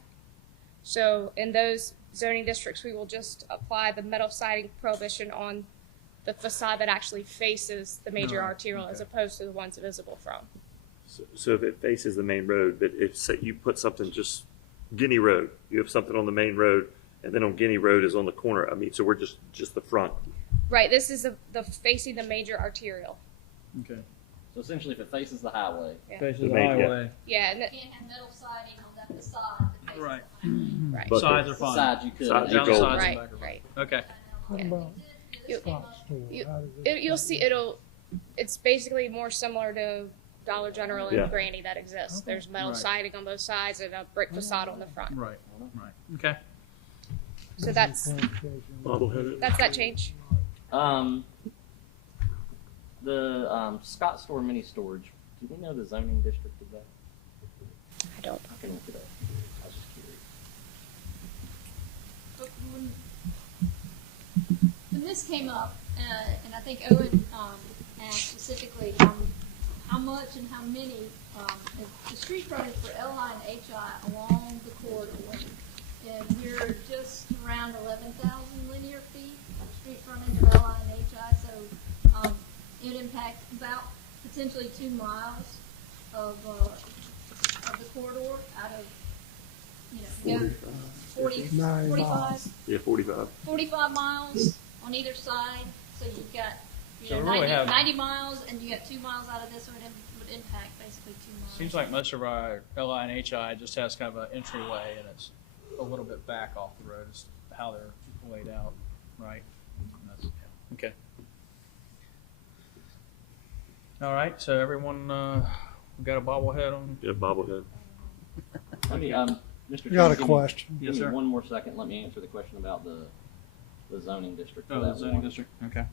So in those zoning districts, we will just apply the metal siding prohibition on the facade that actually faces the major arterial as opposed to the ones visible from. So if it faces the main road, but if say you put something just Guinea Road, you have something on the main road, and then on Guinea Road is on the corner. I mean, so we're just the front. Right. This is the facing the major arterial. Okay. So essentially, if it faces the highway. Yeah. Faces the highway. Yeah. You can't have metal siding on that facade that faces Right. the highway. Right. But Sides are fine. Sides you could. Sides Down you the go. sides and Right. back are fine. Right. Okay. What about You- Scott Store? How does it- You'll see. It's basically more similar to Dollar General and Yeah. Granny that exists. There's metal Right. siding on both sides and a brick facade on the front. Right. Right. Okay. So that's Bobbleheaded. that change. The Scott Store mini storage. Do we know the zoning district of that? I don't. I can look it up. I was just curious. But when this came up, and I think Owen asked specifically, how how much and how many, the street frontage for LI and HI along the corridor. And we're just around 11,000 linear feet of street frontage of LI and HI, so it impacts about potentially 2 miles of the corridor out of, 45 miles on either side. So you've got So we really 90 miles, and you got 2 miles out of this, so it would impact basically 2 miles. Seems like most of our LI and HI just has kind of an entryway, and it's a little bit back off the road is how they're laid out, right? Okay. All right, so everyone got a bobblehead on? Yeah, bobblehead. Let me, Mr. Got a Chairman, question. Give me one more second. Let me answer the question about the zoning district. for Oh, that the zoning one. district, okay.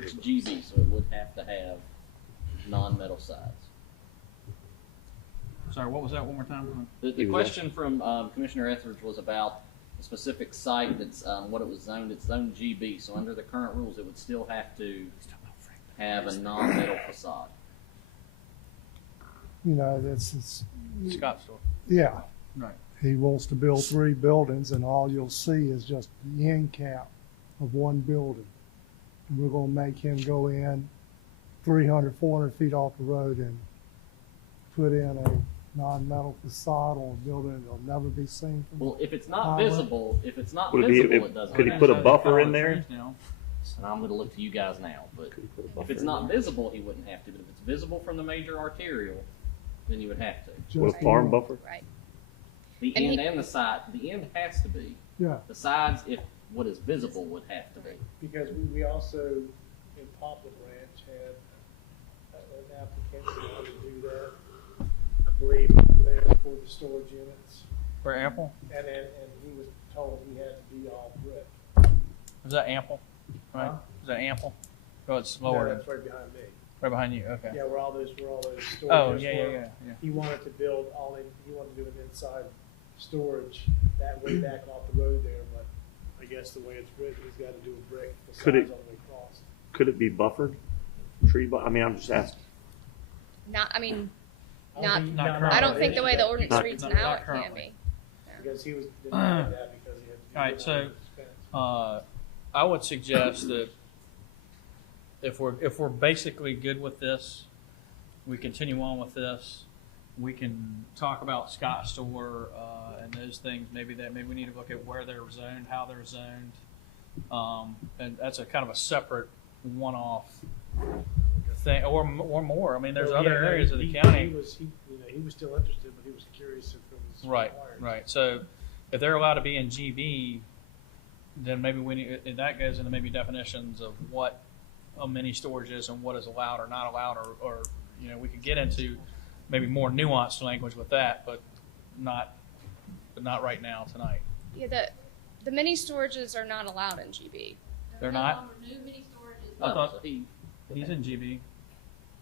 It's GB, so it would have to have non-metal sides. Sorry, what was that one more time? The question from Commissioner Etheridge was about a specific site that's what it was zoned. It's zoned GB, so under the current rules, it would still have to have a non-metal facade. You know, it's Scott store. yeah. Right. He wants to build 3 buildings, and all you'll see is just the end cap of one building. And we're going to make him go in 300, 400 feet off the road and put in a non-metal facade on a building that'll never be seen. From Well, if it's not highway. visible, it doesn't. Could he put a buffer in there? And I'm going to look to you guys now, but if it's not visible, he wouldn't have to. But if it's visible from the major arterial, then you would have to. With a farm buffer? Right. The end and the side. The end has to be. Yeah. The sides, if what is visible, would have to be. Because we also, in Poplar Branch, had an applicant who wanted to do that. I believe there for the storage units. For Ample? And he was told he had to be all brick. Is that Ample? Right? Huh? Is that Ample? Oh, it's lower. No, than- that's right behind me. Right behind you, okay. Yeah, where all those storage Oh, units yeah, were. yeah. He wanted to build he wanted to do an inside storage that way back off the road there, but I guess the way it's written, he's got to do a brick facade Could all it- the way across. Could it be buffered? I mean, I'm just asking. Not, I mean, Not I don't think the way the Not- ordinance reads not now, it currently. can be. Because he was denied that because he had to do All right, so expense. I would suggest that if we're basically good with this, we continue on with this. We can talk about Scott Store and those things. Maybe we need to look at where they're zoned, how they're zoned, and that's a kind of a separate one-off thing, or more. I mean, there's Well, other yeah, no, areas of the he county. He was still interested, but he was curious if it was Right, required. right. So if they're allowed to be in GB, then maybe we need, and that goes into maybe definitions of what a mini storage is and what is allowed or not allowed, or we could get into maybe more nuanced language with that, but not right now tonight. Yeah, the mini storages are not allowed in GB. They're not? New mini storages. I thought he's in GB.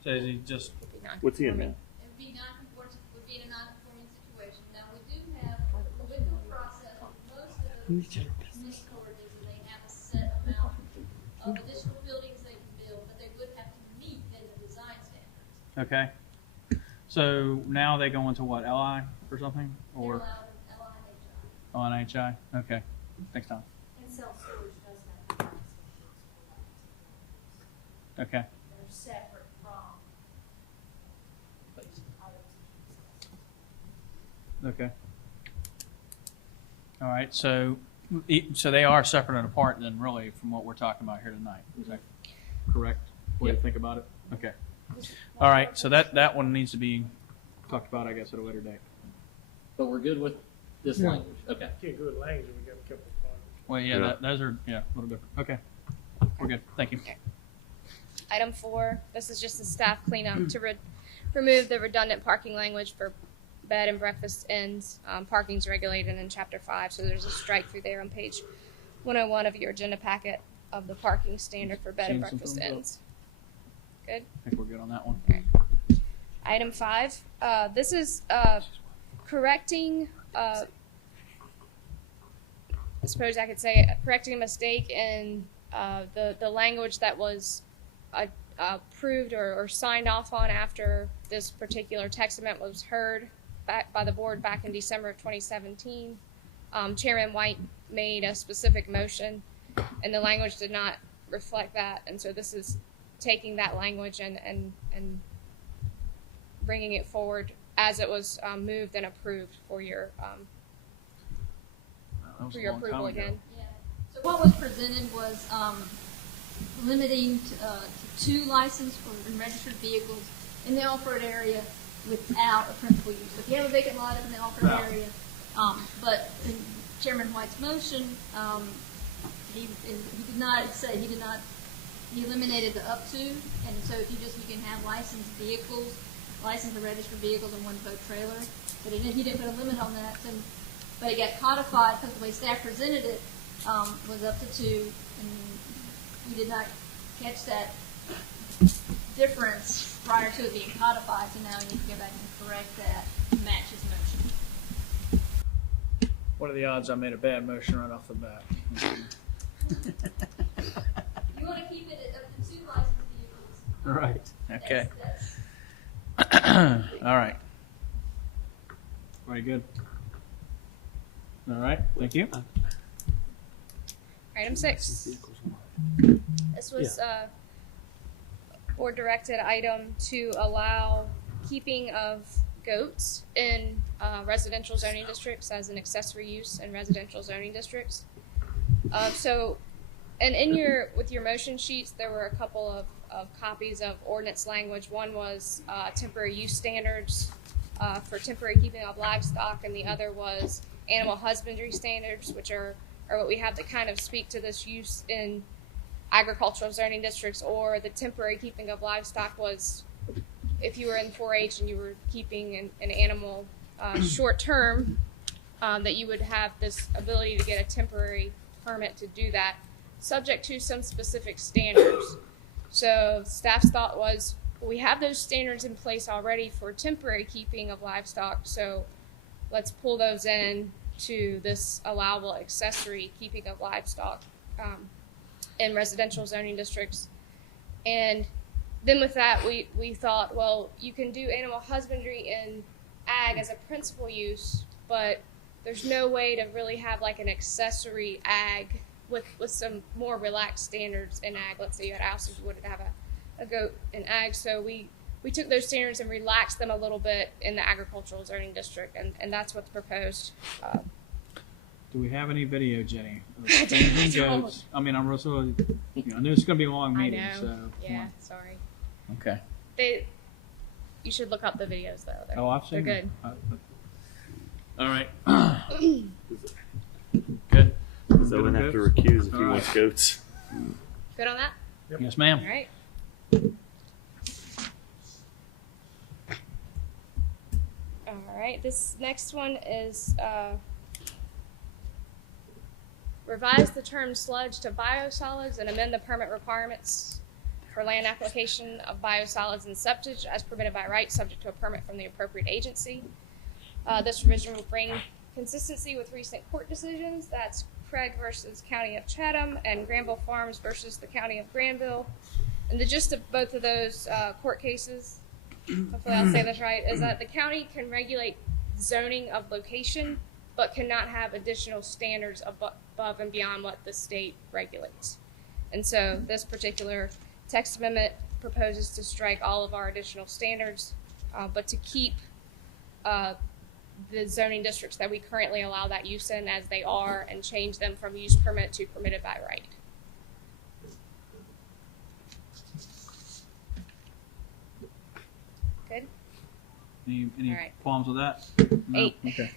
Says he just. What's he in there? It would be would be in a non-conforming situation. Now, we do have, with the process, most of those mini storages, and they have a set amount of additional buildings they can build, but they would have to meet the design standards. Okay. So now they go into what, LI or something? Or They're allowed in LI and HI. LI and HI? Okay. Thanks, Tom. And self-storage does have to be Okay. They're separate from Okay. All right. So they are separate and apart then, really, from what we're talking about here tonight. Is that correct? Way to think about it? Okay. All right. So that one needs to be talked about, I guess, at a later date. But we're good with this Yeah. language. Okay. Can't go with language, we got a couple of problems. Well, yeah, Yeah. those are a little different. Okay. We're good. Thank you. Item 4, this is just a staff cleanup to remove the redundant parking language for bed and breakfast inns. Parking's regulated in Chapter 5, so there's a strike through there on page 101 of your agenda packet of the parking standard for bed and Seen some breakfast thumbs up. inns. Good. I think we're good on that one. Item 5, this is correcting suppose I could say, correcting a mistake in the language that was approved or signed off on after this particular text amendment was heard back by the board back in December of 2017. Chairman White made a specific motion, and the language did not reflect that, and so this is taking that language and bringing it forward as it was moved and approved for your approval again. Yeah. So what was presented was limiting to 2 licensed and registered vehicles in the off-road area without a principal use. So if you have a vacant lot in the off-road area, but in Chairman White's motion, he did not say, he eliminated the up to, and so if you can have licensed and registered vehicles in one boat trailer, but he didn't put a limit on that. So, but it got codified because the way staff presented it was up to 2, and we did not catch that difference prior to it being codified, so now we need to go back and correct that to match his motion. What are the odds I made a bad motion right off the bat? You want to keep it at up to 2 licensed vehicles. Right. Okay. That's All right. Very good. All right. Thank you. Item 6. This was a board-directed item to allow keeping of goats in residential zoning districts as an accessory use in residential zoning districts. And with your motion sheets, there were a couple of copies of ordinance language. One was temporary use standards for temporary keeping of livestock, and the other was animal husbandry standards, which are what we have that kind of speak to this use in agricultural zoning districts. Or the temporary keeping of livestock was if you were in 4-H and you were keeping an animal short term, that you would have this ability to get a temporary permit to do that, subject to some specific standards. So staff's thought was, we have those standards in place already for temporary keeping of livestock, so let's pull those in to this allowable accessory keeping of livestock in residential zoning districts. And then with that, we thought, well, you can do animal husbandry in ag as a principal use, but there's no way to really have like an accessory ag with some more relaxed standards in ag. Let's say you had a house and you wanted to have a goat in ag. So we took those standards and relaxed them a little bit in the agricultural zoning district, and that's what's proposed. Do we have any video, Jenny? Goats? I mean, I'm also, I knew it's going to be a long meeting. I know. So Yeah, sorry. Okay. You should look up the videos though. I've seen They're good. All right. Good. So we'll have to recuse if he wants goats. Good on that? Yep. Yes, ma'am. All right. All right. This next one is revise the term sludge to biosolids and amend the permit requirements for land application of biosolids and septic as permitted by right, subject to a permit from the appropriate agency. This revision will bring consistency with recent court decisions. That's Craig versus County of Chatham and Granville Farms versus the County of Granville. And the gist of both of those court cases, hopefully I'll say this right, is that the county can regulate zoning of location, but cannot have additional standards above and beyond what the state regulates. And so this particular text amendment proposes to strike all of our additional standards, but to keep the zoning districts that we currently allow that use in as they are, and change them from use permit to permitted by right. Good? Any All right. qualms with that? No? 8. Okay.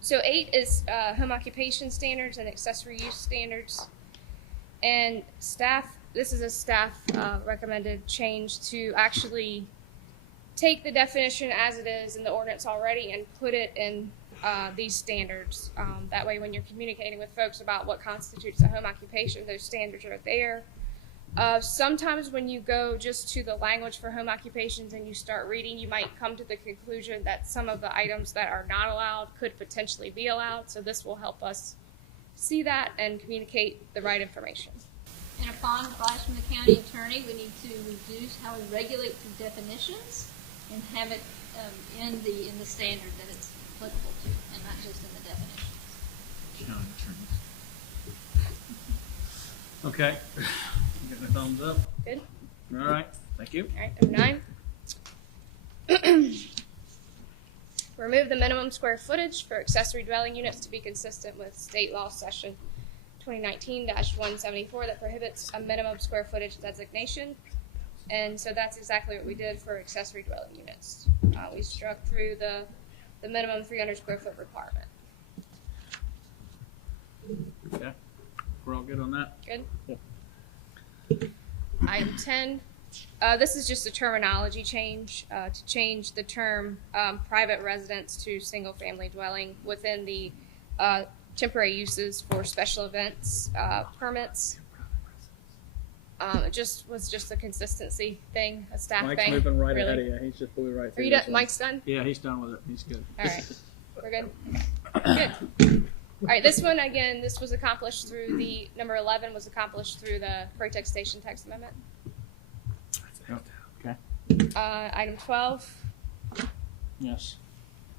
So 8 is home occupation standards and accessory use standards. And staff, this is a staff recommended change to actually take the definition as it is in the ordinance already and put it in these standards. That way when you're communicating with folks about what constitutes a home occupation, those standards are there. Sometimes when you go just to the language for home occupations and you start reading, you might come to the conclusion that some of the items that are not allowed could potentially be allowed. So this will help us see that and communicate the right information. And upon advice from the county attorney, we need to reduce how we regulate the definitions and have it in the standard that it's applicable to, and not just in the definitions. Okay. Getting a thumbs up. Good. All right. Thank you. All right, number 9. Remove the minimum square footage for accessory dwelling units to be consistent with state law section 2019-174 that prohibits a minimum square footage designation. And so that's exactly what we did for accessory dwelling units. We struck through the minimum 300 square foot requirement. Okay. We're all good on that? Good. Yeah. Item 10. This is just a terminology change to change the term private residence to single family dwelling within the temporary uses for special events permits. It was just a consistency thing, a staff Mike's thing. moving right really. ahead of you. He's just blew right Are through you this done? one. Mike's done? Yeah, he's done with it. He's good. All right. We're good. Good. All right, this one, again, this was accomplished through the, number 11 was accomplished through the Currituck Station text amendment. Okay. Item 12. Yes.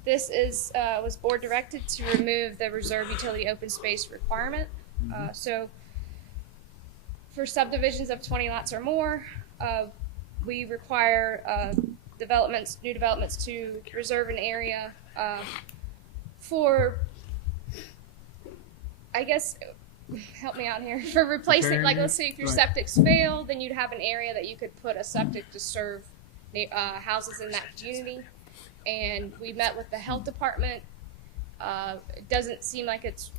This is was board directed to remove the reserve utility open space requirement. So for subdivisions of 20 lots or more, we require new developments to reserve an area for, I guess, help me out here, for replacing, like let's say if your septics fail, then you'd have an area that you could put a septic to serve houses in that community. And we met with the health department. It doesn't seem like it's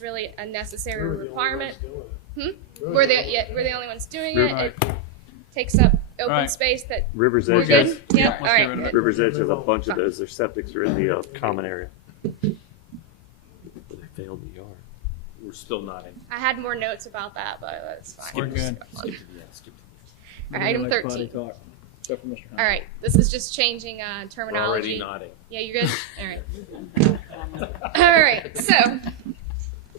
really a necessary requirement. We're the only ones doing it. It takes up open space that River's we're Edge good. has, Yep. All right. Good. River's Edge has a bunch of those. Their septics are in the common area. They failed the yard. We're still nodding. I had more notes about that, but that's fine. We're good. All right, item 13. Talk. Except for Mr. Hunt. All right, this is just changing terminology. We're already nodding. Yeah, you're good? All right. All right, so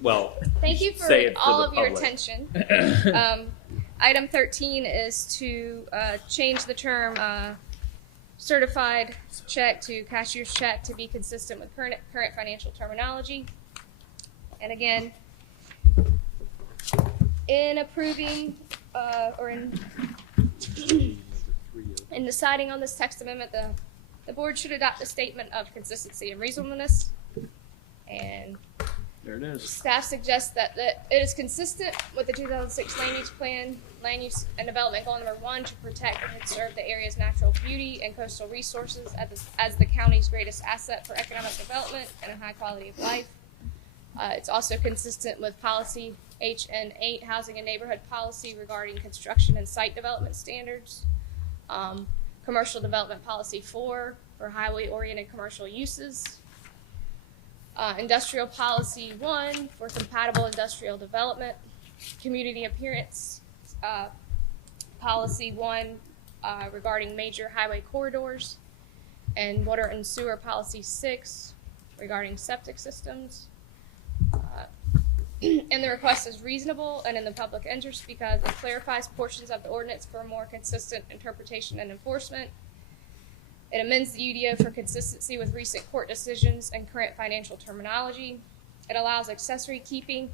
Well, thank you for say it all the of your public. attention. Item 13 is to change the term certified check to cashier's check to be consistent with current financial terminology. And again, in approving or in deciding on this text amendment, the board should adopt a statement of consistency and reasonableness. And there it is. Staff suggests that it is consistent with the 2006 Land Use Plan, Land Use and Development Goal Number 1 to protect and conserve the area's natural beauty and coastal resources as the county's greatest asset for economic development and a high quality of life. It's also consistent with policy HN8, Housing and Neighborhood Policy regarding construction and site development standards. Commercial Development Policy 4 for highway-oriented commercial uses. Industrial Policy 1 for compatible industrial development. Community Appearance Policy 1 regarding major highway corridors. And Water and Sewer Policy 6 regarding septic systems. And the request is reasonable and in the public interest because it clarifies portions of the ordinance for a more consistent interpretation and enforcement. It amends the UDO for consistency with recent court decisions and current financial terminology. It allows accessory keeping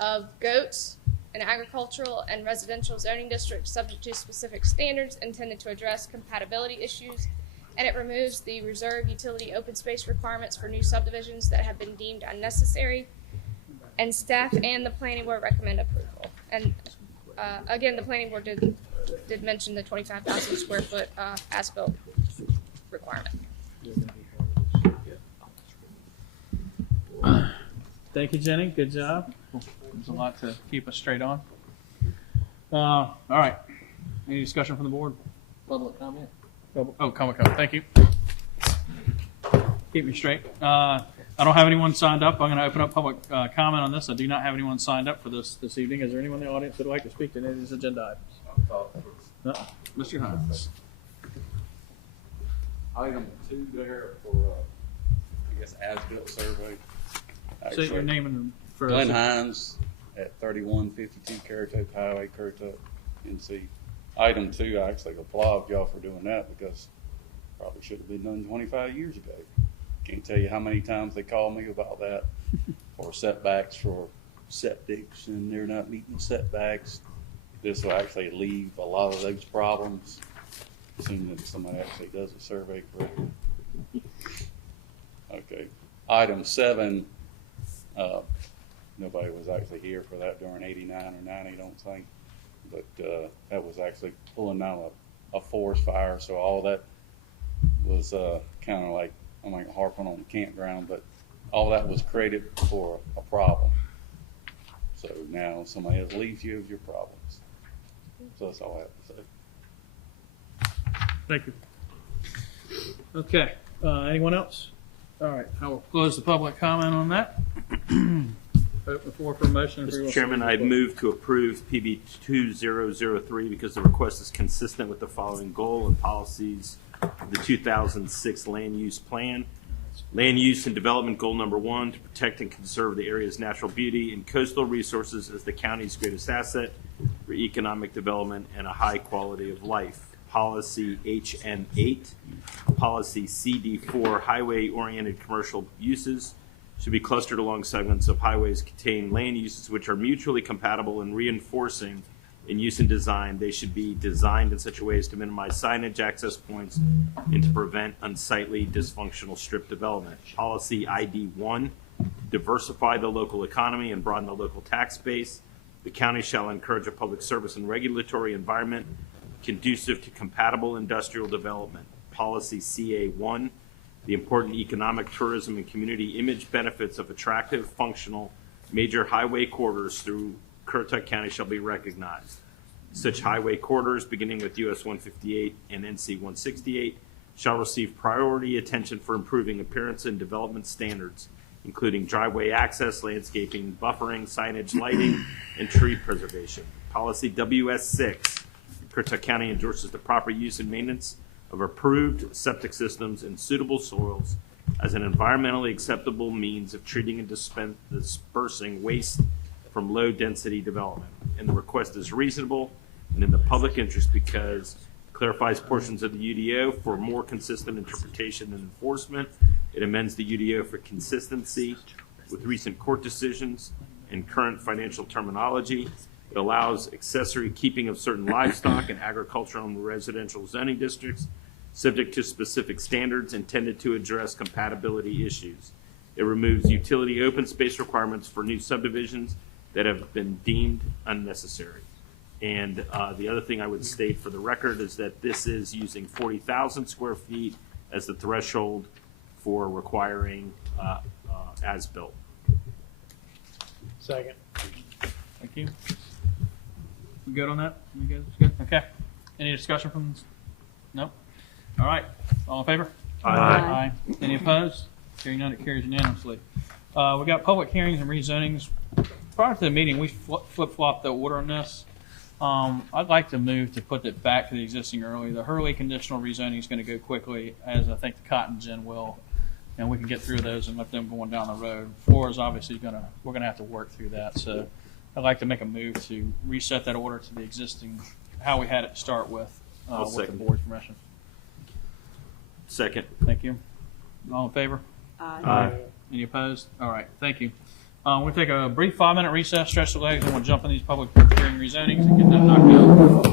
of goats in agricultural and residential zoning districts subject to specific standards intended to address compatibility issues. And it removes the reserve utility open space requirements for new subdivisions that have been deemed unnecessary. And staff and the planning board recommend approval. And again, the planning board did mention the 25,000 square foot as-built requirement. Thank you, Jenny. Good job. There's a lot to keep us straight on. All right. Any discussion from the board? Public comment? Oh, comment. Thank you. Keep me straight. I don't have anyone signed up. I'm going to open up public comment on this. I do not have anyone signed up for this evening. Is there anyone in the audience that would like to speak to any of these agenda items? Mr. Hines. Item 2 there for, I guess, as-built survey. Say your name and for Glenn Hines at 3152 Currituck Highway, Currituck, NC. Item 2, I actually applaud y'all for doing that because probably should have been done 25 years ago. Can't tell you how many times they call me about that for setbacks for septics and they're not meeting the setbacks. This will actually leave a lot of those problems assuming that somebody actually does a survey correctly. Okay. Item 7, nobody was actually here for that during 89 or 90, I don't think. But that was actually pulling down a forest fire, so all that was kind of like, I'm not harping on the campground, but all that was created for a problem. So now somebody has relieved you of your problems. So that's all I have to say. Thank you. Okay. Anyone else? All right. I will close the public comment on that. Open for motion. Mr. Chairman, I'd move to approve PB 2003 because the request is consistent with the following goal and policies of the 2006 Land Use Plan. Land use and development goal number 1, to protect and conserve the area's natural beauty and coastal resources as the county's greatest asset for economic development and a high quality of life. Policy HN8, policy CD4, highway-oriented commercial uses should be clustered along segments of highways containing land uses which are mutually compatible and reinforcing in use and design. They should be designed in such a way as to minimize signage, access points, and to prevent unsightly, dysfunctional strip development. Policy ID1, diversify the local economy and broaden the local tax base. The county shall encourage a public service and regulatory environment conducive to compatible industrial development. Policy CA1, the important economic, tourism, and community image benefits of attractive, functional, major highway corridors through Currituck County shall be recognized. Such highway corridors, beginning with US 158 and NC 168, shall receive priority attention for improving appearance and development standards, including driveway access, landscaping, buffering, signage, lighting, and tree preservation. Policy WS6, Currituck County endorses the proper use and maintenance of approved septic systems in suitable soils as an environmentally acceptable means of treating and dispersing waste from low-density development. And the request is reasonable and in the public interest because it clarifies portions of the UDO for more consistent interpretation and enforcement. It amends the UDO for consistency with recent court decisions and current financial terminology. It allows accessory keeping of certain livestock in agricultural and residential zoning districts subject to specific standards intended to address compatibility issues. It removes utility open space requirements for new subdivisions that have been deemed unnecessary. And the other thing I would state for the record is that this is using 40,000 square feet as the threshold for requiring as-built. Second. Thank you. You good on that? You guys good? Okay. Any discussion from this? No? All right. All in favor? Aye. Any opposed? Hearing none, it carries unanimously. We got public hearings and rezonings. Prior to the meeting, we flip-flopped the order on this. I'd like to move to put it back to the existing early. The Hurley conditional rezoning is going to go quickly, as I think the Cotton Gin will, and we can get through those and let them go on down the road. Floor is obviously we're going to have to work through that. So I'd like to make a move to reset that order to the existing, how we had it start with the board's permission. Second. Thank you. All in favor? Aye. Any opposed? All right. Thank you. We'll take a brief 5-minute recess, stretch the legs, and we'll jump in these public hearing rezonings and get that knocked out.